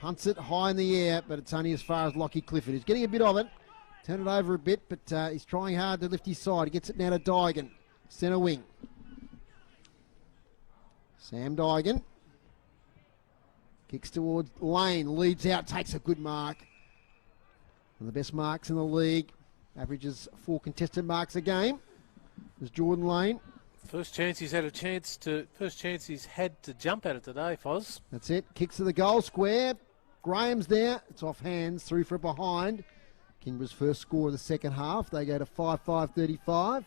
Punts it high in the air, but it's only as far as Lockie Clifford. He's getting a bit of it. Turn it over a bit, but he's trying hard to lift his side. He gets it now to Dygan. Centre wing. Sam Dygan. Kicks towards Lane. Leads out. Takes a good mark. One of the best marks in the league. Averages 4 contested marks a game. There's Jordan Lane. First chance he's had to jump at it today, Foz. That's it. Kicks to the goal square. Graham's there. It's off hands. Through for behind. Kingborough's first score of the second half. They go to 5-5-35.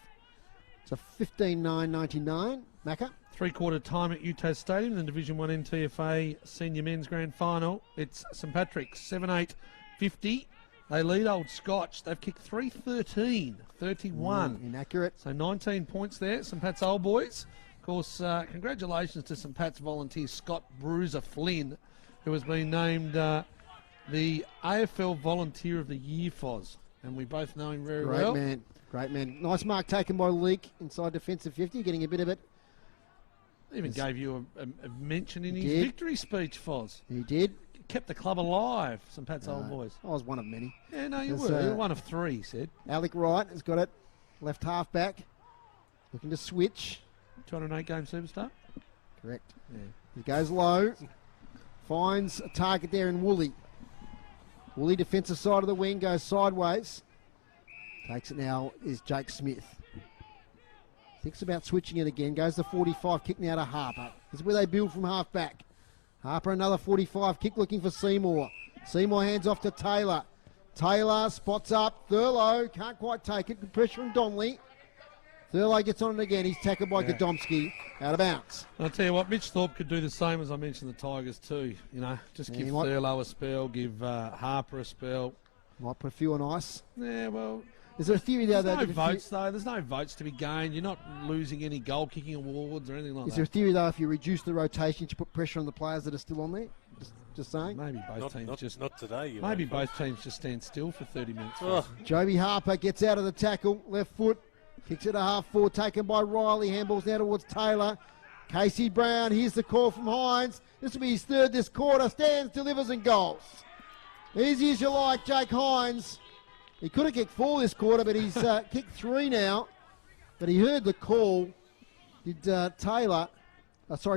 It's a 15-9-99. Macca. Three-quarter time at UTAS Stadium, the Division 1 NTFA Senior Men's Grand Final. It's St Patrick's 7-8-50. They lead Old Scotch. They've kicked 3-13, 31. Inaccurate. So 19 points there, St Pat's Old Boys. Of course, congratulations to St Pat's volunteer Scott Bruiser Flynn, who has been named the AFL Volunteer of the Year, Foz. And we both know him very well. Great man. Nice mark taken by Leake inside defensive 50, getting a bit of it. Even gave you a mention in his victory speech, Foz. He did. Kept the club alive, St Pat's Old Boys. I was one of many. Yeah, no, you were. You were one of 3, he said. Alec Wright has got it. Left half back. Looking to switch. 208-game superstar? Correct. Yeah. He goes low. Finds a target there in Woolley. Woolley, defensive side of the wing, goes sideways. Takes it now is Jake Smith. Thinks about switching it again. Goes the 45 kick now to Harper. This is where they build from half back. Harper another 45 kick looking for Seymour. Seymour hands off to Taylor. Taylor spots up. Thurlow can't quite take it. Good pressure from Donnelly. Thurlow gets on it again. He's tackled by Godomski. Out of bounds. I'll tell you what, Mitch Thorpe could do the same as I mentioned the Tigers too. You know, just give Thurlow a spell, give Harper a spell. Might put a few on ice. Yeah, well... Is there a theory there? There's no votes, though. There's no votes to be gained. You're not losing any goal-kicking awards or anything like that. Is there a theory, though, if you reduce the rotation to put pressure on the players that are still on there? Just saying. Maybe both teams not today. Maybe both teams just stand still for 30 minutes. Oh. Joby Harper gets out of the tackle. Left foot. Kicks it a half forward. Taken by Riley. Handballs now towards Taylor. Casey Brown. Here's the call from Hines. This will be his third this quarter. Stands, delivers and goals. Easy as you like, Jake Hines. He could have kicked 4 this quarter, but he's kicked 3 now. But he heard the call. Did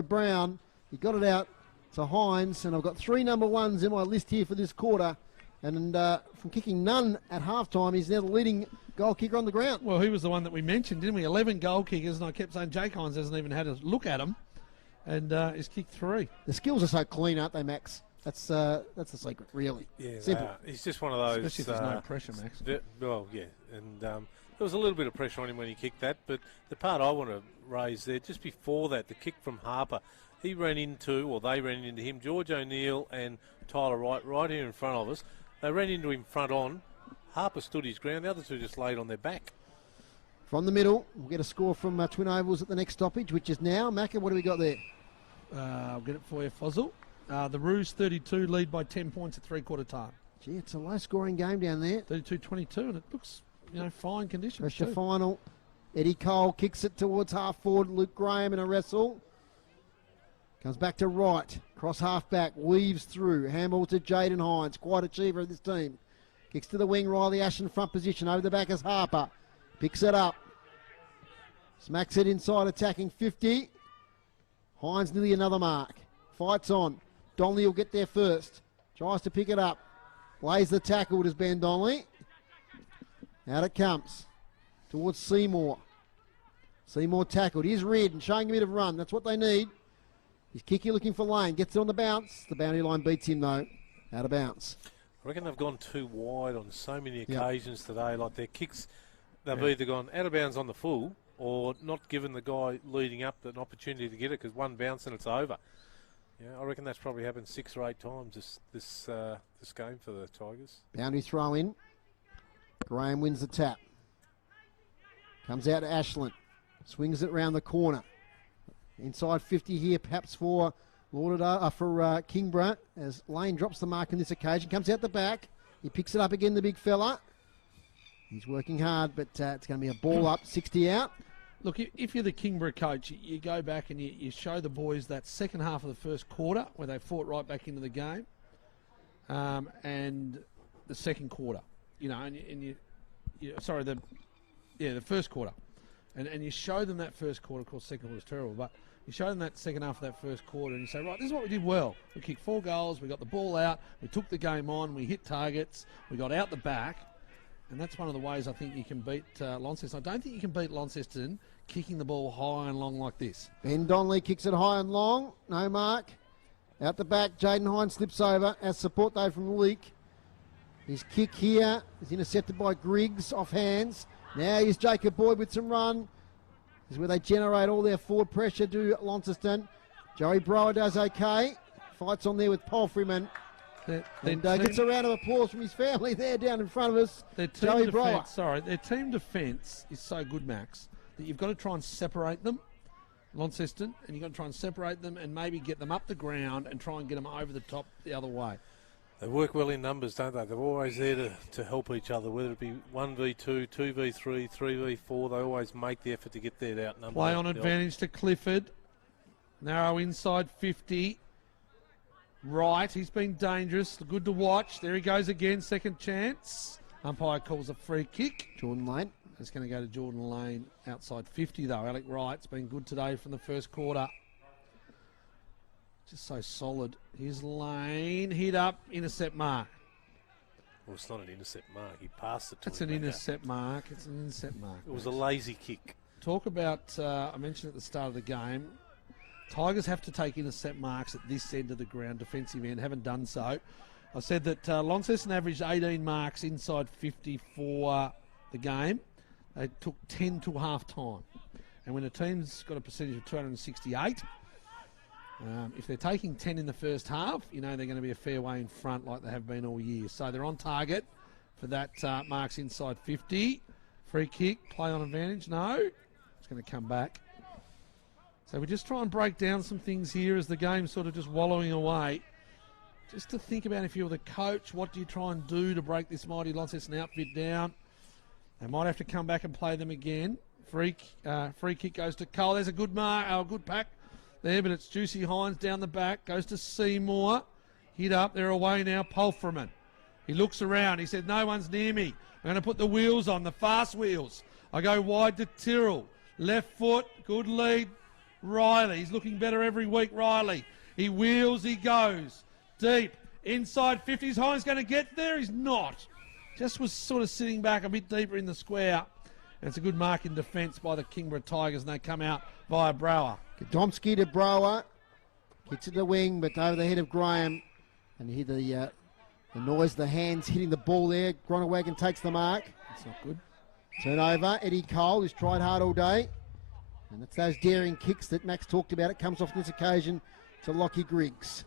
Brown. He got it out to Hines, and I've got 3 number 1s in my list here for this quarter. And from kicking none at halftime, he's now the leading goal kicker on the ground. Well, he was the one that we mentioned, didn't we? 11 goal kickers, and I kept saying Jake Hines hasn't even had a look at him, and he's kicked 3. The skills are so clean, aren't they, Max? That's the secret, really. Yeah, simple. He's just one of those. Especially if there's no pressure, Max. Well, yeah, and there was a little bit of pressure on him when he kicked that, but the part I want to raise there, just before that, the kick from Harper, they ran into him, George O'Neill and Tyler Wright, right here in front of us. They ran into him front on. Harper stood his ground. The other two just laid on their back. From the middle, we'll get a score from Twin Ovals at the next stoppage, which is now. Macca, what do we got there? I'll get it for you, Fozzle. The Roos 32 lead by 10 points at three-quarter time. Gee, it's a low-scoring game down there. 32-22, and it looks, fine conditions. Pressure final. Eddie Cole kicks it towards half forward. Luke Graham in a wrestle. Comes back to right. Cross half back. Weaves through. Handball to Jaden Hines. Quite achiever of this team. Kicks to the wing. Riley Ashton front position. Over the back is Harper. Picks it up. Smacks it inside attacking 50. Hines nearly another mark. Fights on. Donnelly will get there first. Tries to pick it up. Lays the tackle. Does Ben Donnelly. Out it comes. Towards Seymour. Seymour tackled. Here's Reardon showing a bit of run. That's what they need. He's kicky looking for Lane. Gets it on the bounce. The boundary line beats him though. Out of bounds. I reckon they've gone too wide on so many occasions today. Like their kicks, they've either gone out of bounds on the full or not given the guy leading up an opportunity to get it because one bounce and it's over. Yeah, I reckon that's probably happened 6 or 8 times this game for the Tigers. Boundary throw in. Graham wins the tap. Comes out to Ashland. Swings it round the corner. Inside 50 here, perhaps for Kingborough, as Lane drops the mark on this occasion. Comes out the back. He picks it up again, the big fella. He's working hard, but it's going to be a ball up, 60 out. Look, if you're the Kingborough coach, you go back and you show the boys that second half of the first quarter where they fought right back into the game, and the second quarter, the first quarter, and you show them that first quarter. Of course, second quarter was terrible, but you show them that second half of that first quarter, and you say, right, this is what we did well. We kicked 4 goals, we got the ball out, we took the game on, we hit targets, we got out the back. And that's one of the ways I think you can beat Launceston. I don't think you can beat Launceston kicking the ball high and long like this. Ben Donnelly kicks it high and long. No mark. Out the back, Jaden Hines slips over as support though from Leake. His kick here is intercepted by Griggs off hands. Now here's Jacob Boyd with some run. This is where they generate all their forward pressure to Launceston. Joey Brower does okay. Fights on there with Paul Freeman. Gets a round of applause from his family there down in front of us. Their team defence is so good, Max, that you've got to try and separate them, Launceston, and you've got to try and separate them and maybe get them up the ground and try and get them over the top the other way. They work well in numbers, don't they? They're always there to help each other, whether it be 1v2, 2v3, 3v4. They always make the effort to get there outnumbered. Play on advantage to Clifford. Narrow inside 50. Right, he's been dangerous. Good to watch. There he goes again. Second chance. Umpire calls a free kick. Jordan Lane. It's going to go to Jordan Lane outside 50 though. Alec Wright's been good today from the first quarter. Just so solid. Here's Lane. Hit up. Intercept mark. Well, it's not an intercept mark. He passed it to It's him. an intercept mark. It's an intercept mark. It was a lazy kick. Talk about, I mentioned at the start of the game, Tigers have to take intercept marks at this end of the ground, defensive end, haven't done so. I said that Launceston averaged 18 marks inside 50 for the game. They took 10 to half-time. And when a team's got a percentage of 268, if they're taking 10 in the first half, you know they're going to be a fair way in front like they have been all year. So they're on target for that marks inside 50. Free kick, play on advantage. No, it's going to come back. So we just try and break down some things here as the game's sort of just wallowing away. Just to think about if you're the coach, what do you try and do to break this mighty Launceston outfit down? They might have to come back and play them again. Free kick goes to Cole. There's a good good pack there, but it's Juicy Hines down the back. Goes to Seymour. Hit up. They're away now. Pulfreman. He looks around. He said, no one's near me. I'm going to put the wheels on, the fast wheels. I go wide to Tyrrell. Left foot. Good lead. Riley. He's looking better every week, Riley. He wheels. He goes. Deep. Inside 50s. Hines going to get there. He's not. Just was sort of sitting back a bit deeper in the square. And it's a good mark in defence by the Kingborough Tigers, and they come out via Brower. Domsky to Brower. Gets it to the wing, but over the head of Graham. And you hear the noise, the hands hitting the ball there. Gronewagen takes the mark. That's not good. Turnover. Eddie Cole, who's tried hard all day. And it's those daring kicks that Max talked about. It comes off this occasion to Lockie Griggs.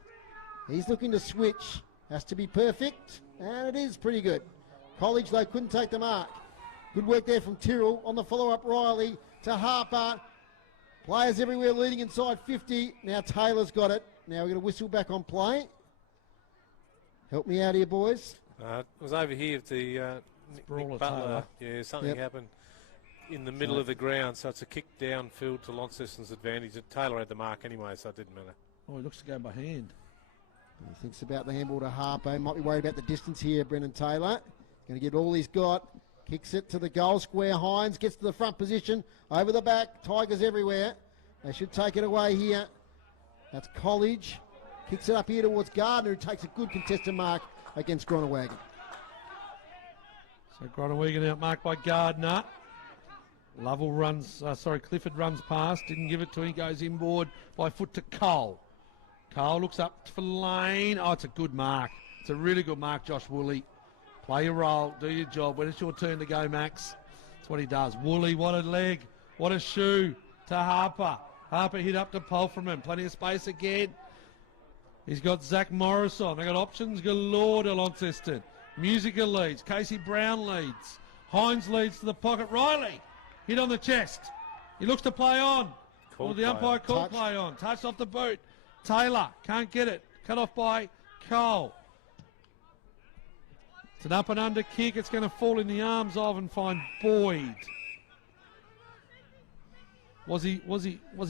He's looking to switch. Has to be perfect. And it is pretty good. College, though, couldn't take the mark. Good work there from Tyrrell. On the follow-up, Riley to Harper. Players everywhere leading inside 50. Now Taylor's got it. Now we're going to whistle back on play. Help me out here, boys. It was over here at the Nick Butler. Yeah, something happened in the middle of the ground, so it's a kick downfield to Launceston's advantage. Taylor had the mark anyway, so it didn't matter. Oh, he looks to go by hand. He thinks about the handball to Harper. Might be worried about the distance here, Brendan Taylor. Going to get all he's got. Kicks it to the goal square. Hines gets to the front position. Over the back. Tigers everywhere. They should take it away here. That's College. Kicks it up here towards Gardner, who takes a good contested mark against Gronewagen. So Gronewagen outmarked by Gardner. Clifford runs past. Didn't give it to him. Goes inboard by foot to Cole. Cole looks up for Lane. Oh, it's a good mark. It's a really good mark, Josh Woolley. Play your role, do your job. When it's your turn to go, Max, that's what he does. Woolley, what a leg, what a shoe to Harper. Harper hit up to Pulfreman, plenty of space again. He's got Zach Morris on. They've got options galore to Launceston. Musica leads, Casey Brown leads. Hines leads to the pocket. Riley, hit on the chest. He looks to play on. The umpire called play on. Touched off the boot. Taylor, can't get it. Cut off by Cole. It's an up and under kick. It's going to fall in the arms of and find Boyd. Was he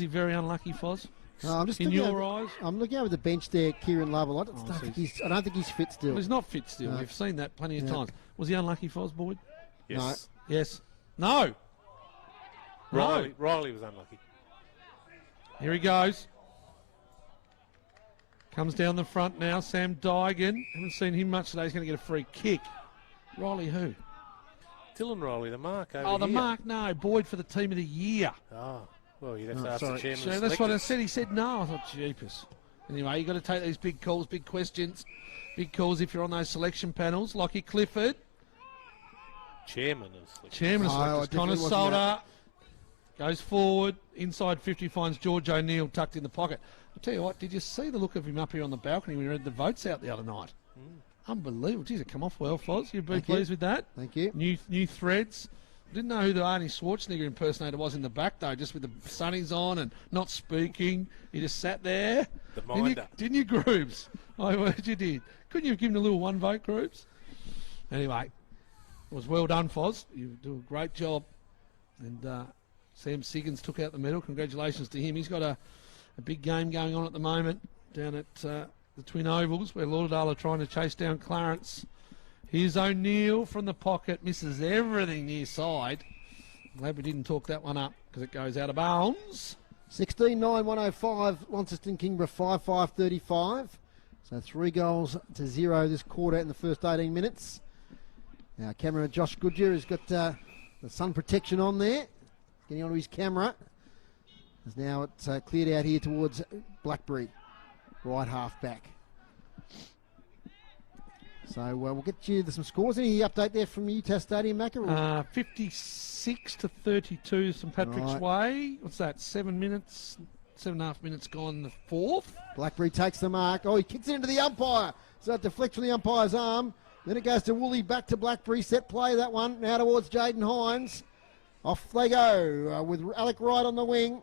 very unlucky, Foz? No, I'm just in your eyes. I'm looking over the bench there, Kieran Lovell. I don't think he's fit still. Well, he's not fit still. No. We've seen that plenty of times. Was he unlucky, Foz, Boyd? Yes. No. Yes. No. Riley was unlucky. Here he goes. Comes down the front now, Sam Dygan. Haven't seen him much today. He's going to get a free kick. Riley who? Dylan Riley, the mark over Oh, the here. mark, no. Boyd for the team of the year. Oh, well, you'd have to ask the chairman. So that's what I said. He said no. I thought, jeepers. Anyway, you've got to take these big calls, big questions. Big calls if you're on those selection panels. Lockie Clifford. Chairman of selection. Chairman of selectors. Connor Solder goes forward. Inside 50 finds George O'Neill tucked in the pocket. I'll tell you what, did you see the look of him up here on the balcony when he read the votes out the other night? Unbelievable. Geez, it come off well, Foz. You'd be pleased with that? Thank you. New threads. Didn't know who the Arnie Schwarzenegger impersonator was in the back, though, just with the sunnies on and not speaking. He just sat there. The minder. Didn't you, Groobs? I heard you did. Couldn't you have given a little one vote, Groobs? Anyway, it was well done, Foz. You do a great job. And Sam Siggins took out the medal. Congratulations to him. He's got a big game going on at the moment down at the Twin Ovals where Lauderdale are trying to chase down Clarence. Here's O'Neill from the pocket. Misses everything near side. Glad we didn't talk that one up because it goes out of bounds. 16-9-105. Launceston Kingborough 5-5-35. So 3 goals to 0 this quarter in the first 18 minutes. Now, camera Josh Goodyear has got the sun protection on there. Getting onto his camera. As now it's cleared out here towards Blackberry, right half back. So we'll get you some scores. Any update there from UTAS Stadium, Macca? 56 to 32, St Patrick's Way. What's that? 7 minutes, 7.5 minutes gone in the fourth. Blackberry takes the mark. Oh, he kicks it into the umpire. So it deflects from the umpire's arm. Then it goes to Woolley, back to Blackberry. Set play, that one. Now towards Jaden Hines. Off they go with Alec Wright on the wing.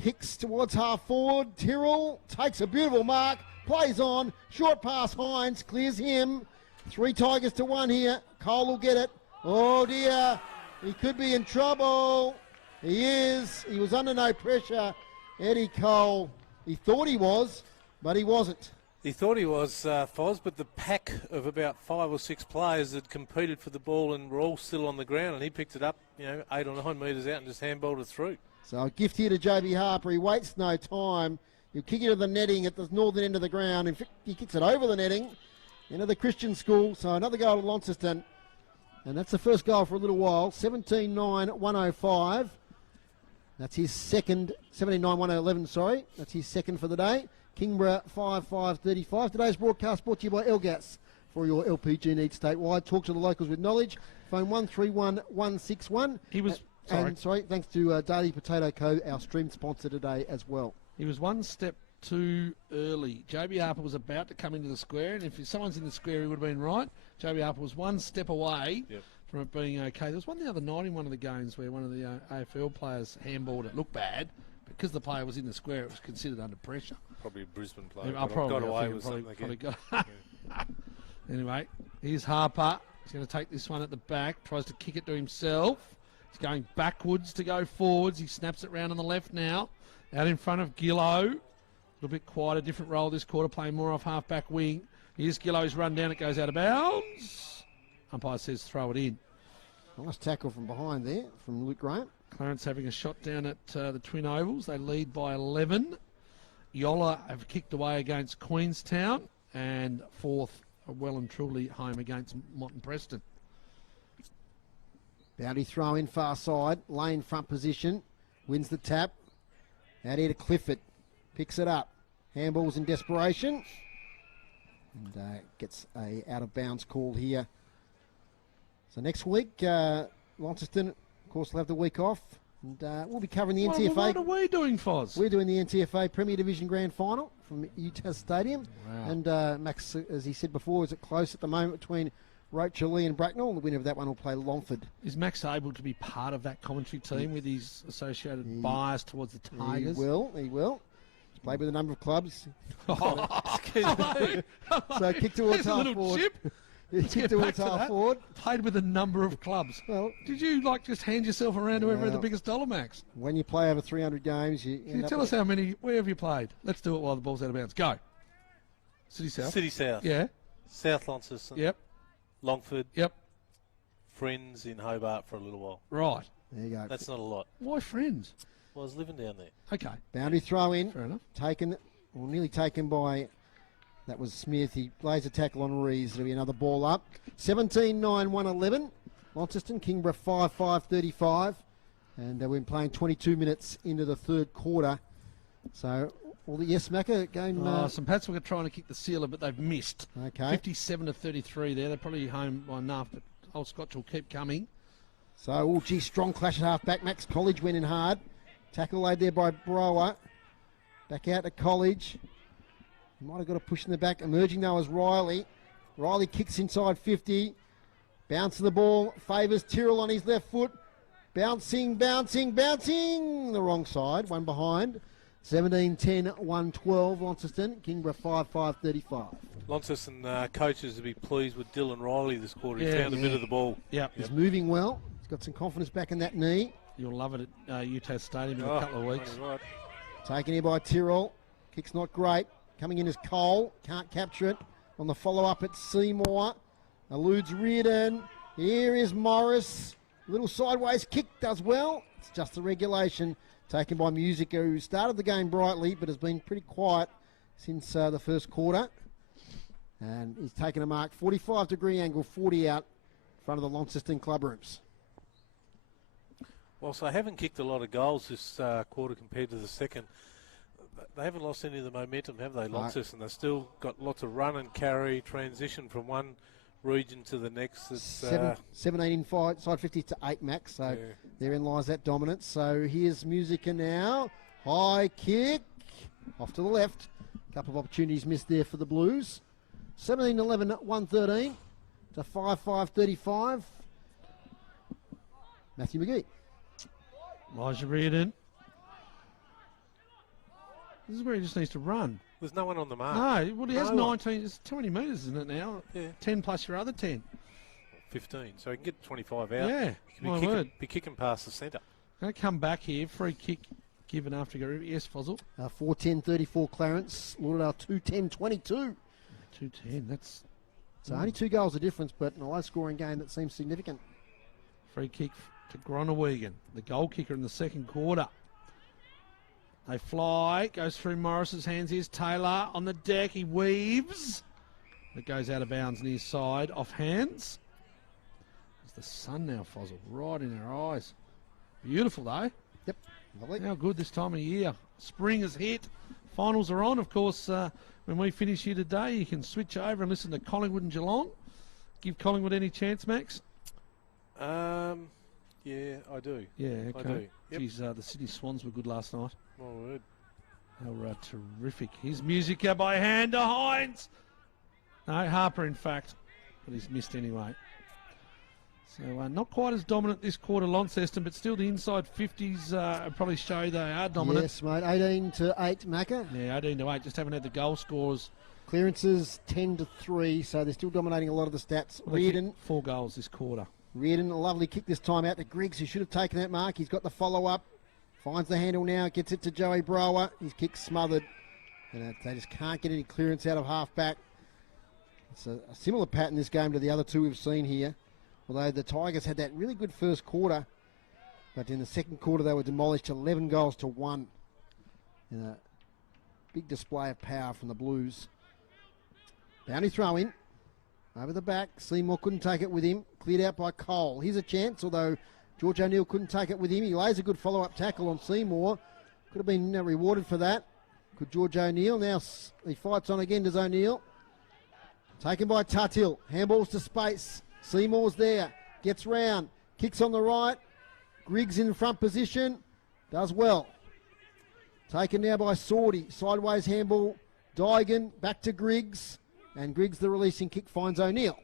Kicks towards half forward. Tyrrell takes a beautiful mark. Plays on. Short pass, Hines. Clears him. 3 Tigers to 1 here. Cole will get it. Oh dear. He could be in trouble. He is. He was under no pressure. Eddie Cole. He thought he was, but he wasn't. He thought he was, Foz, but the pack of about 5 or 6 players that competed for the ball and were all still on the ground, and he picked it up, 8 or 9 metres out and just handballed it through. So a gift here to JB Harper. He wastes no time. He'll kick it to the netting at the northern end of the ground. In fact, he kicks it over the netting into the Christian school. So another goal to Launceston. And that's the first goal for a little while. 17-9-105. That's his second. 17-9-111, sorry. That's his second for the day. Kingborough 5-5-35. Today's broadcast brought to you by Elgas. For your LPG needs statewide. Talk to the locals with knowledge. Phone 131161. Sorry, thanks to Daily Potato Co., our stream sponsor today as well. He was one step too early. JB Harper was about to come into the square, and if someone's in the square, he would have been right. JB Harper was one step away from it being okay. There was one the other night in one of the games where one of the AFL players handballed it. Looked bad. Because the player was in the square, it was considered under pressure. Probably a Brisbane player. Got away with something again. Anyway, here's Harper. He's going to take this one at the back. Tries to kick it to himself. He's going backwards to go forwards. He snaps it round on the left now. Out in front of Gillow. A little bit quiet, a different role this quarter, playing more off half-back wing. Here's Gillow's run down. It goes out of bounds. Umpire says throw it in. Nice tackle from behind there from Luke Graham. Clarence having a shot down at the Twin Ovals. They lead by 11. Yolla have kicked away against Queenstown. And fourth, well and truly home against Mott and Preston. Bounty throw in far side. Lane front position. Wins the tap. Out here to Clifford. Picks it up. Handballs in desperation. And gets a out of bounds call here. So next week, Launceston, of course, will have the week off. And we'll be covering the NTFA. What are we doing, Foz? We're doing the NTFA Premier Division Grand Final from UTAS Stadium. Wow. And Max, as he said before, is it close at the moment between Rocherlea and Bracknell? The winner of that one will play Longford. Is Max able to be part of that commentary team with his associated bias towards the Tigers? He will. He's played with a number of clubs. Excuse me. So kick towards half little forward. chip. Kick towards half forward. Played with a number of clubs. Well, did you just hand yourself around to whoever had the biggest dollar, Max? When you play over 300 games, Can you tell us how many? Where have you played? Let's do it while the ball's out of bounds. Go. City South. City South. Yeah. South Launceston. Yep. Longford. Yep. Friends in Hobart for a little while. Right. There you go. That's not a lot. Why Friends? Well, I was living down there. Okay. Boundary throw in. Fair enough. Taken, or nearly taken by, that was Smith. He lays a tackle on Rees. There'll be another ball up. 17-9-1-11. Launceston, Kingborough 5-5-35. And we've been playing 22 minutes into the third quarter. So, yes, Macca, game... St Pats were trying to kick the sealer, but they've missed. Okay. 57-33 there. They're probably home by enough, but Old Scotch will keep coming. So, strong clash at half-back. Max College went in hard. Tackle laid there by Brower. Back out to College. Might have got a push in the back. Emerging though is Riley. Riley kicks inside 50. Bounce of the ball. Favours Tyrrell on his left foot. Bouncing. The wrong side. One behind. 17-10-1-12 Launceston. Kingborough 5-5-35. Launceston coaches will be pleased with Dylan Riley this quarter. He found a bit of the ball. He's moving well. He's got some confidence back in that knee. You'll love it at UTAS Stadium in a couple of weeks. Right. Taken here by Tyrrell. Kick's not great. Coming in as Cole. Can't capture it. On the follow-up, it's Seymour. Eludes Reardon. Here is Morris. Little sideways kick does well. It's just the regulation. Taken by Musica, who started the game brightly, but has been pretty quiet since the first quarter. And he's taken a mark. 45-degree angle, 40 out front of the Launceston club rooms. Whilst they haven't kicked a lot of goals this quarter compared to the second, they haven't lost any of the momentum, have they, Launceston? They've still got lots of run and carry, transition from one region to the next. It's, 17 inside 50 to 8 max, so therein lies that dominance. So here's Musica now. High kick, off to the left. A couple of opportunities missed there for the Blues. 17-11, 113 to 5-5-35. Matthew McGee. Elijah Reardon. This is where he just needs to run. There's no one on the mark. No, well, he has 19. It's 20 metres, isn't it now? Yeah. 10 plus your other 10. 15, so he can get 25 out. Yeah, Be kicking past the centre. Going to come back here. Free kick given after go. Yes, Fozzle. 4-10-34 Clarence. Lauderdale 2-10-22. 2-10, that's... So only 2 goals of difference, but in a low-scoring game that seems significant. Free kick to Gronewegan, the goal kicker in the second quarter. They fly, goes through Morris's hands. Here's Taylor on the deck. He weaves. It goes out of bounds near side, off hands. There's the sun now, Fozzle, right in our eyes. Beautiful, though. Yep, lovely. How good this time of year. Spring has hit. Finals are on. Of course, when we finish here today, you can switch over and listen to Collingwood and Geelong. Give Collingwood any chance, Max? Yeah, I do. Yeah, okay. I do. Yep. Geez, the Sydney Swans were good last night. My word. They were terrific. Here's Musica by hand to Hines. No, Harper, in fact. But he's missed anyway. So not quite as dominant this quarter, Launceston, but still the inside 50s probably show they are dominant. Yes, mate. 18-8, Macca. Yeah, 18-8. Just haven't had the goal scores. Clearances 10-3, so they're still dominating a lot of the stats. Well, Reardon. 4 goals this quarter. Reardon, a lovely kick this time out to Griggs, who should have taken that mark. He's got the follow-up. Finds the handle now, gets it to Joey Brower. His kick smothered. And they just can't get any clearance out of half-back. It's a similar pattern this game to the other two we've seen here. Although the Tigers had that really good first quarter. But in the second quarter, they were demolished 11 goals to 1. In a big display of power from the Blues. Bounty throw in. Over the back. Seymour couldn't take it with him. Cleared out by Cole. Here's a chance, although George O'Neill couldn't take it with him. He lays a good follow-up tackle on Seymour. Could have been rewarded for that. Good George O'Neill. Now he fights on again, does O'Neill. Taken by Tuthill. Handballs to space. Seymour's there. Gets round. Kicks on the right. Griggs in front position. Does well. Taken now by Sorty. Sideways handball. Dygan back to Griggs. And Griggs, the releasing kick, finds O'Neill.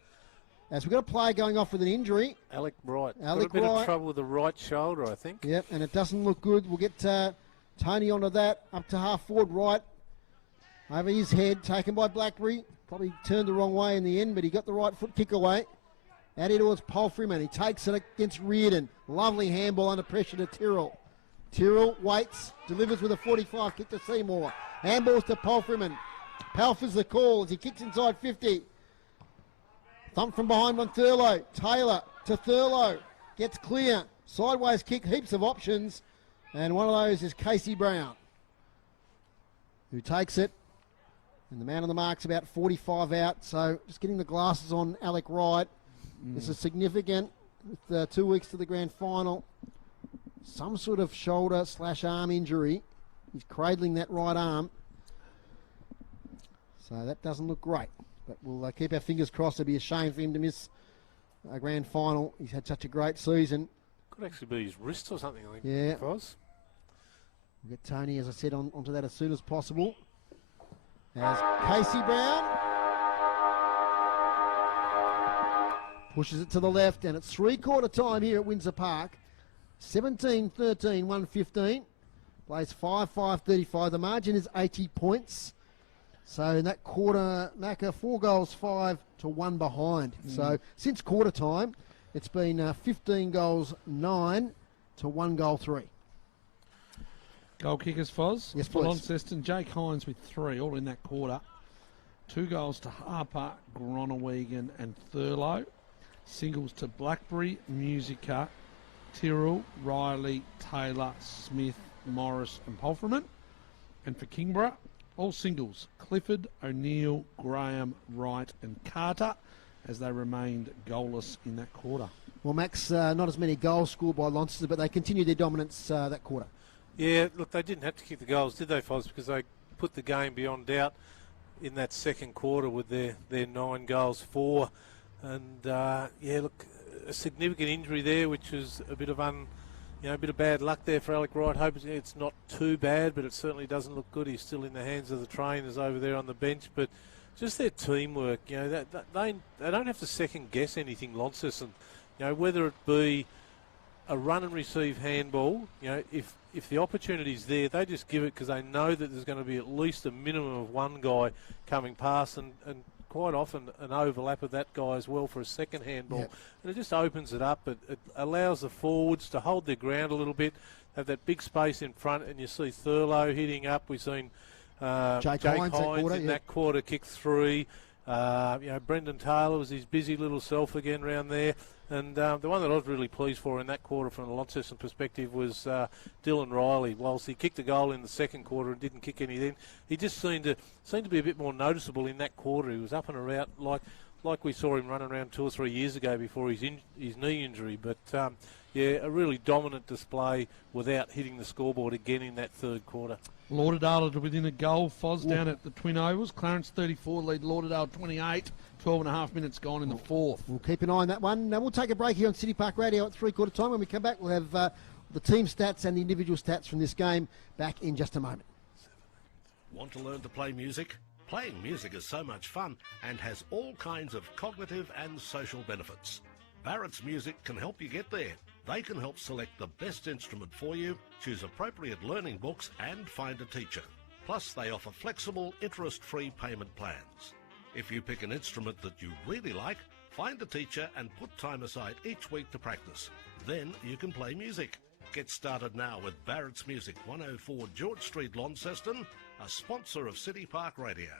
As we've got a player going off with an injury. Alec Wright. Alec got a bit Wright. of trouble with the right shoulder, I think. Yep, and it doesn't look good. We'll get Tony onto that. Up to half forward right. Over his head. Taken by Blackberry. Probably turned the wrong way in the end, but he got the right foot kick away. Out here towards Palfreyman. He takes it against Reardon. Lovely handball under pressure to Tyrrell. Tyrrell waits. Delivers with a 45 kick to Seymour. Handballs to Palfreyman. Palfer's the call as he kicks inside 50. Thump from behind on Thurlow. Taylor to Thurlow. Gets clear. Sideways kick. Heaps of options. And one of those is Casey Brown, who takes it. And the man on the mark's about 45 out. So just getting the glasses on Alec Wright. This is significant with 2 weeks to the grand final. Some sort of shoulder/arm injury. He's cradling that right arm. So that doesn't look great. But we'll keep our fingers crossed. It'd be a shame for him to miss a grand final. He's had such a great season. Could actually be his wrist or something, I think. Yeah. It was. We'll get Tony, as I said, onto that as soon as possible. As Casey Brown pushes it to the left, and it's three-quarter time here at Windsor Park. 17-13, 115. Plays 5-5-35. The margin is 80 points. So in that quarter, Macca, 4 goals, 5 to 1 behind. So since quarter time, it's been 15 goals, 9 to 1 goal, 3. Goal kickers, Foz. Yes, for please. Launceston, Jake Hines with 3, all in that quarter. 2 goals to Harper, Gronewegan and Thurlow. Singles to Blackberry, Musica, Tyrrell, Riley, Taylor, Smith, Morris and Palfreyman. And for Kingborough, all singles, Clifford, O'Neill, Graham, Wright and Carter. as they remained goalless in that quarter. Well, Max, not as many goals scored by Launceston, but they continued their dominance that quarter. Yeah, look, they didn't have to kick the goals, did they, Foz? Because they put the game beyond doubt in that second quarter with their 9 goals for. And, yeah, look, a significant injury there, which was a bit of a bit of bad luck there for Alec Wright. Hope it's not too bad, but it certainly doesn't look good. He's still in the hands of the trainers over there on the bench. But just their teamwork, they don't have to second guess anything, Launceston. Whether it be a run and receive handball, if the opportunity's there, they just give it because they know that there's going to be at least a minimum of one guy coming past and quite often an overlap of that guy as well for a second handball. Yep. And it just opens it up. It allows the forwards to hold their ground a little bit, have that big space in front, and you see Thurlow hitting up. We've seen Jake Hines in that quarter kick 3. Brendan Taylor was his busy little self again round there. And the one that I was really pleased for in that quarter from a Launceston perspective was Dylan Riley. Whilst he kicked a goal in the second quarter and didn't kick any then, he just seemed to be a bit more noticeable in that quarter. He was up and around like we saw him running around 2 or 3 years ago before his knee injury. But, a really dominant display without hitting the scoreboard again in that third quarter. Lauderdale are within a goal, Foz, down at the Twin Ovals. Clarence 34, lead Lauderdale 28. 12 and a half minutes gone in the fourth. We'll keep an eye on that one. We'll take a break here on City Park Radio at 3/4 time. When we come back, we'll have the team stats and the individual stats from this game back in just a moment. Want to learn to play music? Playing music is so much fun and has all kinds of cognitive and social benefits. Barrett's Music can help you get there. They can help select the best instrument for you, choose appropriate learning books and find a teacher. Plus, they offer flexible, interest-free payment plans. If you pick an instrument that you really like, find a teacher and put time aside each week to practice. Then you can play music. Get started now with Barrett's Music, 104 George Street, Launceston, a sponsor of City Park Radio.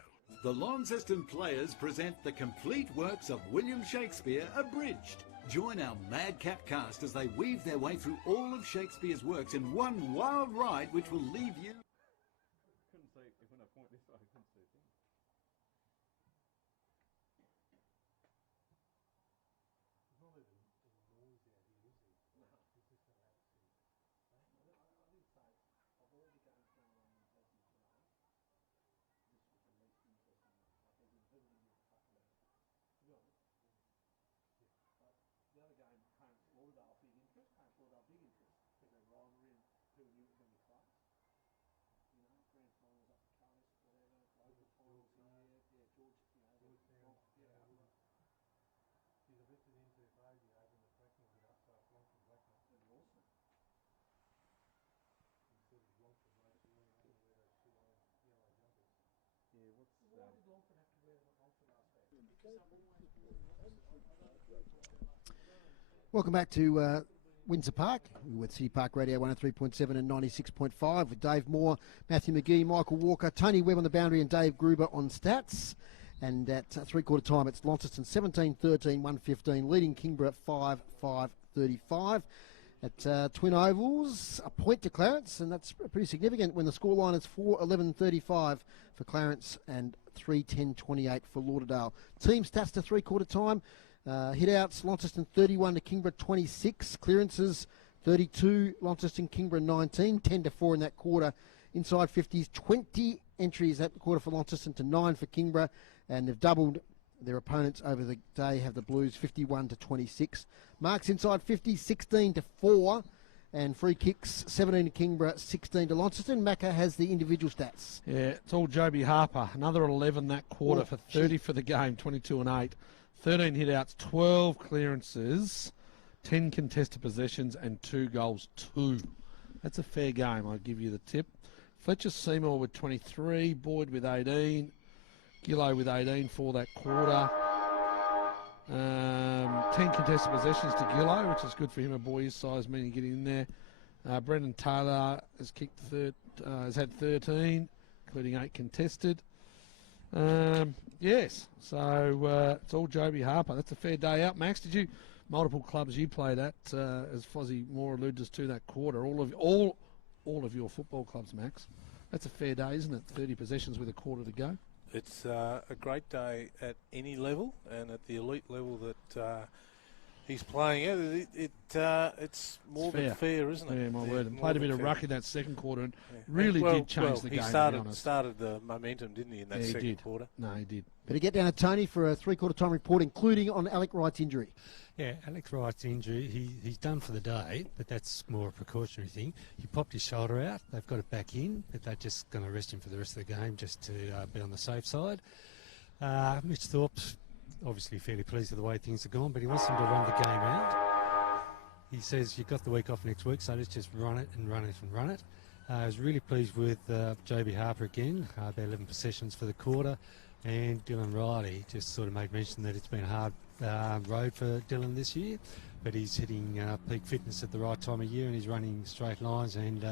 The Launceston Players present the complete works of William Shakespeare abridged. Join our madcap cast as they weave their way through all of Shakespeare's works in one wild ride which will leave you... Welcome back to Windsor Park with City Park Radio 103.7 and 96.5 with Dave Moore, Matthew McGee, Michael Walker, Tony Webb on the boundary and Dave Gruber on stats. And at 3/4 time, it's Launceston 17-13, 115, leading Kingborough 5-5-35. At Twin Ovals, a point to Clarence, and that's pretty significant when the scoreline is 4-11-35 for Clarence and 3-10-28 for Lauderdale. Team stats to 3/4 time. Hit-outs, Launceston 31 to Kingborough 26. Clearances 32, Launceston, Kingborough 19. 10-4 in that quarter. Inside 50s, 20 entries that quarter for Launceston to 9 for Kingborough. And they've doubled their opponents over the day, have the Blues 51 to 26. Marks inside 50, 16-4. And free kicks, 17 to Kingborough, 16 to Launceston. Macca has the individual stats. Yeah, it's all Joby Harper. Another 11 that quarter for 30 for the game, 22 and 8. 13 hit-outs, 12 clearances, 10 contested possessions, and 2 goals, 2. That's a fair game, I'll give you the tip. Fletcher Seymour with 23, Boyd with 18, Gillow with 18 for that quarter. 10 contested possessions to Gillow, which is good for him, a boy his size, meaning getting in there. Brendan Taylor has had 13, including 8 contested. Yes, so it's all Joby Harper. That's a fair day out. Max, did you, multiple clubs you played at, as Fozzie Moore alluded us to that quarter, all of your football clubs, Max. That's a fair day, isn't it? 30 possessions with a quarter to go. it's a great day at any level, and at the elite level that he's playing at. It's more than fair, isn't it? Yeah, my word. And played a bit of ruck in that second quarter and really well, did change the game, he to be honest. started the momentum, didn't he, in that second quarter? No, he did. Better get down to Tony for a three-quarter time report, including on Alec Wright's injury. Yeah, Alex Wright's injury, he's done for the day, but that's more a precautionary thing. He popped his shoulder out. They've got it back in, but they're just going to rest him for the rest of the game just to be on the safe side. Mitch Thorpe's obviously fairly pleased with the way things have gone, but he wants them to run the game out. He says, you've got the week off next week, so let's just run it and run it and run it. I was really pleased with JB Harper again, about 11 possessions for the quarter, and Dylan Riley just sort of made mention that it's been a hard road for Dylan this year, but he's hitting peak fitness at the right time of year, and he's running straight lines and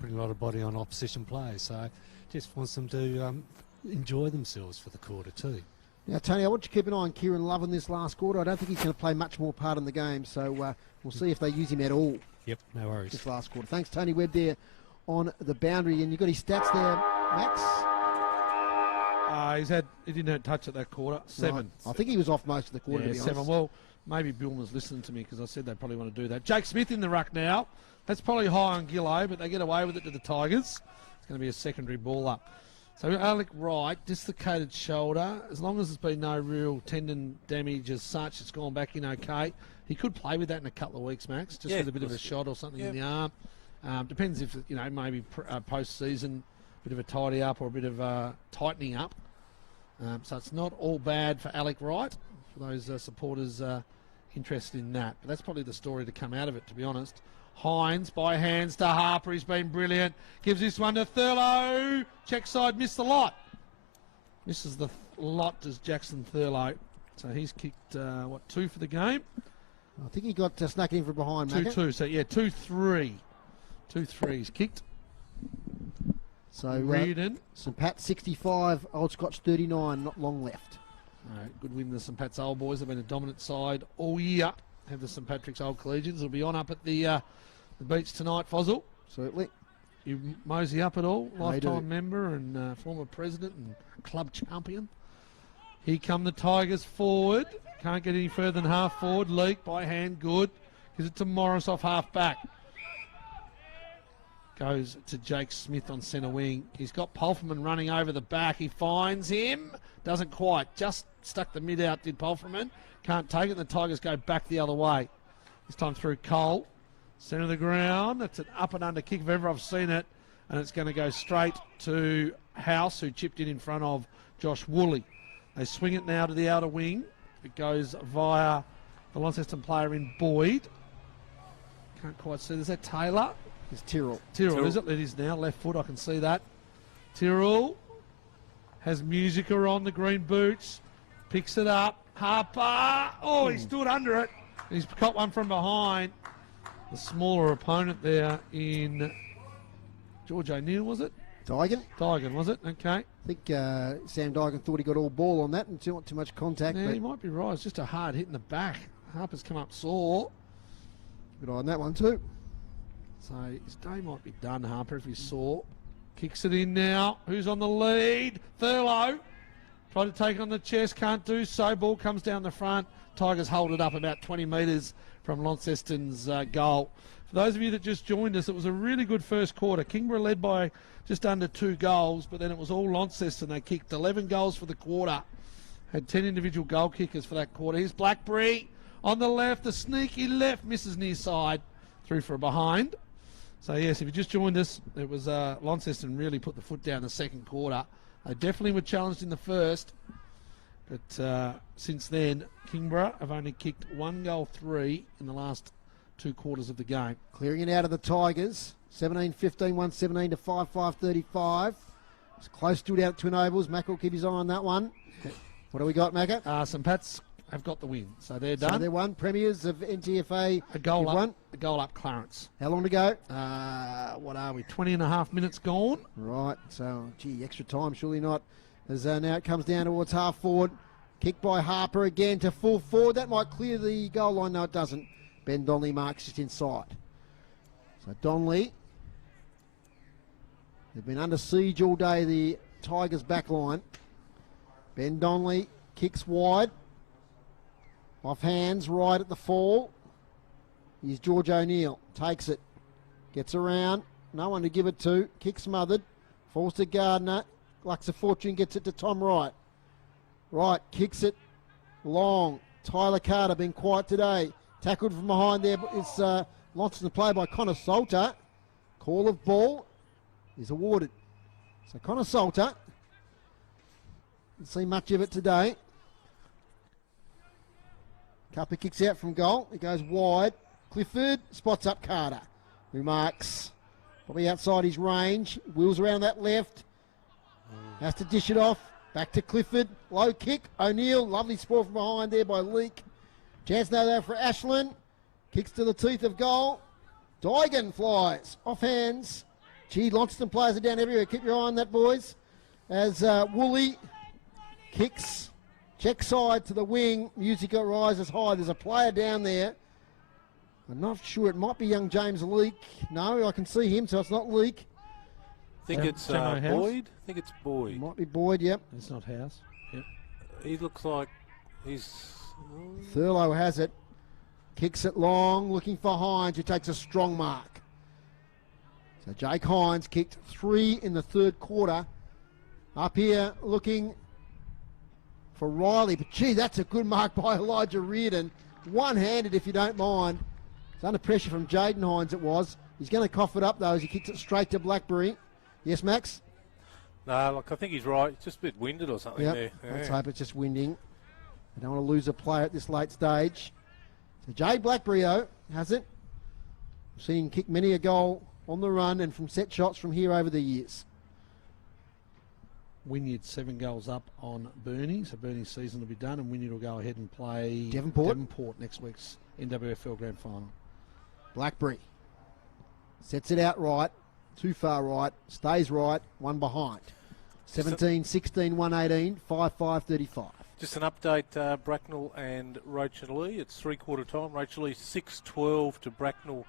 putting a lot of body on opposition players. So just wants them to enjoy themselves for the quarter too. Now, Tony, I want you to keep an eye on Kieran Love in this last quarter. I don't think he's going to play much more part in the game, so we'll see if they use him at all. Yep, no worries. This last quarter. Thanks, Tony Webb, there on the boundary. And you've got his stats there, Max? He didn't touch it that quarter. 7. Right. I think he was off most of the quarter, to be 7. honest. Well, maybe Bill was listening to me because I said they probably want to do that. Jake Smith in the ruck now. That's probably high on Gillow, but they get away with it to the Tigers. It's going to be a secondary ball up. So Alec Wright, dislocated shoulder. As long as there's been no real tendon damage as such, it's gone back in okay. He could play with that in a couple of weeks, Max, just with a bit of a shot or something in the arm. Depends if, maybe post-season, a bit of a tidy up or a bit of tightening up. So it's not all bad for Alec Wright, for those supporters interested in that. But that's probably the story to come out of it, to be honest. Hines by hands to Harper. He's been brilliant. Gives this one to Thurlow. Check side, missed the lot. Misses the lot, does Jackson Thurlow. So he's kicked, 2 for the game? I think he got snuck in from behind, 2-2. So, 2-3. 2-3 he's kicked. So Reardon. St Pat 65, Old Scotch 39, not long left. All right, good win the St Pat's Old Boys. They've been a dominant side all year. Have the St Patrick's Old Collegians. It'll be on up at the beach tonight, Fozzel. Certainly. You mosey up at all? I Lifetime do. member and former president and club champion. Here come the Tigers forward. Can't get any further than half forward. Leak by hand, good. Gives it to Morris off half back. Goes to Jake Smith on centre wing. He's got Pulferman running over the back. He finds him. Doesn't quite. Just stuck the mid out, did Pulferman. Can't take it. The Tigers go back the other way. This time through Cole. Centre of the ground. That's an up and under kick if ever I've seen it. And it's going to go straight to House, who chipped in front of Josh Woolley. They swing it now to the outer wing. It goes via the Launceston player in Boyd. Can't quite see. Is that Taylor? It's Tyrrell. Tyrrell, is it? It is now. Left foot, I can see that. Tyrrell has Musica on the green boots. Picks it up. Harper. Oh, he stood under it. He's got one from behind. The smaller opponent there in George O'Neill, was it? Dygan. Dygan, was it? Okay. I think Sam Dygan thought he got all ball on that and not too much contact. Yeah, but he might be right. It's just a hard hit in the back. Harper's come up sore. Good eye on that one too. So his day might be done, Harper, if he's sore. Kicks it in now. Who's on the lead? Thurlow. Tried to take on the chest, can't do so. Ball comes down the front. Tigers hold it up about 20 metres from Launceston's goal. For those of you that just joined us, it was a really good first quarter. Kingborough led by just under 2 goals, but then it was all Launceston. They kicked 11 goals for the quarter. Had 10 individual goal kickers for that quarter. Here's Blackberry on the left. The sneaky left misses near side. Through for a behind. So, yes, if you just joined us, it was Launceston really put the foot down the second quarter. They definitely were challenged in the first. But since then, Kingborough have only kicked 1 goal 3 in the last 2 quarters of the game. Clearing it out of the Tigers. 17-15, 117 to 5-5-35. It's close to it out at Twin Ovals. Mac will keep his eye on that one. What do we got, Macca? St Pat's have got the win, so they're done. So they're won. Premiers of NTFA. A goal up. Won. A goal up, Clarence. How long to go? What are we? 20 and a half minutes gone. Right. So, gee, extra time, surely not. As now it comes down towards half forward. Kick by Harper again to full forward. That might clear the goal line. No, it doesn't. Ben Donnelly marks just inside. So Donnelly. They've been under siege all day, the Tigers back line. Ben Donnelly kicks wide. Off hands, right at the fall. Here's George O'Neill. Takes it. Gets around. No one to give it to. Kick smothered. Falls to Gardner. Lux of Fortune gets it to Tom Wright. Wright kicks it long. Tyler Carter been quiet today. Tackled from behind there is Launceston play by Connor Salter. Call of ball is awarded. So Connor Salter. Didn't see much of it today. Cupper kicks out from goal. It goes wide. Clifford spots up Carter, who marks probably outside his range. Wheels around that left. Has to dish it off. Back to Clifford. Low kick. O'Neill. Lovely spoil from behind there by Leake. Chance now there for Ashland. Kicks to the teeth of goal. Dygan flies. Off hands. Gee, Launceston players are down everywhere. Keep your eye on that, boys. As Woolley kicks. Check side to the wing. Music rises high. There's a player down there. I'm not sure. It might be young James Leake. No, I can see him, so it's not Leake. I think it's Boyd. I think it's Boyd. Might be Boyd, yep. It's not House. Yep. He looks like he's... Thurlow has it. Kicks it long, looking for Hines, who takes a strong mark. So Jake Hines kicked 3 in the third quarter. Up here looking for Riley. But, gee, that's a good mark by Elijah Reardon. One-handed, if you don't mind. It's under pressure from Jaden Hines, it was. He's going to cough it up, though, as he kicks it straight to Blackberry. Yes, Max? No, look, I think he's right. It's just a bit winded or something there. Yeah. Let's hope it's just winding. I don't want to lose a player at this late stage. So Jay Blackberry, though, has it. We've seen him kick many a goal on the run and from set shots from here over the years. Wynyard 7 goals up on Burnie, so Burnie's season will be done, and Wynyard will go ahead and play Devonport next week's NWFL Grand Final. Blackberry sets it out right, too far right, stays right, one behind. 17, 16, 118, 5-5-35. Just an update, Bracknell and Rochalee. It's three-quarter time. Rochalee 6-12 to Bracknell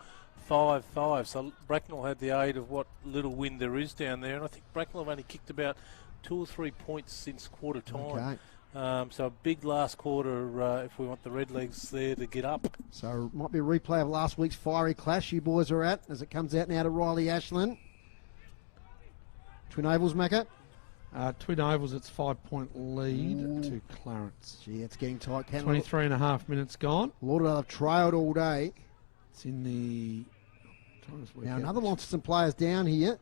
5-5. So Bracknell had the aid of what little wind there is down there, and I think Bracknell have only kicked about 2 or 3 points since quarter time. Okay. So a big last quarter if we want the Redlegs there to get up. So might be a replay of last week's fiery clash you boys are at as it comes out now to Riley Ashland. Twin Ovals, Macca. Twin Ovals, it's 5-point lead to Clarence. Gee, it's getting tight. 23 and a half minutes gone. Lauderdale have trailed all day. It's in the... Now another Launceston players down here.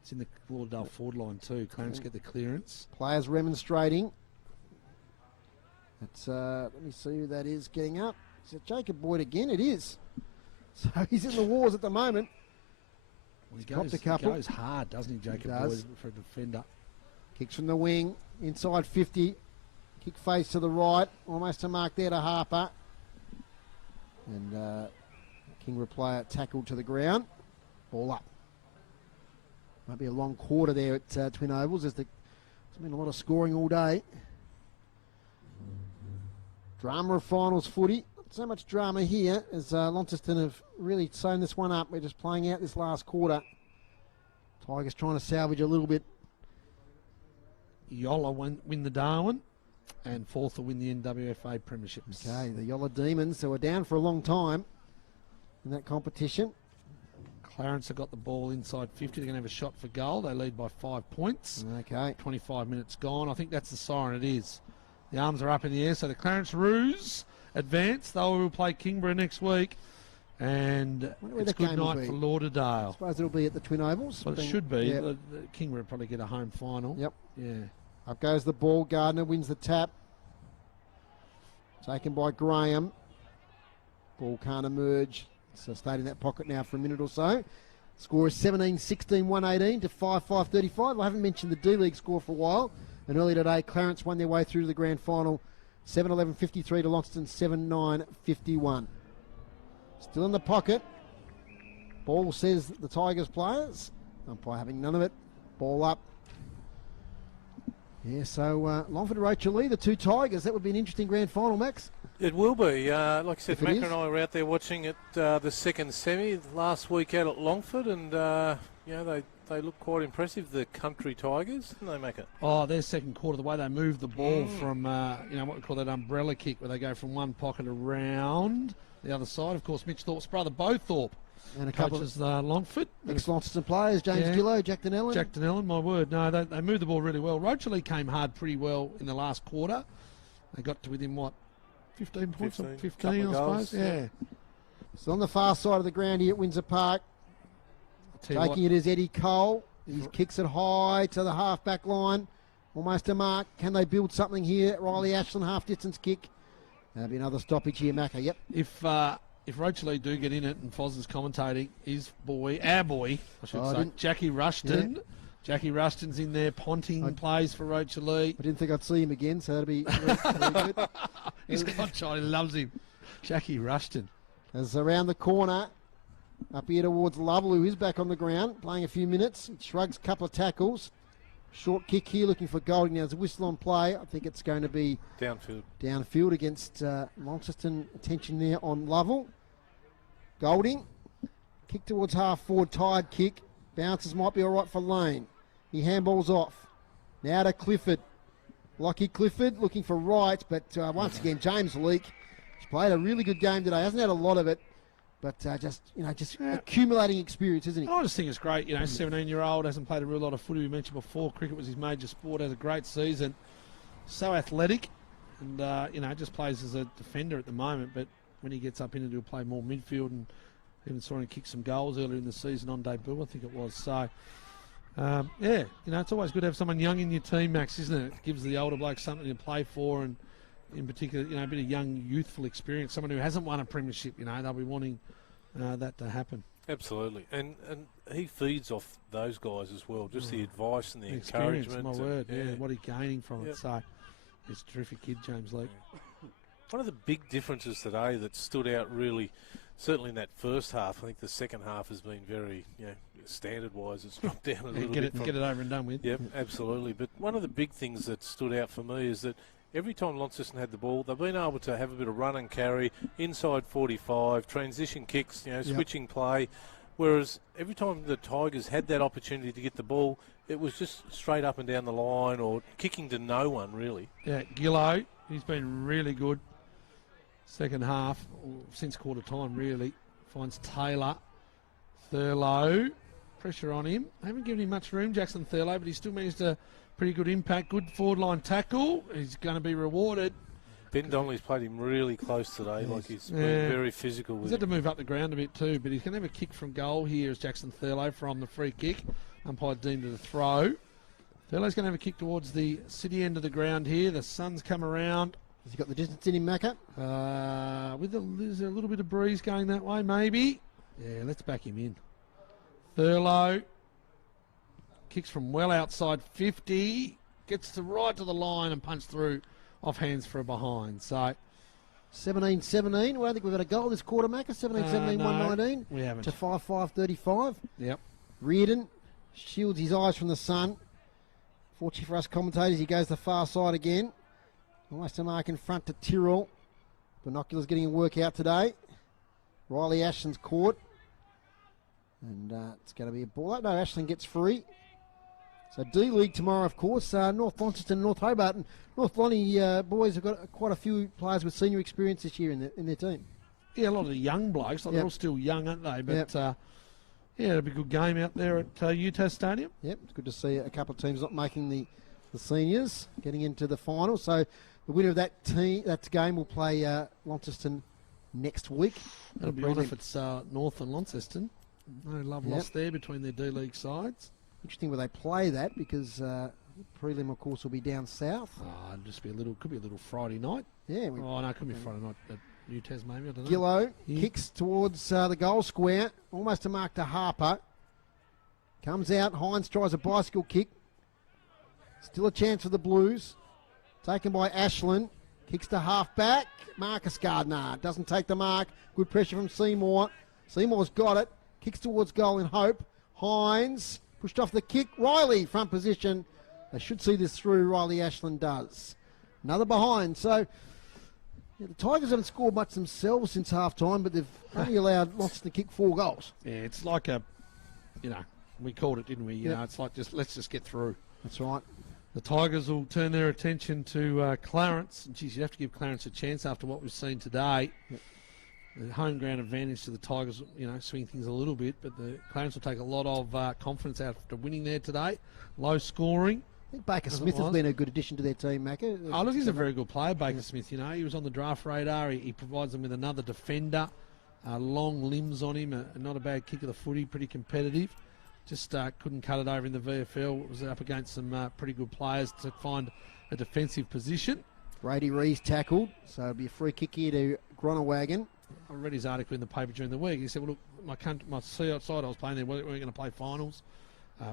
It's in the Lauderdale forward line too. Clarence get the clearance. Players remonstrating. That's, let me see who that is getting up. Is it Jacob Boyd again? It is. So he's in the wars at the moment. Well, Dropped a couple. He goes hard, doesn't he, Jacob Boyd, for a defender. Kicks from the wing, inside 50. Kick face to the right, almost a mark there to Harper. And Kingborough player tackled to the ground. Ball up. Might be a long quarter there at Twin Ovals. There's been a lot of scoring all day. Drama of finals footy. Not so much drama here as Launceston have really sewn this one up. We're just playing out this last quarter. Tigers trying to salvage a little bit. Yolla win the Darwin, and Forth will win the NWFA premierships. Okay, the Yolla Demons, who were down for a long time in that competition. Clarence have got the ball inside 50. They're going to have a shot for goal. They lead by 5 points. Okay. 25 minutes gone. I think that's the siren it is. The arms are up in the air, so the Clarence Roos advance. They will play Kingborough next week. And it's a good night for Lauderdale. I suppose it'll be at the Twin Ovals. Well, it should be. Yep. Kingborough probably get a home final. Yep. Yeah. Up goes the ball. Gardner wins the tap. Taken by Graham. Ball can't emerge. So stayed in that pocket now for a minute or so. Score is 17-16, 118 to 5-5-35. I haven't mentioned the D-League score for a while. And earlier today, Clarence won their way through to the grand final. 7-11-53 to Launceston, 7-9-51. Still in the pocket. Ball says the Tigers players. Umpire having none of it. Ball up. Yeah, so Longford Rochalee, the two Tigers. That would be an interesting grand final, Max. It will be. Like I said, Mac and I were out there watching it the second semi last week out at Longford, and they they look quite impressive, the Country Tigers, didn't they make it? Oh, their second quarter, the way they moved the ball from, what we call that umbrella kick, where they go from one pocket around the other side. Of course, Mitch Thorpe's brother, Bo Thorpe, and a couple coaches Longford. Ex-Launceston players, James Gillow, Jack Donnellan. Jack Donnellan, my word. No, they moved the ball really well. Rocherley came hard pretty well in the last quarter. They got to within, 15 points? 15, I suppose. Yeah. So on the far side of the ground here at Windsor Park, taking it is Eddie Cole. He kicks it high to the half-back line. Almost a mark. Can they build something here? Riley Ashland, half-distance kick. That'll be another stoppage here, Macca. Yep. If Rocherley do get in it and Foz is commentating, our boy, I should say, Jackie Rushton. Yeah. Jackie Rushton's in there, Ponting plays for Rocherley. I didn't think I'd see him again, so that'll be really good. He's got Charlie, loves him. Jackie Rushton. As around the corner, up here towards Lovell, who is back on the ground, playing a few minutes. He shrugs a couple of tackles. Short kick here, looking for Golding. Now there's a whistle on play. I think it's going to be downfield against Launceston. Attention there on Lovell. Golding, kick towards half forward, tired kick. Bounces might be all right for Lane. He handballs off. Now to Clifford. Lockie Clifford looking for right, but once again, James Leake. He's played a really good game today. Hasn't had a lot of it, but just accumulating experience, isn't he? I just think it's great. 17-year-old, hasn't played a real lot of footy. We mentioned before, cricket was his major sport. Has a great season. So athletic, and just plays as a defender at the moment. But when he gets up in it, he'll play more midfield, and even saw him kick some goals earlier in the season on debut, I think it was. So, it's always good to have someone young in your team, Max, isn't it? It gives the older blokes something to play for, and in particular, a bit of young, youthful experience. Someone who hasn't won a premiership, they'll be wanting that to happen. Absolutely, and he feeds off those guys as well. Just the advice and the experience, encouragement. My word, what he's gaining from it. So, he's a terrific kid, James Leake. One of the big differences today that stood out really, certainly in that first half, I think the second half has been very, standard-wise, it's dropped down a little bit. Get it over and done with. Yep, absolutely. But one of the big things that stood out for me is that every time Launceston had the ball, they've been able to have a bit of run and carry, inside 45, transition kicks, switching play. Whereas every time the Tigers had that opportunity to get the ball, it was just straight up and down the line or kicking to no one, really. Yeah, Gillow, he's been really good. Second half, since quarter time, really. Finds Taylor. Thurlow. Pressure on him. They haven't given him much room, Jackson Thurlow, but he still managed a pretty good impact. Good forward line tackle. He's going to be rewarded. Ben Donnelly's played him really close today. Yes. He's been very physical with him. He's had to move up the ground a bit too, but he's going to have a kick from goal here as Jackson Thurlow from the free kick. Umpire deemed it a throw. Thurlow's going to have a kick towards the city end of the ground here. The sun's come around. Has he got the distance in him, Macca? Is there a little bit of breeze going that way, maybe? Yeah, let's back him in. Thurlow kicks from well outside 50, gets right to the line and punched through off hands for a behind. So 17-17. Well, I think we've had a goal this quarter, Macca. 17-17, 119. We haven't. To 5-5-35. Yep. Reardon shields his eyes from the sun. Fortunately for us commentators, he goes the far side again. Almost a mark in front to Tyrrell. Binoculars getting a workout today. Riley Ashland's caught. And it's going to be a ball out. No, Ashland gets free. So D-League tomorrow, of course. North Launceston and North Hobart. And North Lonnie boys have got quite a few players with senior experience this year in their team. Yeah, a lot of the young blokes. They're all still young, aren't they? But, it'll be a good game out there at UTAS Stadium. Yep, it's good to see a couple of teams not making the seniors getting into the final. So the winner of that game will play Launceston next week. That'll be on if it's North and Launceston. No love lost there between their D-League sides. Interesting where they play that because prelim, of course, will be down south. It'll just be could be a little Friday night. Yeah. It could be Friday night at UTAS maybe, I don't know. Gillow kicks towards the goal square, almost a mark to Harper. Comes out, Hines tries a bicycle kick. Still a chance for the Blues. Taken by Ashland. Kicks to half back. Marcus Gardner doesn't take the mark. Good pressure from Seymour. Seymour's got it. Kicks towards goal in hope. Hines pushed off the kick. Riley front position. They should see this through. Riley Ashland does. Another behind. So the Tigers haven't scored much themselves since half time, but they've only allowed Launceston to kick 4 goals. Yeah, it's like We called it, didn't we? You Yep. know, it's like let's just get through. That's right. The Tigers will turn their attention to Clarence. And geez, you have to give Clarence a chance after what we've seen today. Yep. The home ground advantage to the Tigers, you know, swing things a little bit, but the Clarence will take a lot of confidence after winning there today. Low scoring. I think Baker as it Smith has was. been a good addition to their team, Macca. Oh, look, he's a very good player, Baker Smith. You know, he was on the draft radar. He provides them with another defender. Long limbs on him, not a bad kick of the footy, pretty competitive. Just couldn't cut it over in the VFL. It was up against some pretty good players to find a defensive position. Brady Rees tackled, so it'll be a free kick here to Gronawagon. I read his article in the paper during the week. He said, well, look, my side I was playing there, we weren't going to play finals.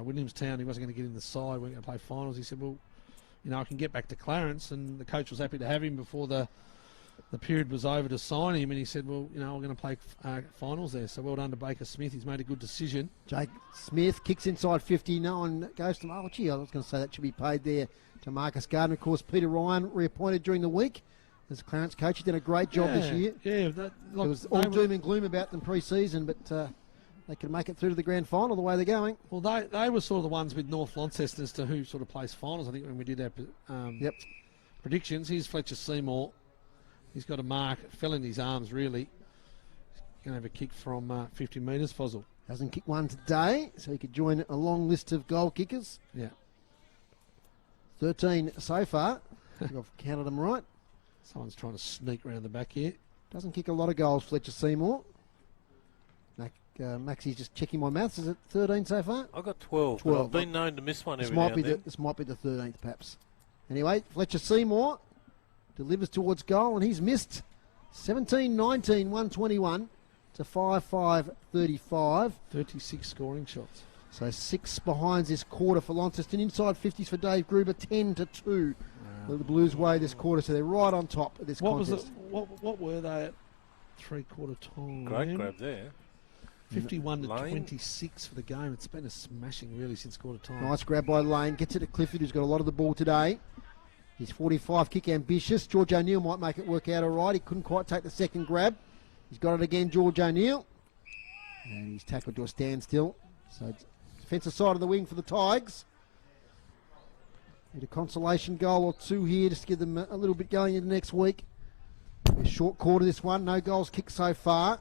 Williamstown, he wasn't going to get in the side, we weren't going to play finals. He said, well, you know, I can get back to Clarence, and the coach was happy to have him before the period was over to sign him, and he said, well, you know, we're going to play finals there. So well done to Baker Smith. He's made a good decision. Jake Smith kicks inside 50. No one goes to, oh, gee, I was going to say that should be paid there to Marcus Gardner. Of course, Peter Ryan reappointed during the week as Clarence coach. He's done a great job this year. Yeah, It was all doom and gloom about them pre-season, but they can make it through to the grand final the way they're going. Well, they were sort of the ones with North Launceston as to who sort of plays finals, I think, when we did our predictions. Here's Fletcher Seymour. He's got a mark, fell in his arms, really. He's going to have a kick from 50 metres, Fozzle. Hasn't kicked one today, so he could join a long list of goal kickers. Yeah. 13 so far, if I've counted them right. Someone's trying to sneak around the back here. Doesn't kick a lot of goals, Fletcher Seymour. Maxie's just checking my maths. Is it 13 so far? I've got 12. 12. I've been known to miss one every now and then. This might be the 13th, perhaps. Anyway, Fletcher Seymour delivers towards goal, and he's missed. 17-19, 121 to 5-5-35. 36 scoring shots. So 6 behind this quarter for Launceston. Inside 50s for Dave Gruber, 10-2. The Blues way this quarter, so they're right on top of this contest. What were they at three-quarter time? Great grab there. 51 to 26 for the game. It's been a smashing, really, since quarter time. Nice grab by Lane. Gets it to Clifford, who's got a lot of the ball today. His 45 kick ambitious. George O'Neill might make it work out all right. He couldn't quite take the second grab. He's got it again, George O'Neill. And he's tackled to a standstill. So it's defensive side of the wing for the Tigers. Need a consolation goal or two here just to give them a little bit going into next week. A short quarter this one. No goals kicked so far.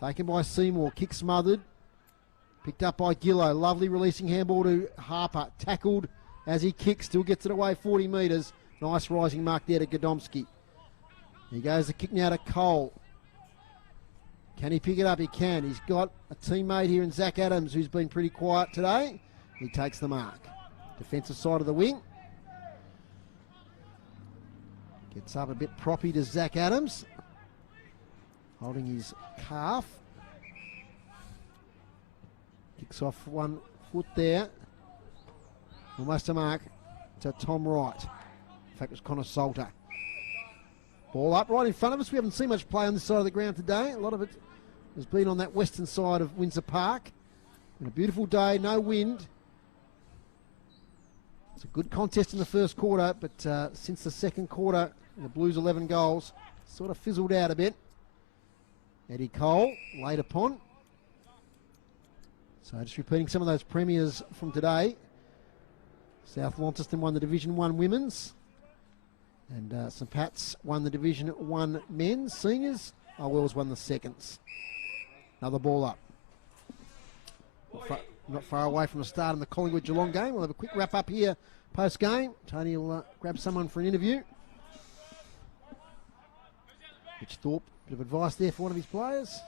Taken by Seymour. Kick smothered. Picked up by Gillow. Lovely releasing handball to Harper. Tackled as he kicks. Still gets it away 40 metres. Nice rising mark there to Godomski. He goes the kick now to Cole. Can he pick it up? He can. He's got a teammate here in Zach Adams who's been pretty quiet today. He takes the mark. Defensive side of the wing. Gets up a bit proppy to Zach Adams. Holding his calf. Kicks off one foot there. Almost a mark to Tom Wright. In fact, it was Connor Salter. Ball up right in front of us. We haven't seen much play on this side of the ground today. A lot of it has been on that western side of Windsor Park. And a beautiful day, no wind. It's a good contest in the first quarter, but since the second quarter, the Blues 11 goals sort of fizzled out a bit. Eddie Cole, late upon. So just repeating some of those premiers from today. South Launceston won the Division 1 Women's. And St Pat's won the Division 1 Men's. Seniors, Wells won the Seconds. Another ball up. Not far away from the start in the Collingwood-Geelong game. We'll have a quick wrap-up here post-game. Tony will grab someone for an interview. Rich Thorpe, bit of advice there for one of his players.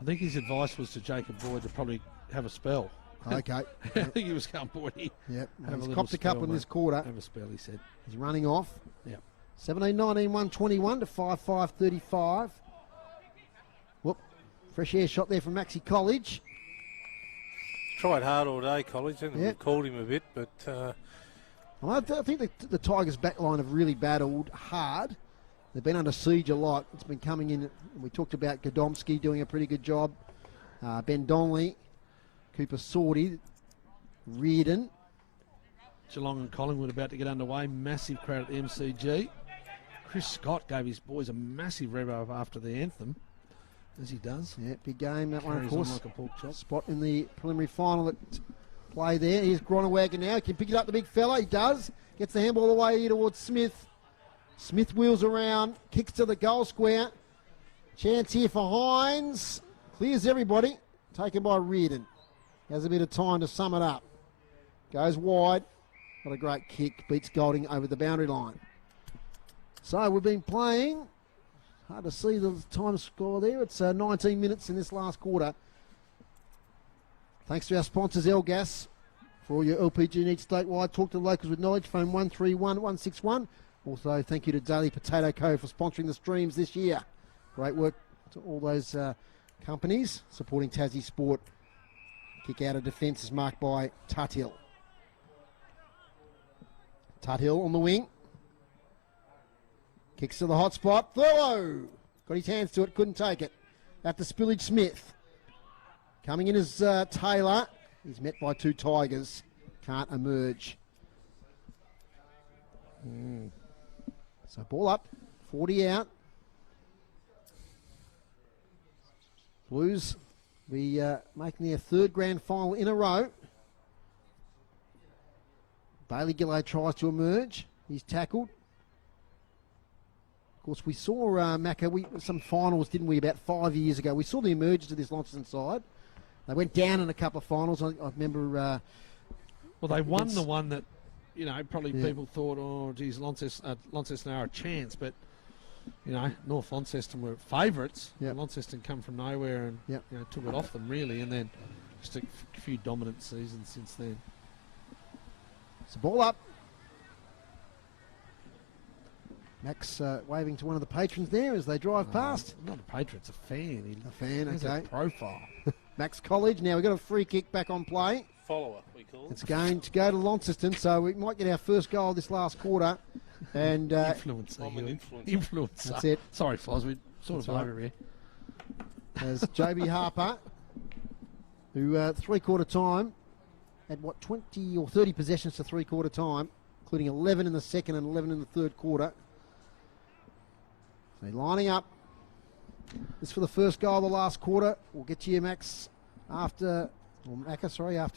I think his advice was to Jacob Boyd to probably have a spell. Okay. I think he was going, Boyd. Yep. He's copped a couple in this quarter. Have a spell, he said. He's running off. Yep. 17-19, 121 to 5-5-35. Whoop. Fresh air shot there from Maxi College. Tried hard all day, College, and we've called him a bit, but... I think the Tigers' backline have really battled hard. They've been under siege a lot. It's been coming in. We talked about Godomski doing a pretty good job. Ben Donnelly, Cooper Sorty, Reardon. Geelong and Collingwood about to get underway. Massive crowd at the MCG. Chris Scott gave his boys a massive rev up after the anthem. As he does. Yeah, big game, that one, of Carries on course. like a pork chop. Spot in the preliminary final at play there. Here's Gronewagen now. He can pick it up, the big fella. He does. Gets the handball away here towards Smith. Smith wheels around, kicks to the goal square. Chance here for Hines. Clears everybody. Taken by Reardon. Has a bit of time to sum it up. Goes wide. What a great kick. Beats Golding over the boundary line. So we've been playing. Hard to see the time score there. It's 19 minutes in this last quarter. Thanks to our sponsors, Elgas. For all your LPG needs statewide, talk to the locals with knowledge. Phone 131 161. Also, thank you to Daily Potato Co. for sponsoring the streams this year. Great work to all those companies supporting Tassie sport. Kick out of defence is marked by Tuthill. Tuthill on the wing. Kicks to the hot spot. Thurlow got his hands to it, couldn't take it. After Spillage Smith. Coming in as Taylor. He's met by two Tigers. Can't emerge. So ball up. 40 out. Blues be making their third grand final in a row. Bailey Gillow tries to emerge. He's tackled. Of course, we saw Macca, some finals, didn't we, about 5 years ago. We saw the emergence of this Launceston side. They went down in a couple of finals. I remember... well, they won the one that, you know, probably people thought, oh, geez, Launceston are a chance. But, you know, North Launceston were favourites. Yep. Launceston come from nowhere and you know, took it off them, really. And then just a few dominant seasons since then. It's a ball up. Max waving to one of the patrons there as they drive past. Not a patron, it's a fan. A fan, okay. A profile. Max College. Now we've got a free kick back on play. Follower, we call it. It's going to go to Launceston, so we might get our first goal this last quarter. And influencer. I'm an Influencer. That's it. Sorry, Foz, we sort of over here. As Joby Harper, who three-quarter time, had 20 or 30 possessions to three-quarter time, including 11 in the second and 11 in the third quarter. So lining up. This for the first goal of the last quarter. We'll get you, Max, after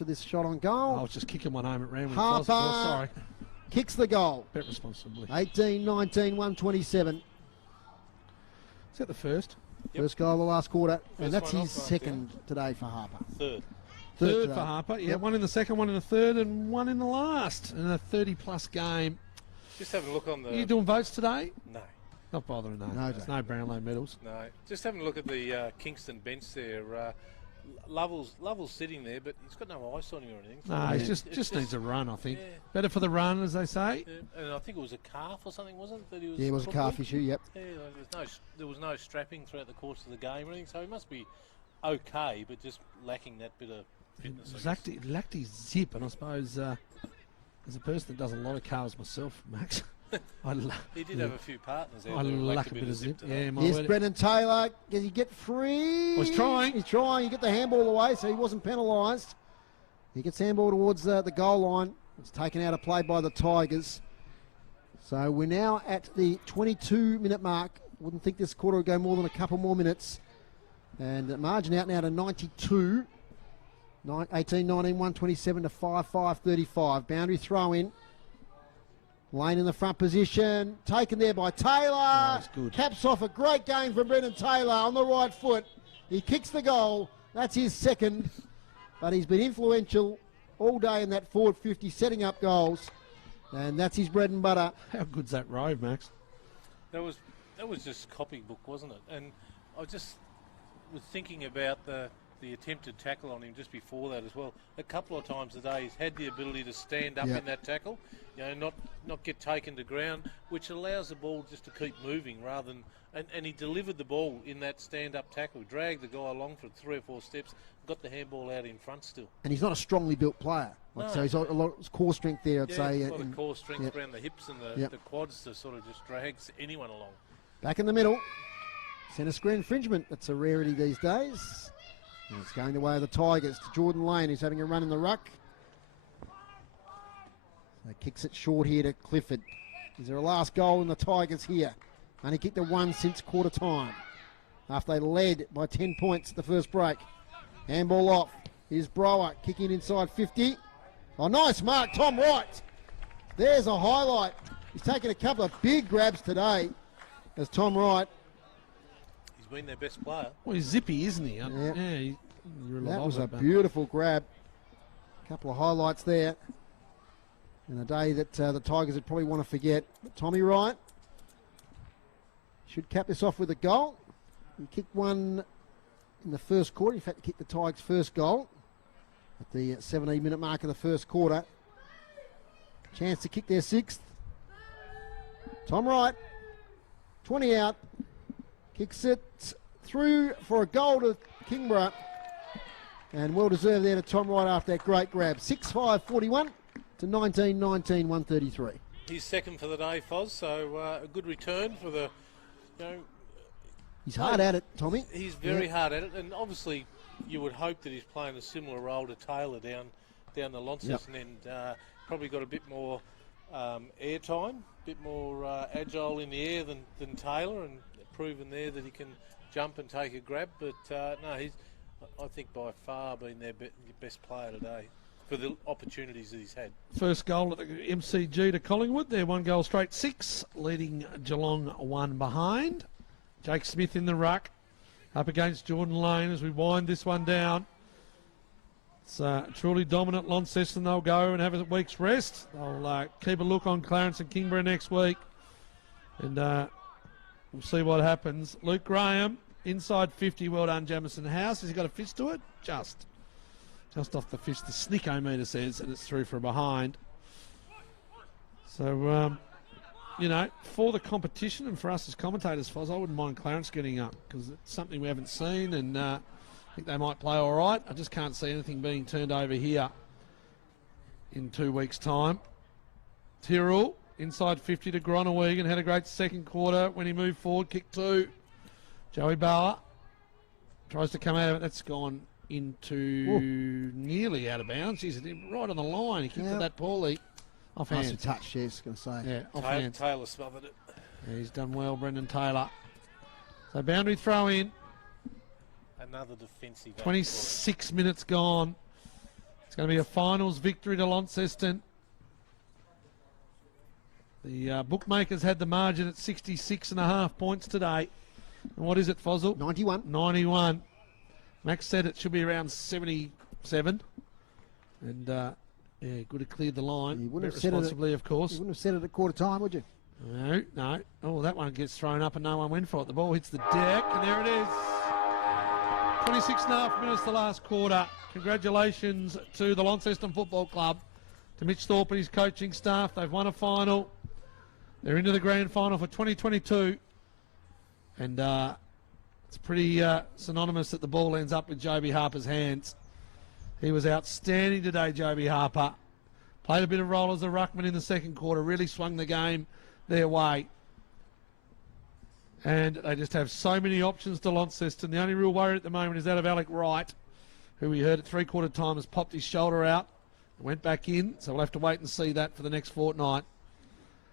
this shot on goal. I was just kicking one home at Ramsey. Harper sorry. Kicks the goal. Bet responsibly. 18-19, 127. Is that the first? First goal of the last quarter. First And that's one his off, second today for Harper. Third. Third today. for Harper. Yeah, Yep. one in the second, one in the third, and one in the last. In a 30-plus game. Just having a look on the... Are you doing votes today? No. Not bothering, no. No, There's no Brownlow medals. No. Just having a look at the Kingston bench there. Lovell's sitting there, but he's got no ice on him or anything. So No, he just needs a run, I think. Yeah. Better for the run, as they say. And I think it was a calf or something, wasn't it? That he was Yeah, it was a calf issue, yep. Yeah, there was no strapping throughout the course of the game or anything, so he must be okay, but just lacking that bit of fitness. Lacked his zip, and I suppose as a person that does a lot of cars myself, Max, He did have a few partners there. I that lack a bit of zip. Yeah, Here's Brendan Taylor. Does he get free? He's trying. He's trying. He get the handball away, so he wasn't penalised. He gets handball towards the goal line. It's taken out of play by the Tigers. So we're now at the 22-minute mark. Wouldn't think this quarter would go more than a couple more minutes. And the margin out now to 92. 18-19, 127 to 5-5-35. Boundary throw in. Lane in the front position, taken there by Taylor. Caps off a great game from Brendan Taylor on the right foot. He kicks the goal. That's his second, but he's been influential all day in that forward 50, setting up goals, and that's his bread and butter. How good's that rove, Max? That was just copybook, wasn't it? And I just was thinking about the attempted tackle on him just before that as well. A couple of times today he's had the ability to stand up in that tackle, you know, not get taken to ground, which allows the ball just to keep moving rather than... And he delivered the ball in that stand-up tackle, dragged the guy along for 3 or 4 steps, got the handball out in front still. And he's not a strongly built player. So he's got a lot of core strength there, I'd say. A lot of core strength around the hips and the quads to sort of just drags anyone along. Back in the middle. Centre square infringement. That's a rarity these days. And it's going the way of the Tigers to Jordan Lane, who's having a run in the ruck. So kicks it short here to Clifford. Is there a last goal in the Tigers here? Only kicked the one since quarter time. after they led by 10 points at the first break. Handball off. Here's Brower kicking inside 50. Oh, nice mark, Tom Wright. There's a highlight. He's taken a couple of big grabs today as Tom Wright. He's been their best player. Well, he's zippy, isn't he? Yeah. You're That was a but beautiful grab. A couple of highlights there. In a day that the Tigers would probably want to forget. But Tommy Wright should cap this off with a goal. He kicked one in the first quarter. In fact, he kicked the Tigers' first goal at the 17-minute mark of the first quarter. Chance to kick their sixth. Tom Wright, 20 out, kicks it through for a goal to Kingborough. And well deserved there to Tom Wright after that great grab. 6-5-41 to 19-19, 133. He's second for the day, Foz, so a good return for the, He's hard at it, Tommy. He's very hard at it, and obviously you would hope that he's playing a similar role to Taylor down the Launceston end. Probably got a bit more air time, a bit more agile in the air than Taylor, and proven there that he can jump and take a grab. But no, he's, I think, by far been their best player today for the opportunities that he's had. First goal at the MCG to Collingwood. They're 1 goal straight 6, leading Geelong 1 behind. Jake Smith in the ruck, up against Jordan Lane as we wind this one down. It's truly dominant Launceston. They'll go and have a week's rest. They'll keep a look on Clarence and Kingborough next week. And we'll see what happens. Luke Graham, inside 50. Well done, Jamison House. Has he got a fist to it? Just off the fist, the snickometer says, and it's through for a behind. So, for the competition and for us as commentators, Foz, I wouldn't mind Clarence getting up because it's something we haven't seen, and I think they might play all right. I just can't see anything being turned over here in 2 weeks' time. Tyrrell, inside 50 to Groningen, had a great second quarter when he moved forward, kick 2. Joey Bauer tries to come out of it. That's gone into nearly out of bounds. He's right on the line. He kicked it that poorly. Off hands. Nice touch, yes, going to say. Yeah, off hands. Taylor smothered it. Yeah, he's done well, Brendan Taylor. So boundary throw in. Another defensive. 26 minutes gone. It's going to be a finals victory to Launceston. The bookmakers had the margin at 66.5 points today. And what is it, Fozzle? 91. 91. Max said it should be around 77. And, good to clear the line. You wouldn't have said responsibly, of course. You wouldn't have said it at quarter time, would you? No. Oh, that one gets thrown up and no one went for it. The ball hits the deck, and there it is. 26.5 minutes the last quarter. Congratulations to the Launceston Football Club, to Mitch Thorpe and his coaching staff. They've won a final. They're into the grand final for 2022. And it's pretty synonymous that the ball ends up with Joby Harper's hands. He was outstanding today, Joby Harper. Played a bit of role as a ruckman in the second quarter. Really swung the game their way. And they just have so many options to Launceston. The only real worry at the moment is that of Alec Wright, who we heard at three-quarter time has popped his shoulder out and went back in. So we'll have to wait and see that for the next fortnight.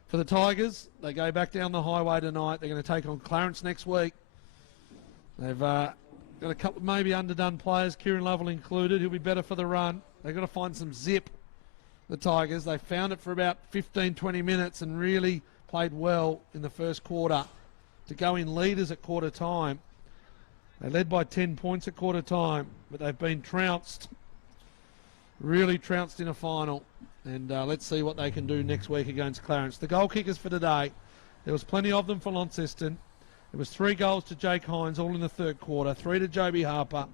For the Tigers, they go back down the highway tonight. They're going to take on Clarence next week. They've got a couple of maybe underdone players, Kieran Lovell included. He'll be better for the run. They've got to find some zip, the Tigers. They found it for about 15, 20 minutes and really played well in the first quarter to go in leaders at quarter time. They led by 10 points at quarter time, but they've been trounced, really trounced in a final. And let's see what they can do next week against Clarence. The goal kickers for today, there was plenty of them for Launceston. It was 3 goals to Jake Hines, all in the third quarter, 3 to Joby Harper,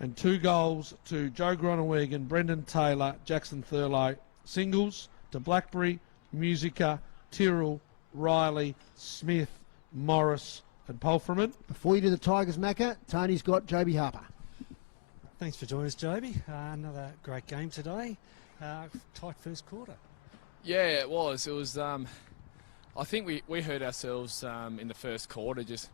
and 2 goals to Joe Groningen, Brendan Taylor, Jackson Thurlow. Singles to Blackberry, Musica, Tyrrell, Riley, Smith, Morris, and Polframan. Before you do the Tigers, Macca, Tony's got Joby Harper. Thanks for joining us, Joby. Another great game today. Tight first quarter. Yeah, it was. It was. I think we hurt ourselves in the first quarter, just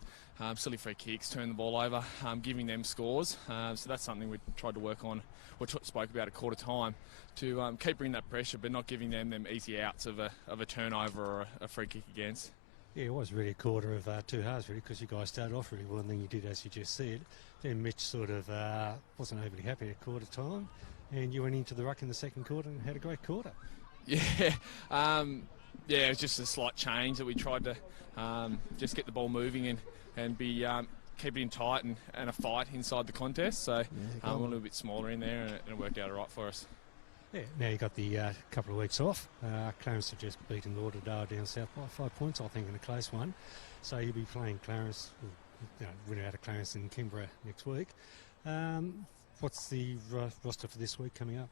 silly free kicks, turning the ball over, giving them scores. So that's something we tried to work on, or spoke about at quarter time, to keep bringing that pressure, but not giving them easy outs of a turnover or a free kick against. Yeah, it was really a quarter of two halves, really, because you guys started off really well, and then you did, as you just said. Then Mitch sort of wasn't overly happy at quarter time, and you went into the ruck in the second quarter and had a great quarter. Yeah, it was just a slight change that we tried to just get the ball moving and be keep it in tight and a fight inside the contest. So we're a little bit smaller in there, and it worked out all right for us. Yeah, now you've got the couple of weeks off. Clarence have just beaten Lauderdale down south by 5 points, I think, in a close one. So you'll be playing Clarence, winner out of Clarence in Kingborough next week. What's the roster for this week coming up?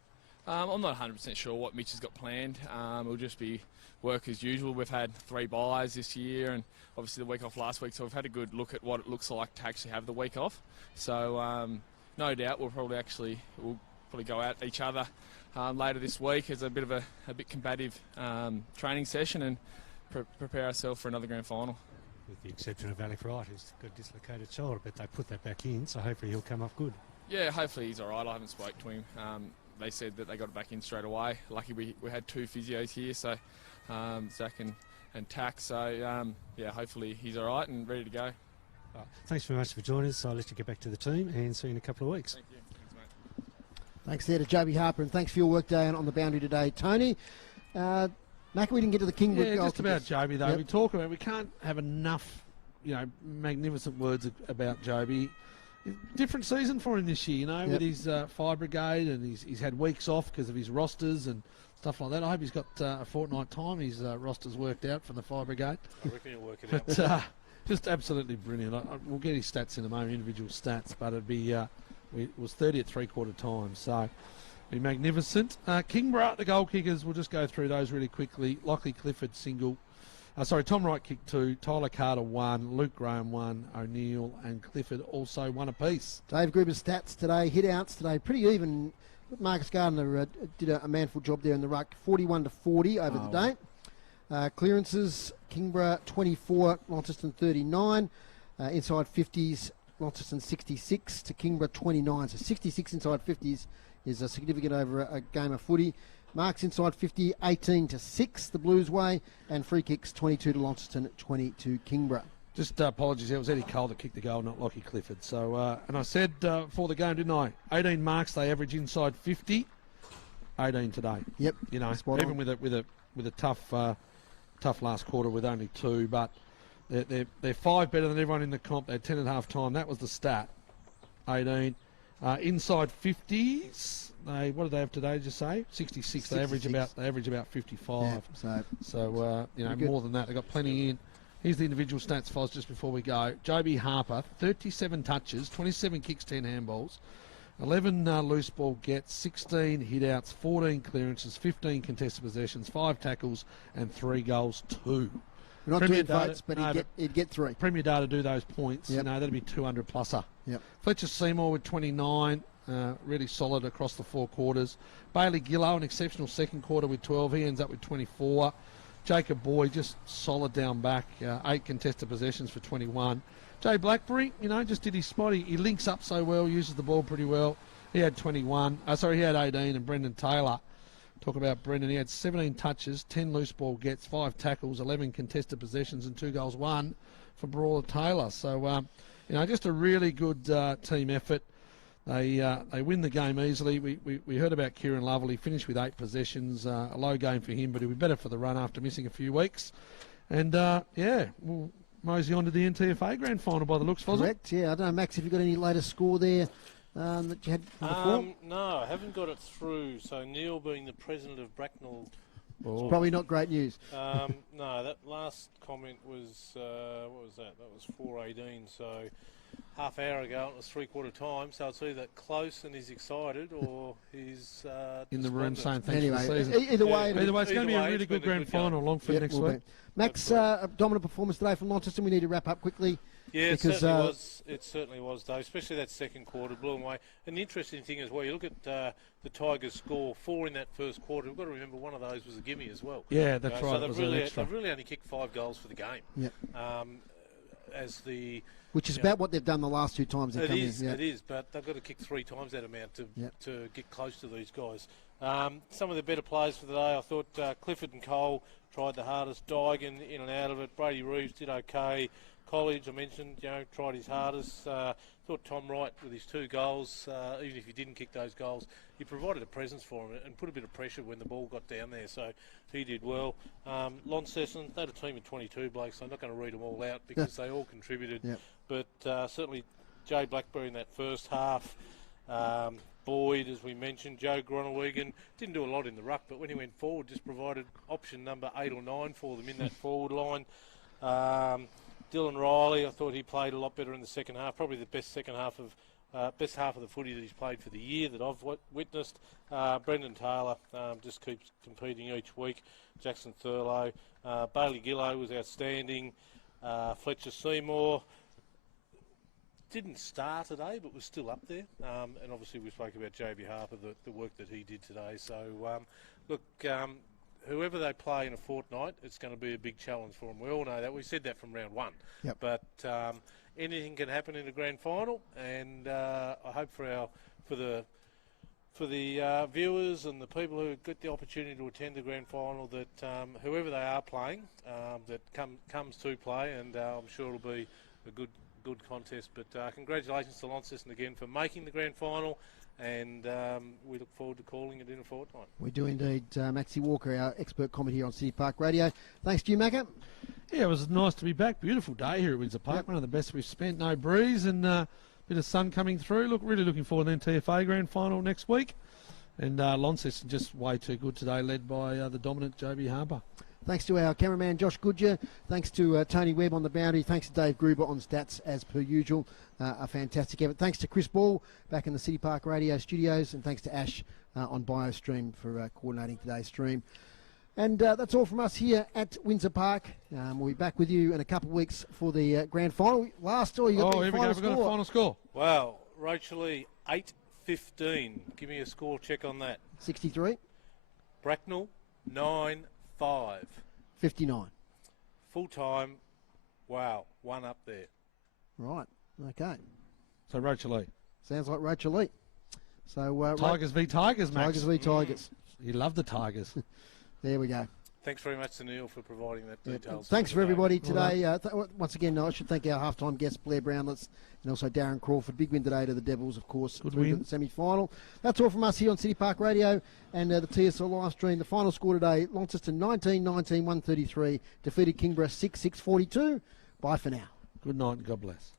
I'm not 100% sure what Mitch has got planned. It'll just be work as usual. We've had 3 buys this year, and obviously the week off last week, so we've had a good look at what it looks like to actually have the week off. So no doubt we'll probably go at each other later this week as a bit combative training session and prepare ourselves for another grand final. With the exception of Alec Wright, who's got a dislocated shoulder, but they put that back in, so hopefully he'll come up good. Yeah, hopefully he's all right. I haven't spoke to him. They said that they got it back in straight away. Lucky we had 2 physios here, so Zach and Tack. So hopefully he's all right and ready to go. Thanks very much for joining us. I'll let you get back to the team and see you in a couple of weeks. Thank you. Thanks, mate. Thanks there to Joby Harper, and thanks for your work day on the boundary today, Tony. Mac, we didn't get to the Kingborough. Yeah, just about Joby though. Yep. We can't have enough, magnificent words about Joby. Different season for him this year, with his fire brigade, and he's had weeks off because of his rosters and stuff like that. I hope he's got a fortnight time. His roster's worked out from the fire brigade. I reckon he'll work it out. But just absolutely brilliant. We'll get his stats in a moment, individual stats, but it'd be it was 30 at 3/4 time, so be magnificent. Kingborough, the goal kickers, we'll just go through those really quickly. Lockley Clifford single. Tom Wright kicked 2, Tyler Carter 1, Luke Graham 1, O'Neill and Clifford also 1 apiece. Dave Gruber's stats today, hit-outs today, pretty even. Marcus Gardner did a manful job there in the ruck, 41-40 over the day. Clearances, Kingborough 24, Launceston 39. Inside 50s, Launceston 66 to Kingborough 29. So 66 inside 50s is significant over a game of footy. Marks inside 50, 18-6 the Blues way, and free kicks 22 to Launceston, 20 to Kingborough. Just apologies, it was Eddie Cole that kicked the goal, not Lockie Clifford. So, and I said before the game, didn't I? 18 marks, they average inside 50. 18 today. Yep. Even with a tough last quarter with only 2, but they're 5 better than everyone in the comp. They had 10 at half time. That was the stat. 18. Inside 50s. What did they have today? Did you say 66? They average about 55. Yeah, so more than that. They got plenty in. Here's the individual stats, Foz, just before we go. Joby Harper, 37 touches, 27 kicks, 10 handballs, 11 loose ball gets, 16 hit-outs, 14 clearances, 15 contested possessions, 5 tackles, and 3 goals, 2. We're not doing votes, but he'd get 3. Premier Data do those points. Yep. That'd be 200 pluser. Yep. Fletcher Seymour with 29. Really solid across the 4 quarters. Bailey Gillow, an exceptional second quarter with 12. He ends up with 24. Jacob Boyd, just solid down back. 8 contested possessions for 21. Jay Blackberry, just did his spot. He links up so well, uses the ball pretty well. He had 21. He had 18. And Brendan Taylor, talk about Brendan, he had 17 touches, 10 loose ball gets, 5 tackles, 11 contested possessions and 2 goals, 1 for Brawler Taylor. So, just a really good team effort. They win the game easily. We heard about Kieran Lovell. He finished with 8 possessions. A low game for him, but he'll be better for the run after missing a few weeks. And, we'll mosey on to the NTFA Grand Final by the looks, was it? Correct, yeah. I don't know, Max, have you got any latest score there that you had before? No, I haven't got it through. So Neil being the president of Bracknell... It's probably not great news. No, that last comment was, what was that? That was 4:18, so... half hour ago, it was 3/4 time, so it's either close and he's excited, or he's in the room saying thanks anyway, for the season. Either way, it's going to be a really good grand final. Longford next week. Max, a dominant performance today from Launceston. We need to wrap up quickly. Yeah, it certainly was. It certainly was, Dave. Especially that second quarter blew them away. And the interesting thing as well, you look at the Tigers' score, 4 in that first quarter. We've got to remember one of those was a gimme as well. Yeah, that's right. So they've really only kicked 5 goals for the game. Yep. As the Which is about what they've done the last 2 times they've come in. Yeah. It is, but they've got to kick 3 times that amount to get close to these guys. Some of the better players for the day, I thought Clifford and Cole tried the hardest. Dygan in and out of it. Brady Reeves did okay. College, I mentioned, tried his hardest. Thought Tom Wright with his 2 goals, even if he didn't kick those goals, he provided a presence for him and put a bit of pressure when the ball got down there, so he did well. Launceston, they had a team of 22 blokes, so I'm not going to read them all out because they all contributed. Yep. But certainly Jay Blackberry in that first half, Boyd, as we mentioned, Joe Groenewegen didn't do a lot in the ruck, but when he went forward, just provided option number 8 or 9 for them in that forward line. Dylan Riley, I thought he played a lot better in the second half. Probably the best half of the footy that he's played for the year that I've witnessed. Brendan Taylor just keeps competing each week. Jackson Thurlow, Bailey Gillow was outstanding. Fletcher Seymour didn't start today, but was still up there. And obviously we spoke about JB Harper, the work that he did today. So look. Whoever they play in a fortnight, it's going to be a big challenge for them. We all know that. We said that from round 1. Yep. But anything can happen in the grand final, and I hope for the viewers and the people who get the opportunity to attend the grand final that whoever they are playing, that comes to play, and I'm sure it'll be a good contest. But congratulations to Launceston again for making the grand final. And we look forward to calling it in a fortnight. We do indeed. Maxie Walker, our expert comment here on City Park Radio. Thanks to you, Macca. Yeah, it was nice to be back. Beautiful day here at Windsor Park. Yep. One of the best we've spent. No breeze and bit of sun coming through. Really looking forward to the TFA Grand Final next week. And Launceston just way too good today, led by the dominant JB Harper. Thanks to our cameraman Josh Goodyear. Thanks to Tony Webb on the boundary. Thanks to Dave Gruber on stats as per usual. A fantastic effort. Thanks to Chris Ball back in the City Park Radio studios, and thanks to Ash on BioStream for coordinating today's stream. And that's all from us here at Windsor Park. We'll be back with you in a couple of weeks for the grand final. Last story, you got the final score. We've got a final score. Wow, Rachel Lee, 8-15. Give me a score check on that. 63. Bracknell, 9-5. 59. Full time, wow, 1 up there. Right, okay. So Rachel Lee. Sounds like Rachel Lee. So Tigers v Tigers, Max. Tigers v Tigers. You love the Tigers. There we go. Thanks very much to Neil for providing that details. Thanks for everybody today. Once again, I should thank our halftime guests, Blair Brownlets, and also Darren Crawford. Big win today to the Devils, of course. Good win. The semi-final. That's all from us here on City Park Radio and the TSL live stream. The final score today, Launceston 19-19, 133. Defeated Kingborough 6-6-42. Bye for now. Good night and God bless.